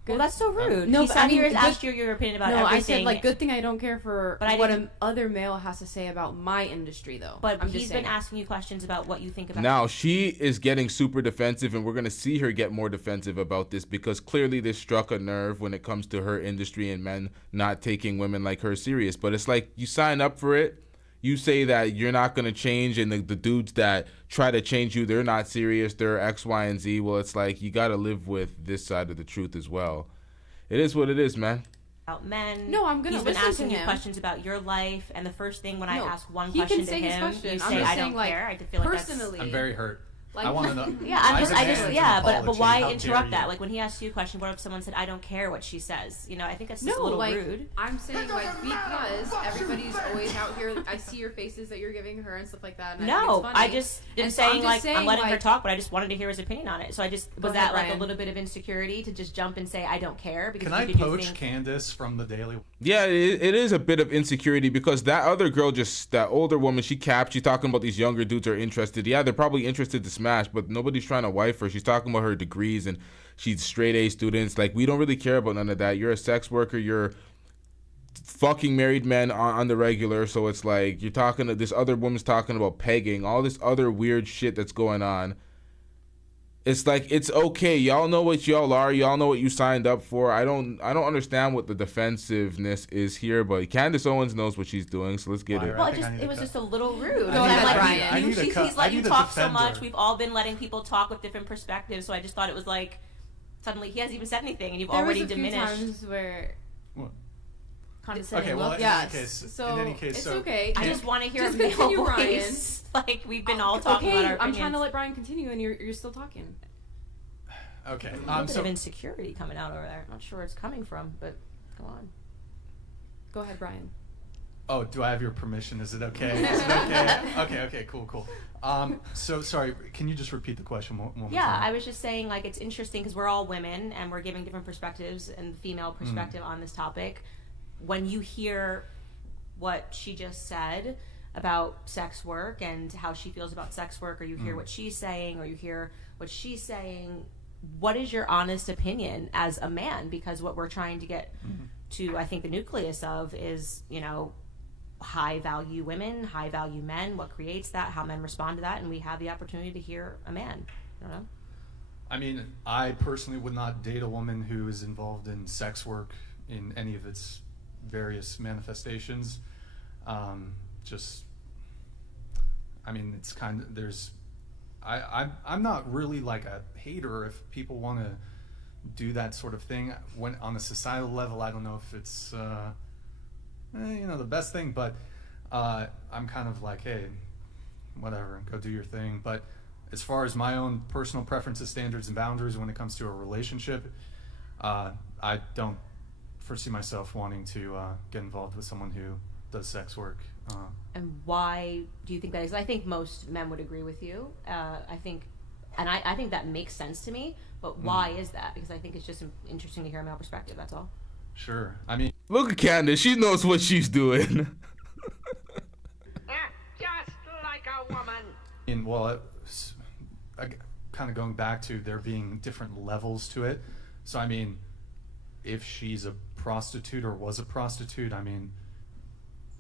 Well, that's so rude. No, He but sat I mean, here and good- asked you your opinion about no, everything. I said like good thing I don't care for But I what didn't- other male has to say about my industry though. But I'm he's just been saying. asking you questions about what you think about. Now she is getting super defensive, and we're gonna see her get more defensive about this because clearly this struck a nerve when it comes to her industry and men not taking women like her serious. But it's like you sign up for it, you say that you're not gonna change, and the dudes that try to change you, they're not serious, they're X, Y, and Z. Well, it's like you gotta live with this side of the truth as well. It is what it is, man. About men. No, I'm gonna He's been listen to asking you him. questions about your life, and the first thing when I No, ask one he question can to say his him, question. you I'm say just I saying, don't like, care. I feel like personally, I'm very hurt. Like- I want to know. Yeah, I'm As just, a I man, just, it's yeah, an but apology. why How interrupt dare that? you? Like when he asks you a question, what if someone said, I don't care what she says? You know, I think that's just a No, little like rude. I'm saying like because everybody's always out here. I see your faces that you're giving her and stuff like that. And I think No, it's funny. I just am And so I'm saying just like I'm saying, letting her like, talk, but I just wanted to hear his opinion on it. So I just Go was ahead, that like a Brian. little bit of insecurity to just jump and say I don't care because Can I you poach think Candace from the Daily? Yeah, it is a bit of insecurity because that other girl, that older woman, she capped. She's talking about these younger dudes are interested. Yeah, they're probably interested to smash, but nobody's trying to wife her. She's talking about her degrees and she's straight A students. Like, we don't really care about none of that. You're a sex worker. You're fucking married men on the regular. So it's like you're talking to this other woman's talking about pegging, all this other weird shit that's going on. It's like, it's okay. Y'all know what y'all are. Y'all know what you signed up for. I don't understand what the defensiveness is here, but Candace Owens knows what she's doing, so let's get it. Well, it was just a little rude. Go ahead, Like, Brian. he's let you need a talk so defender. much. We've all been letting people talk with different perspectives, so I just thought it was like suddenly he hasn't even said anything, and you've There already was a few diminished. times where Condescending Okay, well, look. in any case, So in any case, it's so okay. I just want to hear Just a male continue, voice. Like we've been all talking okay, about our I'm opinions. trying to let Brian continue, and you're still talking. Okay. A little bit of insecurity coming out over there. Not sure where it's coming from, but go on. Go ahead, Brian. Oh, do I have your permission? Is it okay? Is it okay? Okay, cool. So sorry, can you just repeat the question one more Yeah, time? I was just saying, like, it's interesting because we're all women and we're giving different perspectives and female perspective on this topic. When you hear what she just said about sex work and how she feels about sex work, or you hear what she's saying, or you hear what she's saying, what is your honest opinion as a man? Because what we're trying to get to, I think, the nucleus of is, you know, high value women, high value men, what creates that, how men respond to that, and we have the opportunity to hear a man. I don't know. I mean, I personally would not date a woman who is involved in sex work in any of its various manifestations. I mean, it's kind of, I'm not really like a hater if people want to do that sort of thing. When on a societal level, I don't know if it's, the best thing, but I'm kind of like, hey, whatever, go do your thing. But as far as my own personal preferences, standards, and boundaries when it comes to a relationship, I don't foresee myself wanting to get involved with someone who does sex work. And why do you think that is? I think most men would agree with you. I think And I think that makes sense to me, but why is that? Because I think it's just interesting to hear a male perspective, that's all. Sure. I mean, look at Candace. She knows what she's doing. Just like a woman. And well, kind of going back to there being different levels to it. So I mean, if she's a prostitute or was a prostitute, I mean,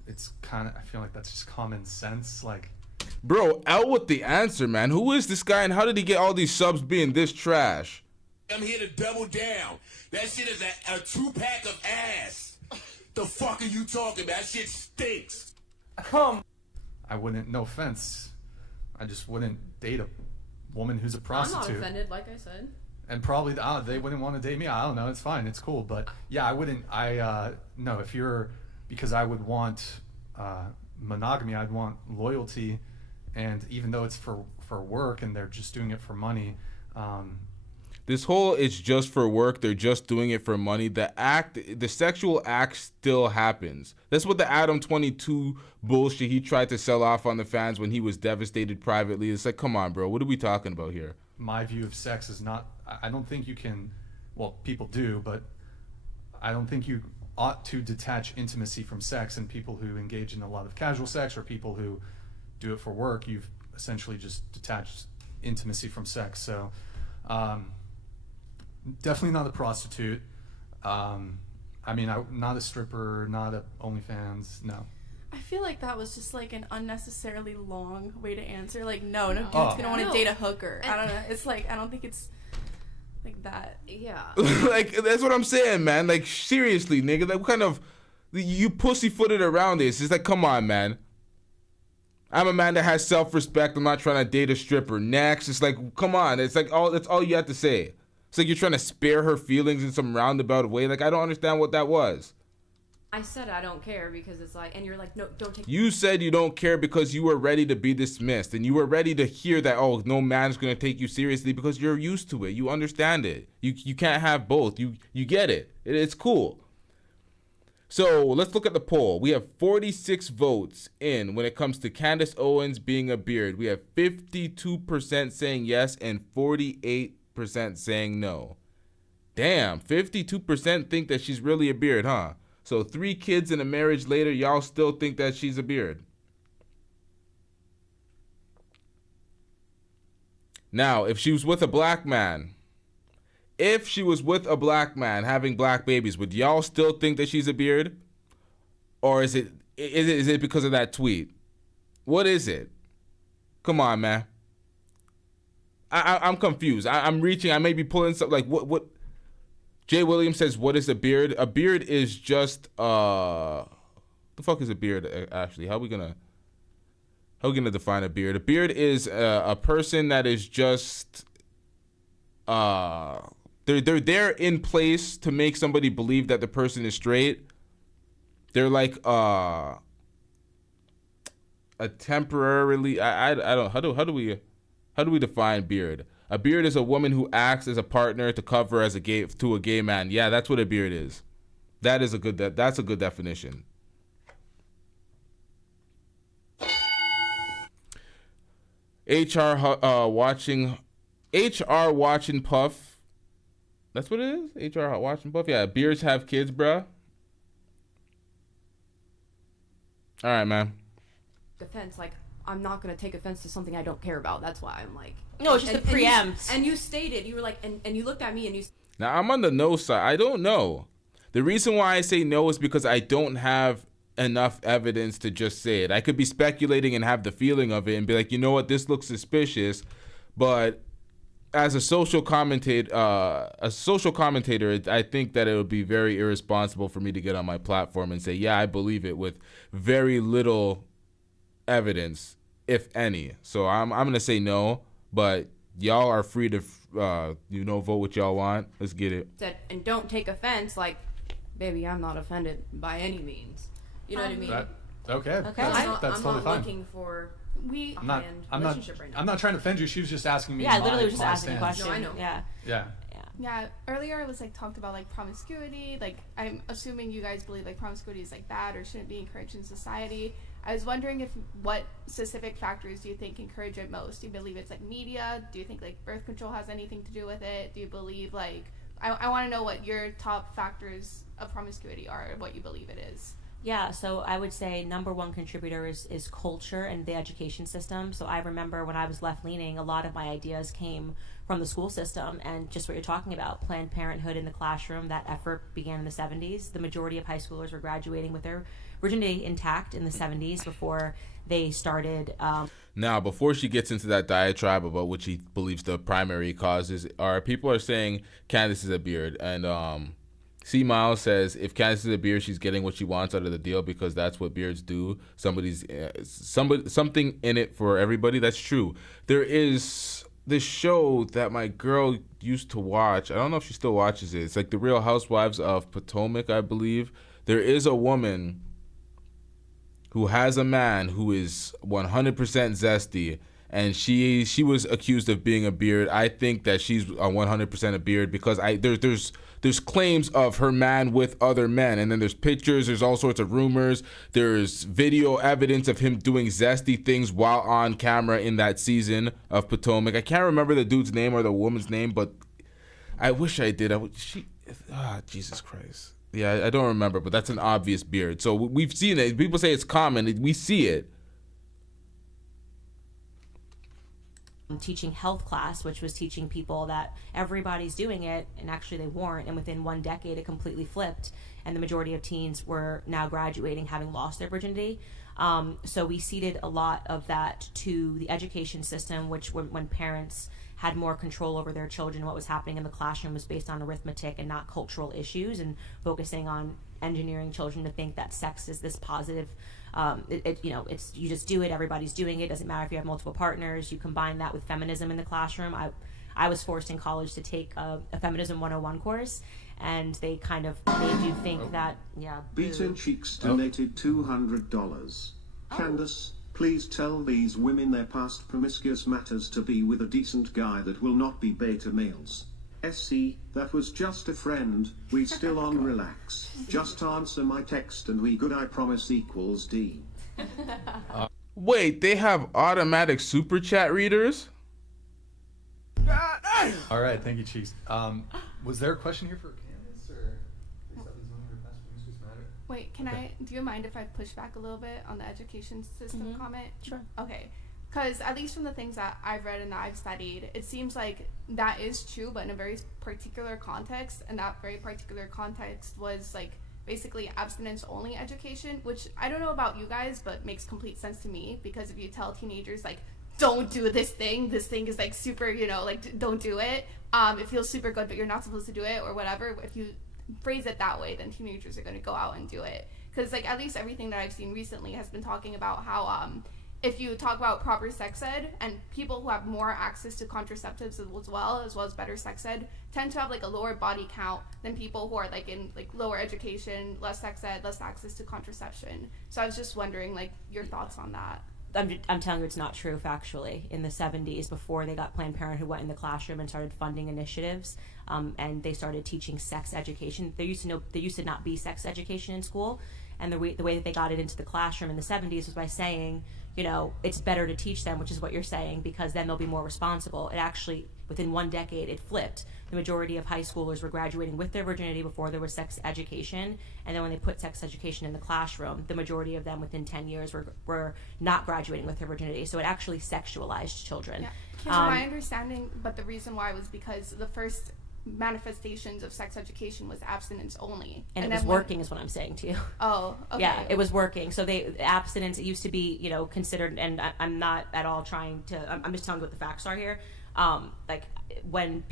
it's kind of, I feel like that's just common sense. Like, bro, out with the answer, man. Who is this guy and how did he get all these subs being this trash? I'm here to double down. That shit is a 2-pack of ass. The fuck are you talking about? That shit stinks. I wouldn't, no offense, I just wouldn't date a woman who's a I'm prostitute. not offended, like I said. And probably they wouldn't want to date me. I don't know. It's fine. It's cool. But yeah, I wouldn't. No. If you're, because I would want monogamy. I'd want loyalty, and even though it's for work and they're just doing it for money. This whole it's just for work. They're just doing it for money. The sexual act still happens. That's what the Adam 22 bullshit he tried to sell off on the fans when he was devastated privately. It's like, come on, bro. What are we talking about here? My view of sex is not, I don't think you can, well, people do, but I don't think you ought to detach intimacy from sex. And people who engage in a lot of casual sex or people who do it for work, you've essentially just detached intimacy from sex. So definitely not a prostitute. I mean, not a stripper, not a OnlyFans, no. I feel like that was just like an unnecessarily long way to answer. Like, no dude's gonna want to date a hooker. I don't know. It's like, I don't think it's like that. Yeah. Like, that's what I'm saying, man. Like, seriously, nigga. Like, what kind of, you pussyfooted around this. It's like, come on, man. I'm a man that has self-respect. I'm not trying to date a stripper. Next. It's like, come on. It's like, that's all you have to say. It's like you're trying to spare her feelings in some roundabout way. Like, I don't understand what that was. I said I don't care because it's like, and you're like, no, don't take. You said you don't care because you were ready to be dismissed, and you were ready to hear that, oh, no man's gonna take you seriously because you're used to it. You understand it. You can't have both. You get it. It's cool. So let's look at the poll. We have 46 votes in when it comes to Candace Owens being a beard. We have 52% saying yes and 48% saying no. Damn, 52% think that she's really a beard, huh? So 3 kids and a marriage later, y'all still think that she's a beard. Now, if she was with a black man, having black babies, would y'all still think that she's a beard? Or is it because of that tweet? What is it? Come on, man. I'm confused. I'm reaching. I may be pulling something like what? Jay Williams says, what is a beard? A beard is just, the fuck is a beard, actually? How are we gonna define a beard? A beard is a person that is just, they're there in place to make somebody believe that the person is straight. They're like, a temporarily, I don't, how do we define beard? A beard is a woman who acts as a partner to cover as to a gay man. Yeah, that's what a beard is. That's a good definition. HR watching Puff. That's what it is? HR watching Puff. Yeah, beards have kids, bruh. All right, man. Defense, like, I'm not gonna take offense to something I don't care about. That's why I'm like. No, it's just the preempts. And you stated, you were like, and you looked at me and you. Now I'm on the no side. I don't know. The reason why I say no is because I don't have enough evidence to just say it. I could be speculating and have the feeling of it and be like, you know what, this looks suspicious, but as a social commentator, I think that it would be very irresponsible for me to get on my platform and say, yeah, I believe it with very little evidence, if any. So I'm gonna say no, but y'all are free to vote what y'all want. Let's get it. And don't take offense, like, baby, I'm not offended by any means. You know what I mean? Okay. That's totally fine. I'm not looking for relationship right now. I'm not trying to offend you. She was just asking me. Yeah, I literally was just asking a question. No, I know. Yeah. Yeah, earlier it was like talked about like promiscuity. Like, I'm assuming you guys believe like promiscuity is like bad or shouldn't be encouraged in society. I was wondering what specific factors do you think encourage it most? Do you believe it's like media? Do you think like birth control has anything to do with it? Do you believe like I want to know what your top factors of promiscuity are, what you believe it is. Yeah, so I would say number one contributor is culture and the education system. So I remember when I was left-leaning, a lot of my ideas came from the school system and just what you're talking about, Planned Parenthood in the classroom. That effort began in the 70s. The majority of high schoolers were graduating with their virginity intact in the 70s before they started. Now, before she gets into that diatribe about what she believes the primary causes are, people are saying Candace is a beard. And C. Miles says if Candace is a beard, she's getting what she wants out of the deal because that's what beards do. Something in it for everybody. That's true. There is this show that my girl used to watch. I don't know if she still watches it. It's like The Real Housewives of Potomac, I believe. There is a woman who has a man who is 100% zesty, and she was accused of being a beard. I think that she's 100% a beard because there's claims of her man with other men, and then there's pictures, there's all sorts of rumors, there's video evidence of him doing zesty things while on camera in that season of Potomac. I can't remember the dude's name or the woman's name, but I wish I did. Jesus Christ. Yeah, I don't remember, but that's an obvious beard. So we've seen it. People say it's common. We see it. Teaching health class, which was teaching people that everybody's doing it, and actually they weren't. And within 1 decade, it completely flipped, and the majority of teens were now graduating having lost their virginity. So we ceded a lot of that to the education system, which when parents had more control over their children, what was happening in the classroom was based on arithmetic and not cultural issues, and focusing on engineering children to think that sex is this positive. It's you just do it. Everybody's doing it. Doesn't matter if you have multiple partners. You combine that with feminism in the classroom. I was forced in college to take a Feminism 101 course, and they kind of made you think that Beaten Cheeks donated $200. Candace, please tell these women their past promiscuous matters to be with a decent guy that will not be beta males. SC, that was just a friend, we still on relax. Just answer my text and we good I promise equals D. Wait, they have automatic super chat readers? All right, thank you, Cheeks. Was there a question here for Candace, or based on these women who passed promiscuous matter? Wait, do you mind if I push back a little bit on the education system comment? Sure. Okay. Because at least from the things that I've read and that I've studied, it seems like that is true, but in a very particular context. And that very particular context was like basically abstinence only education, which I don't know about you guys, but makes complete sense to me. Because if you tell teenagers like, don't do this thing is like super, like don't do it. It feels super good, but you're not supposed to do it or whatever. If you phrase it that way, then teenagers are going to go out and do it. Because like at least everything that I've seen recently has been talking about how if you talk about proper sex ed, and people who have more access to contraceptives as well as better sex ed, tend to have like a lower body count than people who are like in like lower education, less sex ed, less access to contraception. So I was just wondering like your thoughts on that. I'm telling you it's not true factually. In the 70s, before they got Planned Parenthood, went in the classroom and started funding initiatives, and they started teaching sex education. There used to not be sex education in school, and the way that they got it into the classroom in the 70s was by saying, it's better to teach them, which is what you're saying, because then they'll be more responsible. It actually, within 1 decade, it flipped. The majority of high schoolers were graduating with their virginity before there was sex education, and then when they put sex education in the classroom, the majority of them within 10 years were not graduating with their virginity. So it actually sexualized children. Yeah. My understanding, but the reason why was because the first manifestations of sex education was abstinence only, and it was working is what I'm saying to you. Oh, okay. Yeah, it was working. So abstinence, it used to be considered, and I'm not at all trying to, I'm just telling you what the facts are here. Like when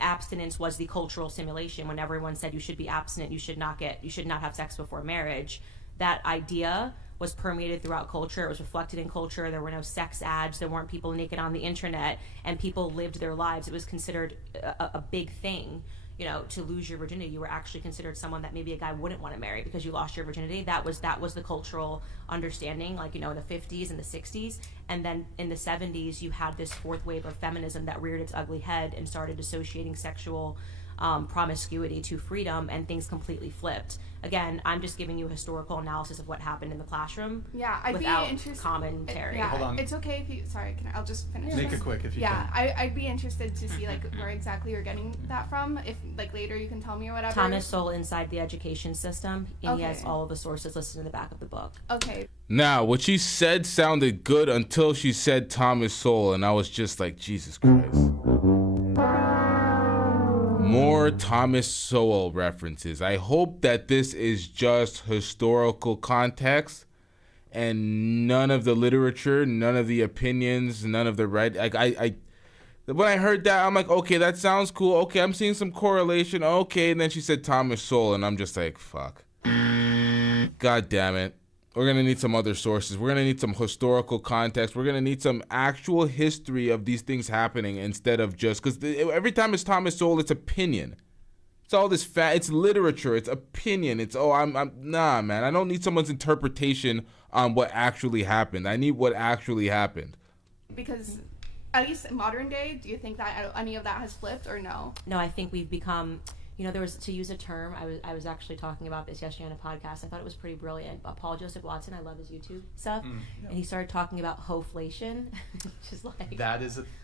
abstinence was the cultural simulation, when everyone said you should be abstinent, you should not have sex before marriage, that idea was permeated throughout culture. It was reflected in culture. There were no sex ads. There weren't people naked on the internet, and people lived their lives. It was considered a big thing, to lose your virginity. You were actually considered someone that maybe a guy wouldn't want to marry because you lost your virginity. That was the cultural understanding, like, in the 50s and the 60s. And then in the 70s, you had this fourth wave of feminism that reared its ugly head and started associating sexual promiscuity to freedom, and things completely flipped. Again, I'm just giving you a historical analysis of what happened in the classroom. Yeah, I'd without be interested. commentary. Yeah, Hold on. it's okay if you. Sorry, I'll just finish. Make this. it quick if you yeah, can. I'd be interested to see like where exactly you're getting that from. If like later you can tell me or whatever. Thomas Sowell inside the education system, and he has Okay. all of the sources listed in the back of the book. Okay. Now, what she said sounded good until she said Thomas Sowell, and I was just like, Jesus Christ. More Thomas Sowell references. I hope that this is just historical context and none of the literature, none of the opinions, none of the when I heard that, I'm like, okay, that sounds cool. Okay, I'm seeing some correlation. Okay, and then she said Thomas Sowell, and I'm just like, fuck. God damn it. We're going to need some other sources. We're going to need some historical context. We're going to need some actual history of these things happening instead of just, because every time it's Thomas Sowell, it's opinion. It's all this it's literature, it's opinion. It's, nah, man. I don't need someone's interpretation on what actually happened. I need what actually happened. Because at least in modern day, do you think that any of that has flipped or no? No, I think we've become, there was, to use a term, I was actually talking about this yesterday on a podcast. I thought it was pretty brilliant. Paul Joseph Watson, I love his YouTube stuff, and he started talking about hoflation, which is like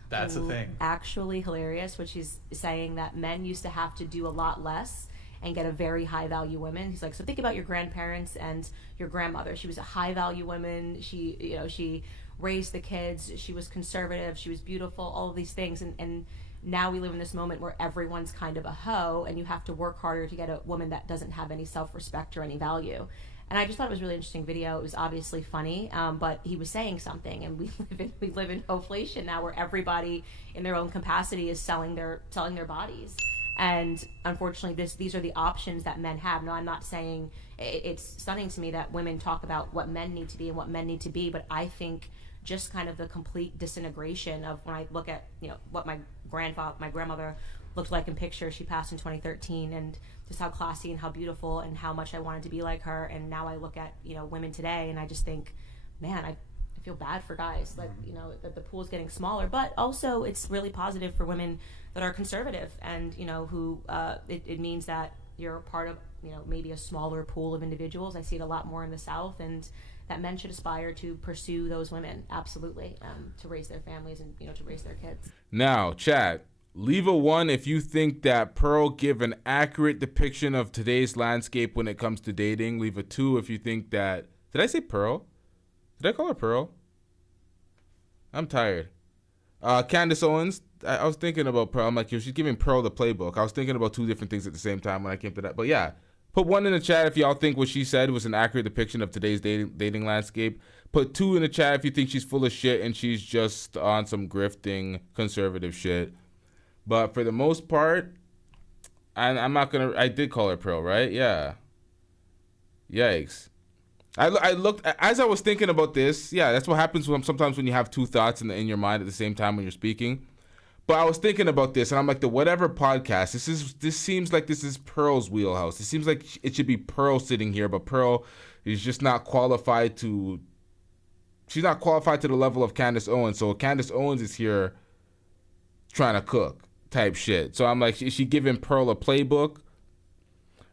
that's a thing. Actually hilarious, which he's saying that men used to have to do a lot less and get a very high value woman. He's like, so think about your grandparents and your grandmother. She was a high value woman. She raised the kids. She was conservative. She was beautiful. All of these things, and now we live in this moment where everyone's kind of a hoe, and you have to work harder to get a woman that doesn't have any self-respect or any value. And I just thought it was a really interesting video. It was obviously funny, but he was saying something, and we live in hoflation now, where everybody in their own capacity is selling their bodies. And unfortunately, these are the options that men have. Now, I'm not saying it's stunning to me that women talk about what men need to be and what men need to be, but I think just kind of the complete disintegration of when I look at what my grandmother looked like in pictures. She passed in 2013, and just how classy and how beautiful and how much I wanted to be like her. And now I look at women today, and I just think, man, I feel bad for guys, like that the pool is getting smaller. But also, it's really positive for women that are conservative and who it means that you're a part of maybe a smaller pool of individuals. I see it a lot more in the South, and that men should aspire to pursue those women, absolutely, to raise their families and to raise their kids. Now, chat, leave a 1 if you think that Pearl give an accurate depiction of today's landscape when it comes to dating. Leave a 2 if you think that. Did I say Pearl? Did I call her Pearl? I'm tired. Candace Owens, I was thinking about Pearl. I'm like, she's giving Pearl the playbook. I was thinking about 2 different things at the same time when I came to that. But yeah. Put 1 in the chat if y'all think what she said was an accurate depiction of today's dating landscape. Put 2 in the chat if you think she's full of shit and she's just on some grifting conservative shit. But for the most part, I'm not gonna. I did call her Pearl, right? Yeah. Yikes. I looked as I was thinking about this. Yeah, that's what happens sometimes when you have 2 thoughts in your mind at the same time when you're speaking. But I was thinking about this, and I'm like, the whatever podcast. This seems like this is Pearl's wheelhouse. It seems like it should be Pearl sitting here, but Pearl is just not qualified to. She's not qualified to the level of Candace Owens. So Candace Owens is here trying to cook type shit. So I'm like, is she giving Pearl a playbook?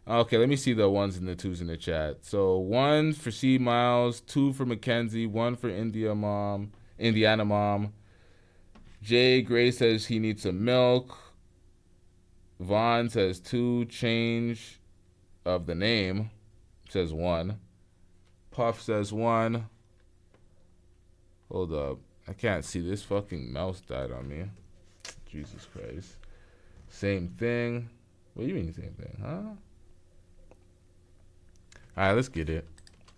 Okay, let me see the 1s and the 2s in the chat. So 1 for C Miles, 2 for Mackenzie, 1 for Indiana Mom. Jay Gray says he needs some milk. Vaughn says 2, change of the name. Says 1. Puff says 1. Hold up. I can't see. This fucking mouse died on me. Jesus Christ. Same thing. What do you mean same thing, huh? All right, let's get it.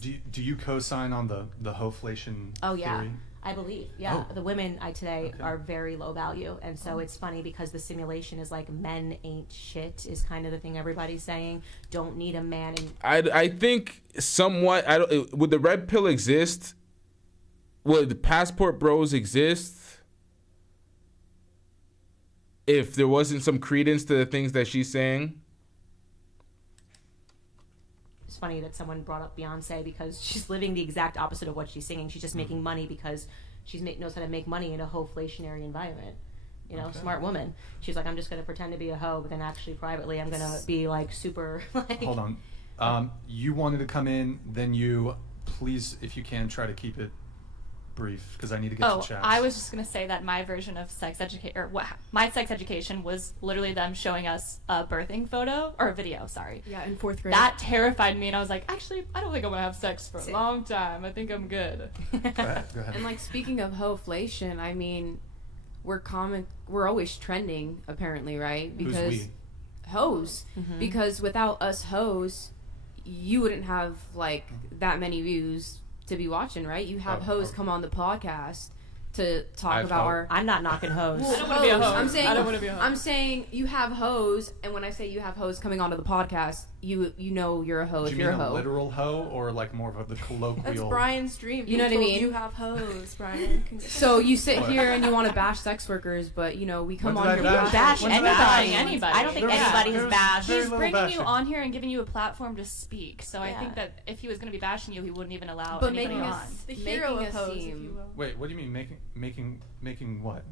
Do you co-sign on the hoflation Oh, yeah. theory? I believe, the women today are very low value, and so it's funny because the simulation is like men ain't shit is kind of the thing everybody's saying. Don't need a man. I think somewhat. Would the red pill exist? Would the passport bros exist if there wasn't some credence to the things that she's saying? It's funny that someone brought up Beyonce because she's living the exact opposite of what she's singing. She's just making money because she knows how to make money in a hoflationary environment. You know, smart woman. She's like, I'm just going to pretend to be a hoe, but then actually privately I'm going to be like super like... Hold on. You wanted to come in, then you, please, if you can, try to keep it brief, because I need to get to chat. I was just going to say that my version of my sex education was literally them showing us a birthing photo, or a video, sorry. Yeah, in 4th grade. That terrified me, and I was like, actually, I don't think I'm going to have sex for a long time. I think I'm good. Go ahead. And like, speaking of hoeflation, I mean, we're always trending, apparently, right? Because Who's we? Hoes. Mm-hmm. Because without us hoes, you wouldn't have like that many views to be watching, right? You have hoes come on the podcast to talk about our... I'm not knocking hoes. I don't want to be a hoe. I don't want to be a hoe. I'm saying you have hoes, and when I say you have hoes coming onto the podcast, you know you're a hoe Do if you you're mean a hoe. literal hoe, or like more of the colloquial? That's Brian's dream. You know what I mean? You have hoes, Brian. So you sit here and you want to bash sex workers, but you know we come on here. We don't bash anybody. I don't think anybody has bashed. He's bringing you on here and giving you a platform to speak. So I think that if he was going to be bashing you, he wouldn't even allow anybody on. The hero of hoes, if you will. Wait, what do you mean making what?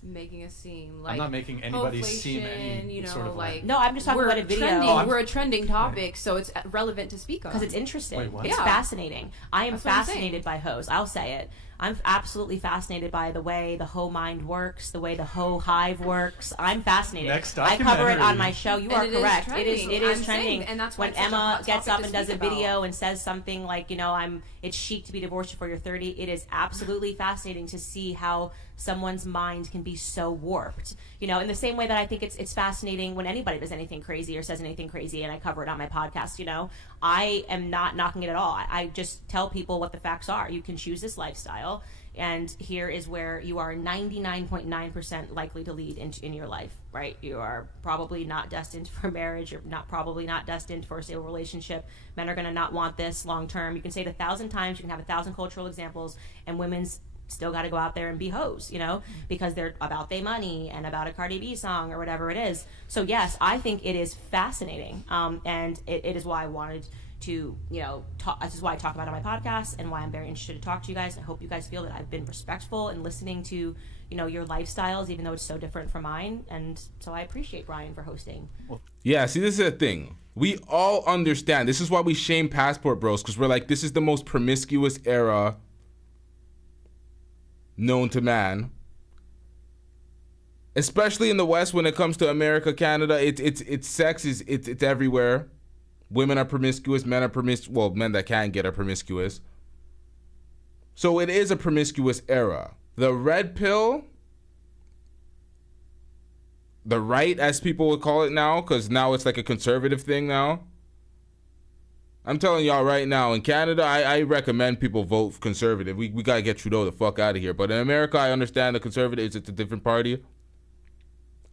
Making a scene. Like, I'm not making anybody seem any you know, sort of like... No, I'm just talking about a video. We're a trending topic, so it's relevant to speak on. Because it's interesting. Wait, what? It's fascinating. I am That's what I'm fascinated by hoes. I'll say it. I'm absolutely fascinated by the way the hoe mind works, the way the hoe hive works. I'm fascinated. Next I cover it documentary. on my show. You are correct. It is I'm trending. saying, and that's why when it's such a Emma hot gets topic up to and does a speak about. video and says something like, you know, it's chic to be divorced before you're 30. It is absolutely fascinating to see how someone's mind can be so warped. You know, in the same way that I think it's fascinating when anybody does anything crazy or says anything crazy, and I cover it on my podcast. You know, I am not knocking it at all. I just tell people what the facts are. You can choose this lifestyle. And here is where you are 99.9% likely to lead in your life, right? You are probably not destined for marriage. You're probably not destined for a stable relationship. Men are going to not want this long term. You can say it 1,000 times. You can have 1,000 cultural examples, and women's still got to go out there and be hoes, you know, because they're about their money and about a Cardi B song or whatever it is. So yes, I think it is fascinating, and it is why I wanted to, you know, this is why I talk about it on my podcast, and why I'm very interested to talk to you guys. I hope you guys feel that I've been respectful in listening to, you know, your lifestyles, even though it's so different from mine. And so I appreciate Brian for hosting. Yeah, see, this is the thing. We all understand. This is why we shame Passport Bros, because we're like, this is the most promiscuous era known to man. Especially in the West, when it comes to America, Canada, it's sex is it's everywhere. Women are promiscuous, men are promiscuous. Well, men that can get are promiscuous. So it is a promiscuous era. The red pill, the right, as people would call it now, because now it's like a conservative thing now. I'm telling y'all right now, in Canada, I recommend people vote conservative. We got to get Trudeau the fuck out of here. But in America, I understand the conservatives, it's a different party.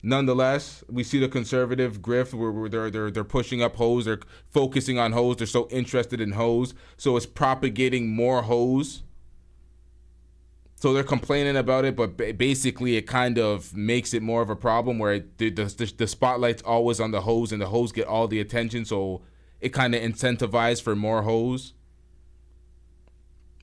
Nonetheless, we see the conservative grift where they're pushing up hoes. They're focusing on hoes. They're so interested in hoes. So it's propagating more hoes. So they're complaining about it, but basically it kind of makes it more of a problem where the spotlight's always on the hoes, and the hoes get all the attention. So it kind of incentivizes for more hoes.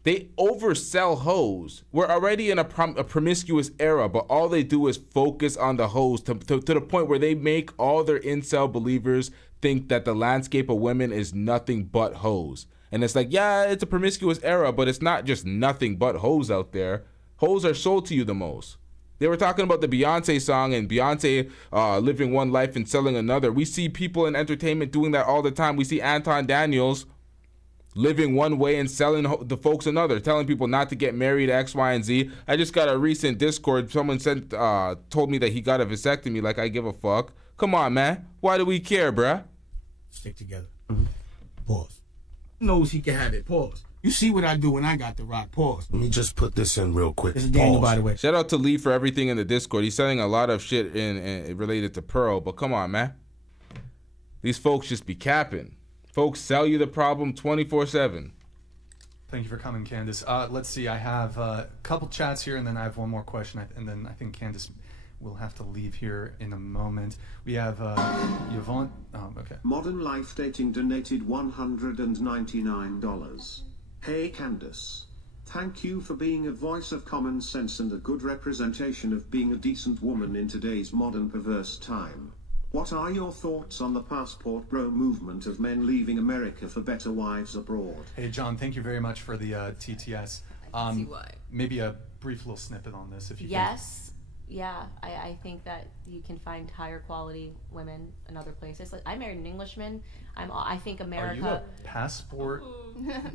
They oversell hoes. We're already in a promiscuous era, but all they do is focus on the hoes to the point where they make all their incel believers think that the landscape of women is nothing but hoes. And it's like, yeah, it's a promiscuous era, but it's not just nothing but hoes out there. Hoes are sold to you the most. They were talking about the Beyonce song and Beyonce living one life and selling another. We see people in entertainment doing that all the time. We see Anton Daniels living one way and selling the folks another, telling people not to get married, X, Y, and Z. I just got a recent Discord. Someone told me that he got a vasectomy. Like, I give a fuck. Come on, man. Why do we care, bruh? Stick together. Pause. Knows he can have it. Pause. You see what I do when I got the rock. Pause. Let me just put this in real quick. This is Daniel, by the way. Shout out to Lee for everything in the Discord. He's selling a lot of shit in related to Pearl, but come on, man. These folks just be capping. Folks sell you the problem 24/7. Thank you for coming, Candace. Let's see. I have a couple chats here, and then I have one more question, and then I think Candace will have to leave here in a moment. We have Yvonne. Oh, okay. Modern Life Dating donated $199. Hey Candace. Thank you for being a voice of common sense and a good representation of being a decent woman in today's modern perverse time. What are your thoughts on the passport bro movement of men leaving America for better wives abroad? Hey, John, thank you very much for the TTS. see why. Maybe a brief little snippet on this, if you Yes. Yeah, I think that you can find higher quality women in other places. Like, I married an Englishman. I think America. Are you a passport?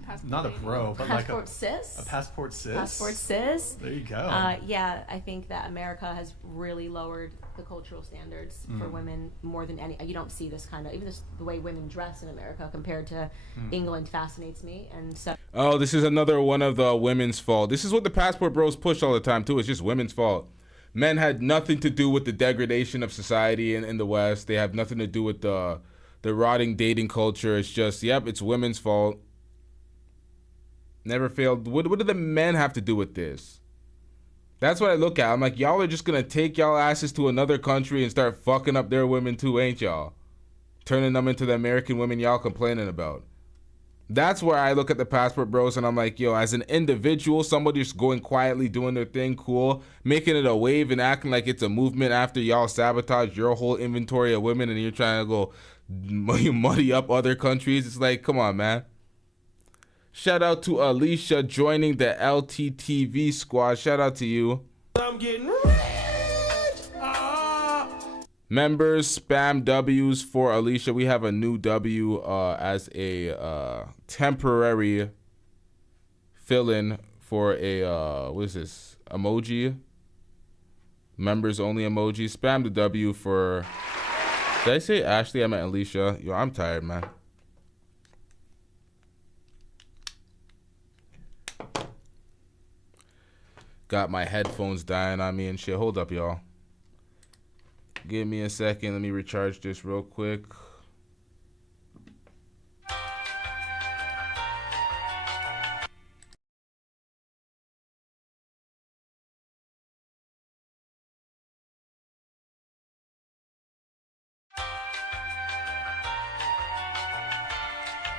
Passport Not a baby. bro, but passport like a cis. A passport cis. Passport cis. There you go. Yeah, I think that America has really lowered the cultural standards for women more than any. You don't see this kind of even the way women dress in America compared to England fascinates me, and so. Oh, this is another one of the women's fault. This is what the passport bros push all the time too. It's just women's fault. Men had nothing to do with the degradation of society in the West. They have nothing to do with the rotting dating culture. It's just, yep, it's women's fault. Never failed. What do the men have to do with this? That's what I look at. I'm like, y'all are just gonna take y'all asses to another country and start fucking up their women too, ain't y'all? Turning them into the American women y'all complaining about. That's where I look at the passport bros and I'm like, yo, as an individual, somebody just going quietly doing their thing, cool, making it a wave and acting like it's a movement after y'all sabotage your whole inventory of women and you're trying to go muddy up other countries. It's like, come on, man. Shout out to Alicia joining the LTTV squad. Shout out to you. I'm getting rich. Members, spam W's for Alicia. We have a new W as a temporary fill-in for a, what is this, emoji? Members only emoji. Spam the W for, did I say Ashley? I meant Alicia. Yo, I'm tired, man. Got my headphones dying on me and shit. Hold up, y'all. Give me a second. Let me recharge this real quick.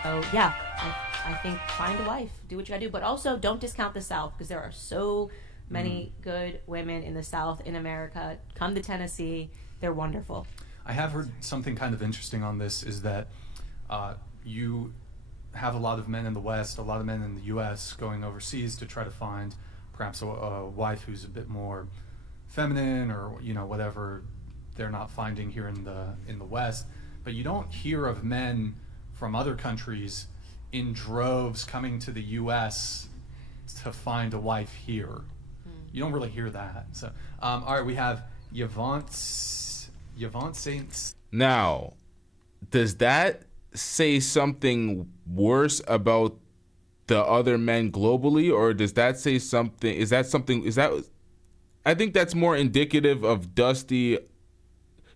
So yeah, I think find a wife, do what you gotta do, but also don't discount the South because there are so many good women in the South in America. Come to Tennessee, they're wonderful. I have heard something kind of interesting on this is that you have a lot of men in the West, a lot of men in the U.S. going overseas to try to find perhaps a wife who's a bit more feminine or whatever they're not finding here in the West. But you don't hear of men from other countries in droves coming to the U.S. to find a wife here. You don't really hear that. So, all right, we have Yvonne Saints. Now, does that say something worse about the other men globally, or does that say something? I think that's more indicative of Dusty.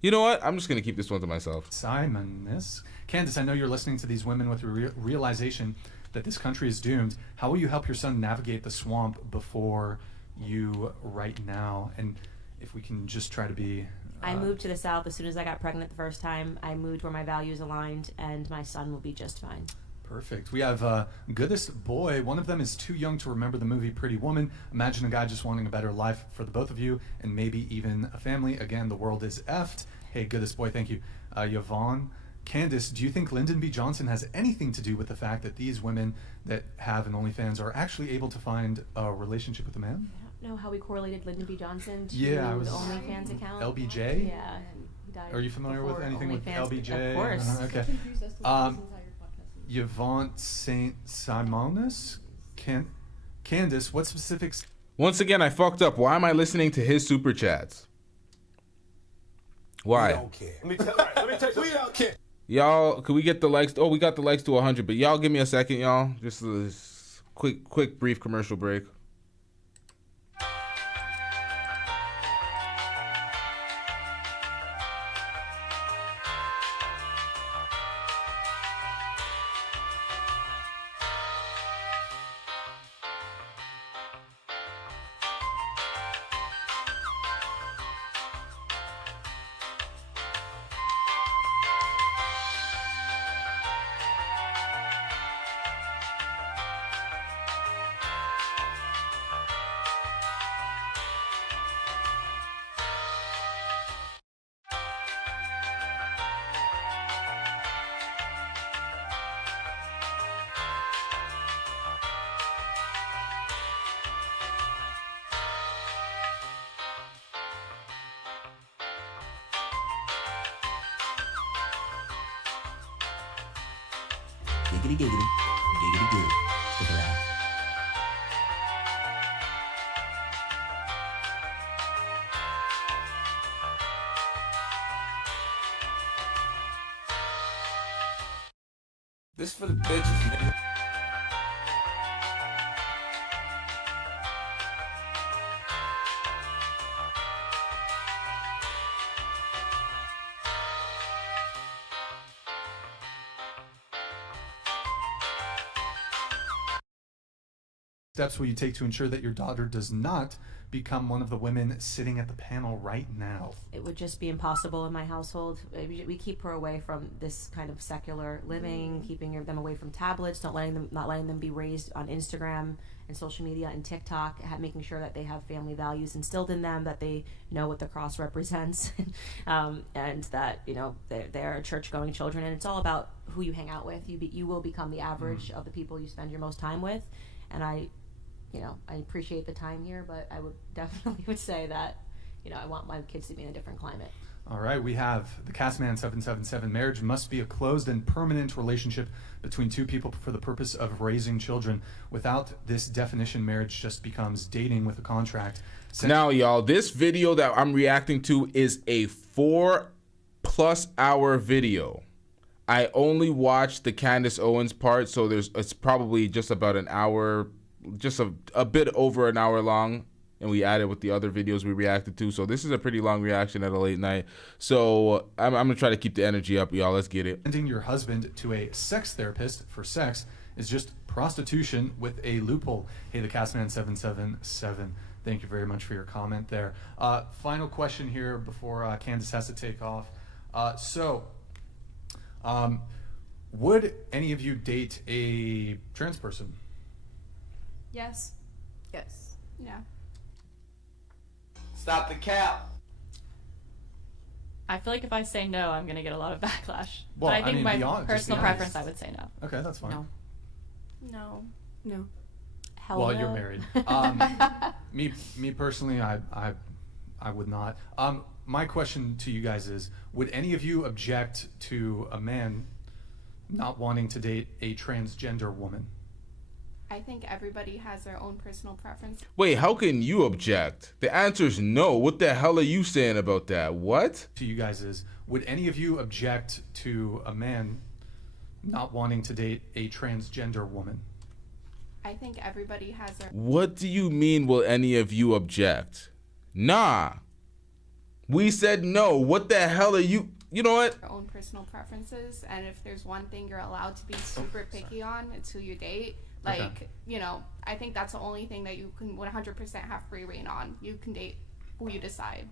You know what? I'm just gonna keep this one to myself. Simoness. Candace, I know you're listening to these women with a realization that this country is doomed. How will you help your son navigate the swamp before you right now? And if we can just try to be... I moved to the South as soon as I got pregnant the first time. I moved where my values aligned, and my son will be just fine. Perfect. We have Goodest Boy. One of them is too young to remember the movie Pretty Woman. Imagine a guy just wanting a better life for the both of you, and maybe even a family. Again, the world is effed. Hey, Goodest Boy, thank you. Yvonne. Candace, do you think Lyndon B. Johnson has anything to do with the fact that these women that have an OnlyFans are actually able to find a relationship with a man? I don't know how we correlated Lyndon B. Johnson to the OnlyFans account. LBJ? Yeah. He died Are you familiar with anything with LBJ? Of course. Okay. Yvonne Saint Simonis? Candace, what specifics? Once again, I fucked up. Why am I listening to his super chats? Why? We don't care. Let me tell you, we don't care. Y'all, could we get the likes? Oh, we got the likes to 100, but y'all give me a second, y'all. Just a quick, brief commercial break. Giggity giggity. Giggity good. Stick around. This for the bitches, nigga. Steps will you take to ensure that your daughter does not become one of the women sitting at the panel right now? It would just be impossible in my household. We keep her away from this kind of secular living, keeping them away from tablets, not letting them be raised on Instagram and social media and TikTok, making sure that they have family values instilled in them, that they know what the cross represents, and that they're church-going children. And it's all about who you hang out with. You will become the average of the people you spend your most time with. And I appreciate the time here, but I would definitely say that, I want my kids to be in a different climate. All right, we have the Castman 777. Marriage must be a closed and permanent relationship between two people for the purpose of raising children. Without this definition, marriage just becomes dating with a contract. Now, y'all, this video that I'm reacting to is a 4+ hour video. I only watched the Candace Owens part, so it's probably just about an hour, just a bit over an hour long, and we added with the other videos we reacted to. So this is a pretty long reaction at a late night. So I'm gonna try to keep the energy up, y'all. Let's get it. Sending your husband to a sex therapist for sex is just prostitution with a loophole. Hey, the Castman 777. Thank you very much for your comment there. Final question here before Candace has to take off. Would any of you date a trans person? Yes. Yes. Yeah. Stop the cap. I feel like if I say no, I'm going to get a lot of backlash. Well, but I think my beyond, personal preference, I would say no. Okay, that's fine. No. No. No. Hell well, no. you're married. Me personally, I would not. My question to you guys is, would any of you object to a man not wanting to date a transgender woman? I think everybody has their own personal preference. Wait, how can you object? The answer is no. What the hell are you saying about that? What? To you guys is, would any of you object to a man not wanting to date a transgender woman? I think everybody has their... What do you mean, will any of you object? Nah. We said no. What the hell are you... You know what? Your own personal preferences, and if there's one thing you're allowed to be super picky on, it's who you date. Like, Okay. I think that's the only thing that you can 100% have free reign on. You can date who you decide.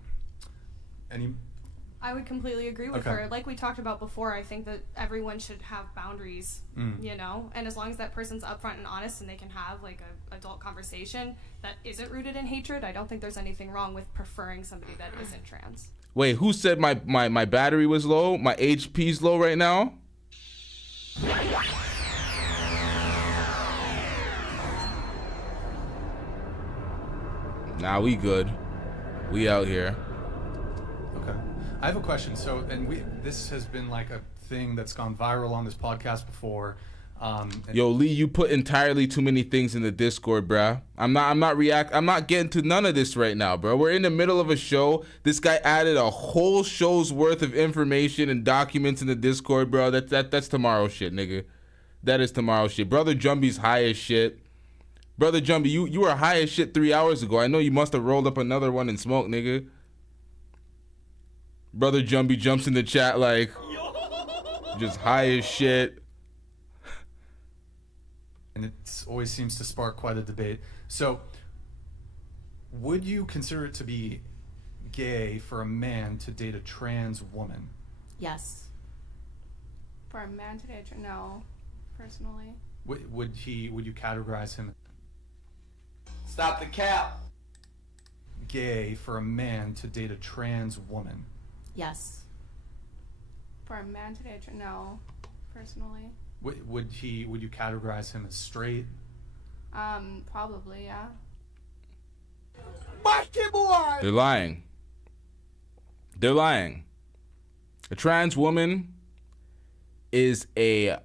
I would completely agree with Okay. her. Like we talked about before, I think that everyone should have boundaries, and as long as that person's upfront and honest and they can have like a adult conversation that isn't rooted in hatred, I don't think there's anything wrong with preferring somebody that isn't trans. Wait, who said my battery was low? My HP's low right now? Nah, we good. We out here. Okay. I have a question. So, this has been like a thing that's gone viral on this podcast before. Yo, Lee, you put entirely too many things in the Discord, bruh. I'm not getting to none of this right now, bro. We're in the middle of a show. This guy added a whole show's worth of information and documents in the Discord, bro. That's tomorrow shit, nigga. That is tomorrow shit. Brother Jumbie's high as shit. Brother Jumbie, you were high as shit 3 hours ago. I know you must have rolled up another one and smoked, nigga. Brother Jumbie jumps in the chat like, just high as shit. And it always seems to spark quite a debate. So, would you consider it to be gay for a man to date a trans woman? Yes. For a man to date, no, personally. Would you categorize him Stop the cap. gay for a man to date a trans woman? Yes. For a man to date, no, personally. Would you categorize him as straight? Probably, yeah. They're lying. They're lying. A trans woman is a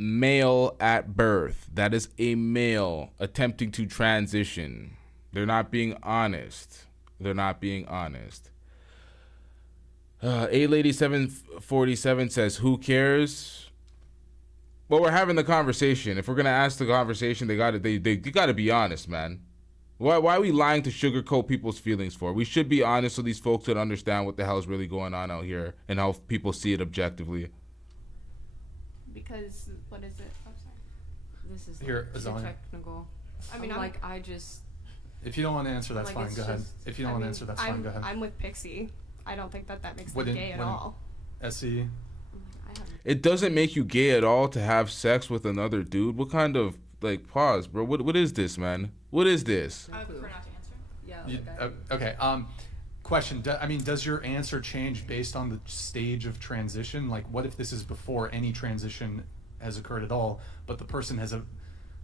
male at birth. That is a male attempting to transition. They're not being honest. They're not being honest. A-Lady747 says, who cares? Well, we're having the conversation. If we're going to ask the conversation, they gotta be honest, man. Why are we lying to sugarcoat people's feelings for? We should be honest so these folks would understand what the hell is really going on out here and how people see it objectively. Because, what is it? I'm sorry. This is Here, too Azalea. technical. I mean, If you don't want to answer, that's fine. Go ahead. If you don't want to answer, that's fine. Go ahead. I'm with Pixie. I don't think that makes them gay at all. SE. It doesn't make you gay at all to have sex with another dude. What kind of pause, bro? What is this, man? What is this? I would prefer not to answer. Yeah. Okay. Question. Does your answer change based on the stage of transition? Like, what if this is before any transition has occurred at all, but the person has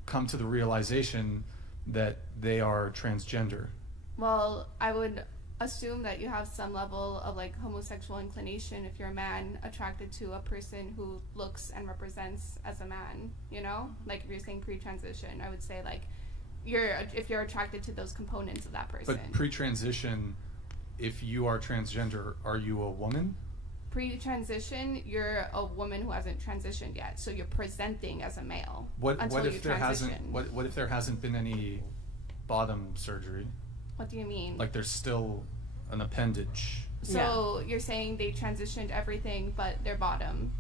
come to the realization that they are transgender? Well, I would assume that you have some level of homosexual inclination if you're a man attracted to a person who looks and represents as a man, you know? Like if you're saying pre-transition, I would say if you're attracted to those components of that person. But pre-transition, if you are transgender, are you a woman? Pre-transition, you're a woman who hasn't transitioned yet, so you're presenting as a male. What if there hasn't been any bottom surgery? What do you mean? Like there's still an appendage. So you're saying they transitioned everything, but they're bottom.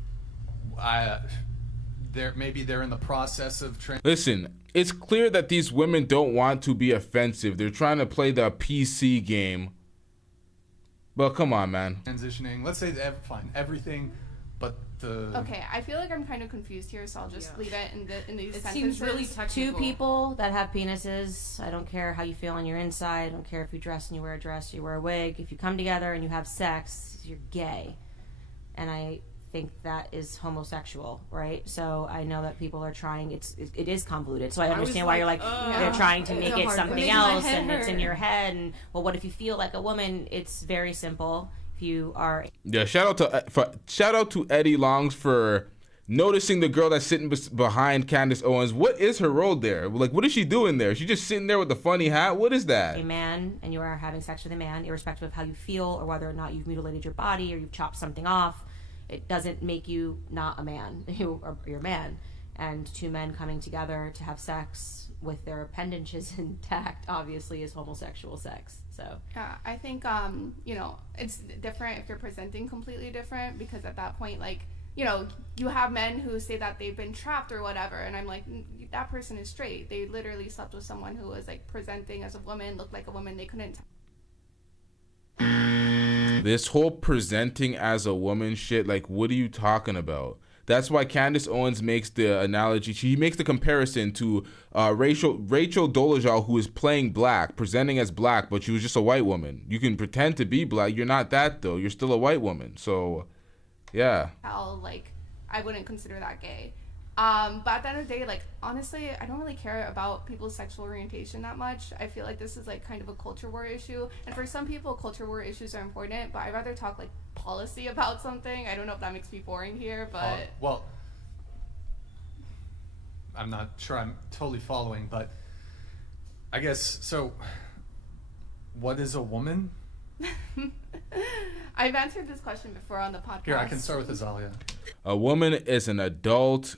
Maybe they're in the process of Listen, it's clear that these women don't want to be offensive. They're trying to play the PC game. But come on, man. Transitioning. Let's say fine, everything, but the. Okay, I feel like I'm kind of confused here, so I'll just leave it in these sentences. Seems really technical. Two people that have penises. I don't care how you feel on your inside. I don't care if you dress and you wear a dress, you wear a wig. If you come together and you have sex, you're gay, and I think that is homosexual, right? So I know that people are trying. It is convoluted. So I understand why you're they're trying to make it something else, and it's in your head. And well, what if you feel like a woman? It's very simple. If you are shout out to Eddie Longs for noticing the girl that's sitting behind Candace Owens. What is her role there? What is she doing there? She's just sitting there with the funny hat. What is that? A man, and you are having sex with a man, irrespective of how you feel or whether or not you've mutilated your body or you've chopped something off. It doesn't make you not a man. You're a man. And two men coming together to have sex with their appendages intact obviously is homosexual sex. So yeah, I think it's different if you're presenting completely different, because at that point, you have men who say that they've been trapped or whatever, and I'm like, that person is straight. They literally slept with someone who was presenting as a woman, looked like a woman. They couldn't. This whole presenting as a woman shit, what are you talking about? That's why Candace Owens makes the analogy. She makes the comparison to Rachel Dolezal, who is playing black, presenting as black, but she was just a white woman. You can pretend to be black. You're not that, though. You're still a white woman. So, yeah. I wouldn't consider that gay. But at the end of the day, honestly, I don't really care about people's sexual orientation that much. I feel like this is kind of a culture war issue. And for some people, culture war issues are important, but I'd rather talk policy about something. I don't know if that makes me boring here, but... well, I'm not sure I'm totally following, but I guess, so what is a woman? I've answered this question before on the podcast. Here, I can start with Azalea. A woman is an adult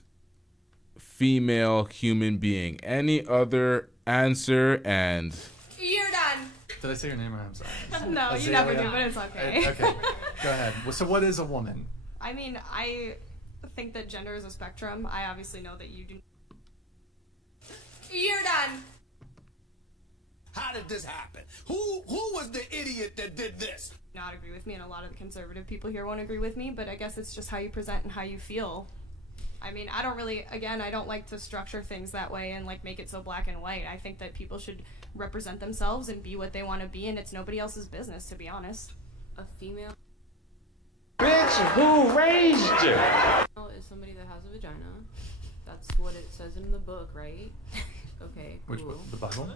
female human being. Any other answer, and you're done. Did I say your name right? I'm sorry. No, Azalea. you never do, but it's okay. Okay, go ahead. So what is a woman? I mean, I think that gender is a spectrum. I obviously know that you do. You're done. How did this happen? Who was the idiot that did this? Not agree with me, and a lot of the conservative people here won't agree with me, but I guess it's just how you present and how you feel. I mean, I don't like to structure things that way and make it so black and white. I think that people should represent themselves and be what they want to be, and it's nobody else's business, to be honest. A female Bitch, who raised you? is somebody that has a vagina. That's what it says in the book, right? Okay. Which book? The Bible?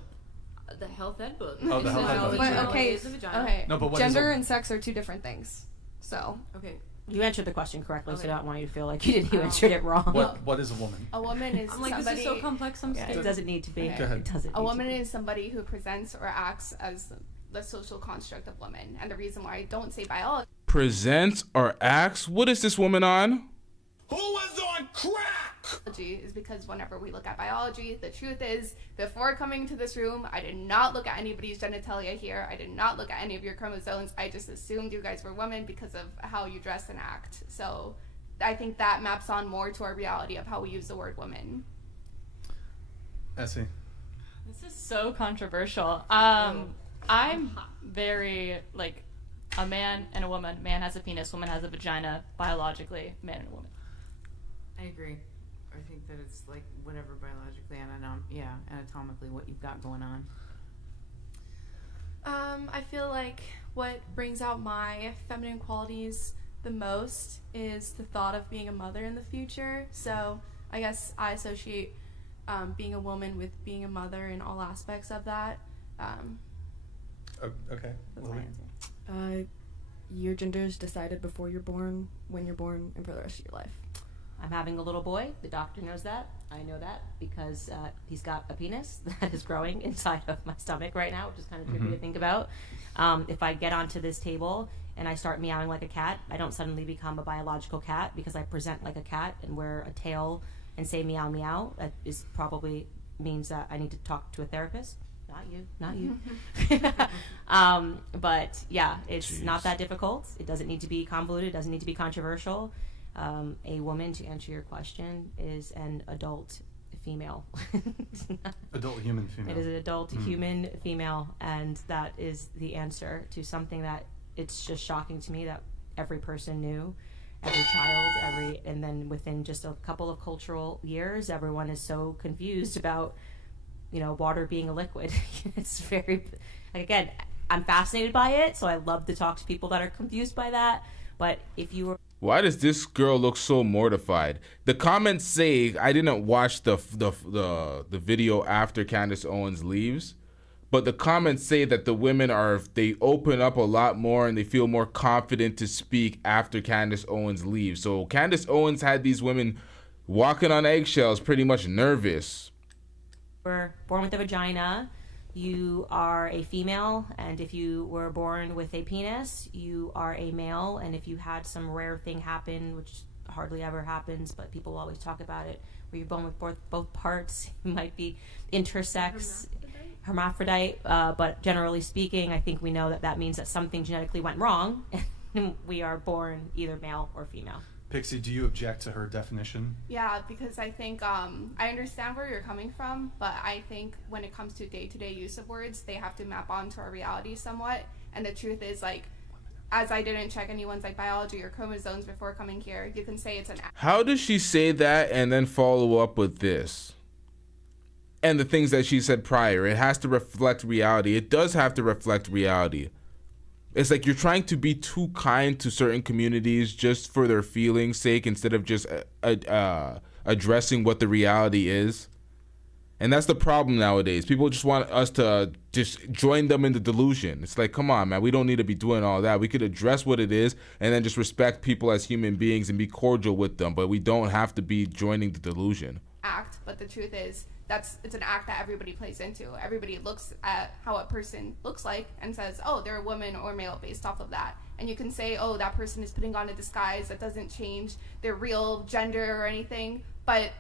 The health ed book. Oh, the health ed book. But, okay. No, but what gender and sex are two different things. So. Okay. You answered the question correctly, so I don't want you to feel like you answered it wrong. What is a woman? A woman is I'm like, somebody. this is so complex. I'm It doesn't need to be. Okay. Go ahead. It doesn't. A woman is somebody who presents or acts as the social construct of women, and the reason why I don't say biology Presents or acts? What is this woman on? Who was on crack? is because whenever we look at biology, the truth is, before coming to this room, I did not look at anybody's genitalia here. I did not look at any of your chromosomes. I just assumed you guys were women because of how you dress and act. So I think that maps on more to our reality of how we use the word woman. Essie. This is so controversial. I'm very, like, a man and a woman. Man has a penis, woman has a vagina, biologically, man and a woman. I agree. I think that it's like whatever biologically and anatomically what you've got going on. I feel like what brings out my feminine qualities the most is the thought of being a mother in the future. So I guess I associate being a woman with being a mother in all aspects of that. Okay. That's my answer. Your gender is decided before you're born, when you're born, and for the rest of your life. I'm having a little boy. The doctor knows that. I know that because he's got a penis that is growing inside of my stomach right now, which is kind of trippy to think about. If I get onto this table and I start meowing like a cat, I don't suddenly become a biological cat because I present like a cat and wear a tail and say meow meow. That is probably means that I need to talk to a therapist. Not you. But yeah, it's not that difficult. It doesn't need to be convoluted. It doesn't need to be controversial. A woman, to answer your question, is an adult female. Adult human female. It is an adult human female, and that is the answer to something that it's just shocking to me that every person knew, every child, and then within just a couple of cultural years, everyone is so confused about, water being a liquid. It's very, again, I'm fascinated by it, so I love to talk to people that are confused by that. But if you were Why does this girl look so mortified? The comments say, I didn't watch the video after Candace Owens leaves, but the comments say that the women they open up a lot more and they feel more confident to speak after Candace Owens leaves. So Candace Owens had these women walking on eggshells, pretty much nervous. were born with a vagina, you are a female, and if you were born with a penis, you are a male, and if you had some rare thing happen, which hardly ever happens, but people always talk about it, where you're born with both parts, you might be intersex, hermaphrodite, but generally speaking, I think we know that means that something genetically went wrong, and we are born either male or female. Pixie, do you object to her definition? Yeah, because I think I understand where you're coming from, but I think when it comes to day-to-day use of words, they have to map onto our reality somewhat. And the truth is, like, as I didn't check anyone's like biology or chromosomes before coming here, you can say it's an. How does she say that and then follow up with this? And the things that she said prior, it has to reflect reality. It does have to reflect reality. It's like you're trying to be too kind to certain communities just for their feelings' sake instead of just addressing what the reality is. And that's the problem nowadays. People just want us to just join them in the delusion. It's like, come on, man, we don't need to be doing all that. We could address what it is and then just respect people as human beings and be cordial with them, but we don't have to be joining the delusion. Act, but the truth is, it's an act that everybody plays into. Everybody looks at how a person looks like and says, oh, they're a woman or male based off of that. And you can say, oh, that person is putting on a disguise that doesn't change their real gender or anything, but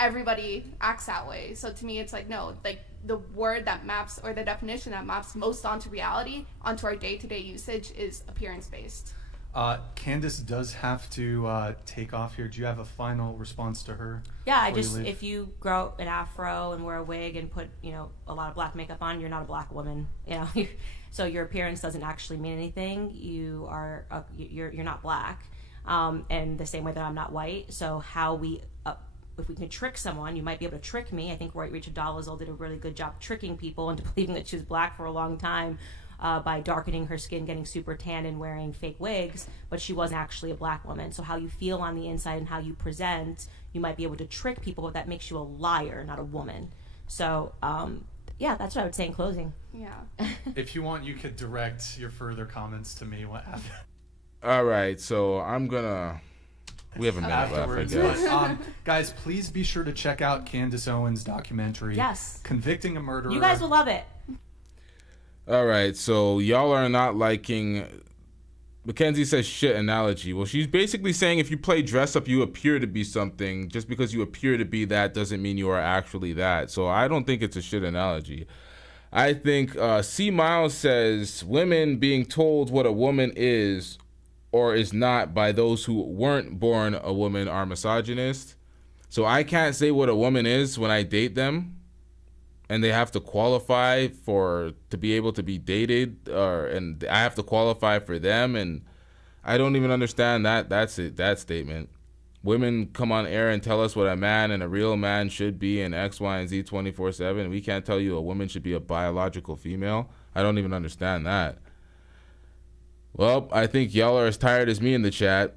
everybody acts that way. So to me, it's like, no, like the word that maps, or the definition that maps most onto reality, onto our day-to-day usage, is appearance-based. Candace does have to take off here. Do you have a final response to her? Yeah, if you grow an afro and wear a wig and put, a lot of black makeup on, you're not a black woman. So your appearance doesn't actually mean anything. You are you're not black. And the same way that I'm not white. So how if we can trick someone, you might be able to trick me. I think Rachel Dolezal did a really good job tricking people into believing that she was black for a long time. By darkening her skin, getting super tan, and wearing fake wigs, but she wasn't actually a black woman. So how you feel on the inside and how you present, you might be able to trick people, but that makes you a liar, not a woman. So, yeah, that's what I would say in closing. Yeah. If you want, you could direct your further comments to me. What happened? All right, so we have a minute left, I Afterwards, guess. but, guys, please be sure to check out Candace Owens' documentary. Yes. Convicting a Murderer. You guys will love it. All right, so y'all are not liking. Mackenzie says shit analogy. Well, she's basically saying if you play dress up, you appear to be something. Just because you appear to be that doesn't mean you are actually that. So I don't think it's a shit analogy. I think C. Miles says women being told what a woman is or is not by those who weren't born a woman are misogynist. So I can't say what a woman is when I date them. And they have to qualify to be able to be dated, and I have to qualify for them, and I don't even understand that statement. Women come on air and tell us what a man and a real man should be in X, Y, and Z 24/7. We can't tell you a woman should be a biological female. I don't even understand that. Well, I think y'all are as tired as me in the chat.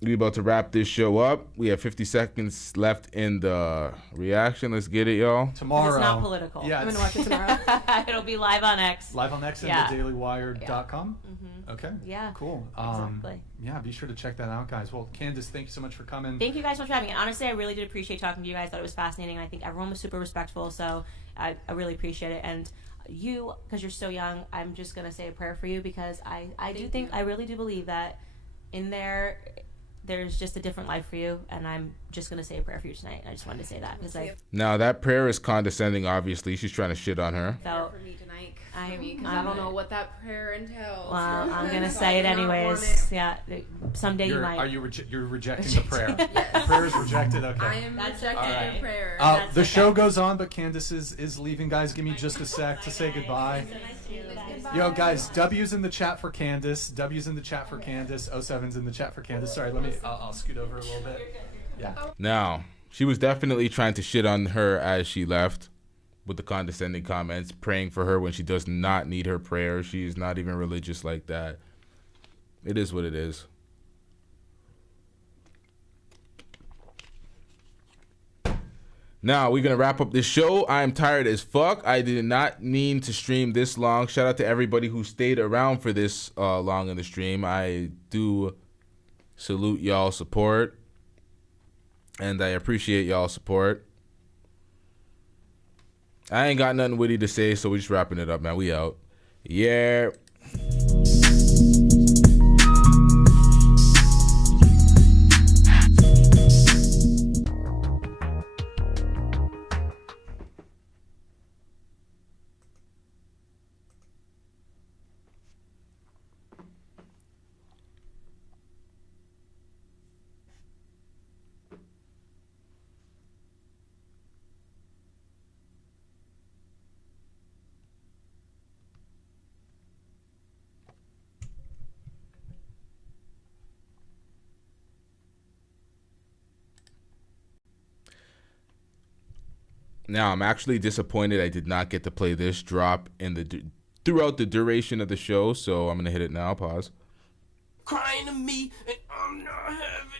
We about to wrap this show up. We have 50 seconds left in the reaction. Let's get it, y'all. Tomorrow. It's not political. Yeah, I'm gonna watch it tomorrow. It'll be live on X. Live on X and thedailywire.com. Okay. Yeah. Cool. Exactly. Yeah, be sure to check that out, guys. Well, Candace, thank you so much for coming. Thank you guys so much for having me. And honestly, I really did appreciate talking to you guys. I thought it was fascinating. And I think everyone was super respectful. So I really appreciate it. And you, because you're so young, I'm just going to say a prayer for you because I really do believe that in there's just a different life for you, and I'm just going to say a prayer for you tonight. I just wanted to say that because Now, that prayer is condescending, obviously. She's trying to shit on her. felt For me tonight, because I don't know what that prayer entails. Well, I'm going to say it anyways. Yeah, someday you might. You're rejecting the prayer. Yes. The prayer is rejected. Okay. I am rejecting your prayer. The show goes on, but Candace is leaving. Guys, give me just a sec to say goodbye. Yo, guys, W's in the chat for Candace. W's in the chat for Candace. 07's in the chat for Candace. Sorry, I'll scoot over a little bit. Yeah. Now, she was definitely trying to shit on her as she left with the condescending comments, praying for her when she does not need her prayer. She is not even religious like that. It is what it is. Now, we're going to wrap up this show. I am tired as fuck. I did not mean to stream this long. Shout out to everybody who stayed around for this long in the stream. I do salute y'all support. And I appreciate y'all support. I ain't got nothing witty to say, so we're just wrapping it up, man. We out. Yeah. Now, I'm actually disappointed I did not get to play this drop in throughout the duration of the show, so I'm going to hit it now. Pause. Crying to me, and I'm not having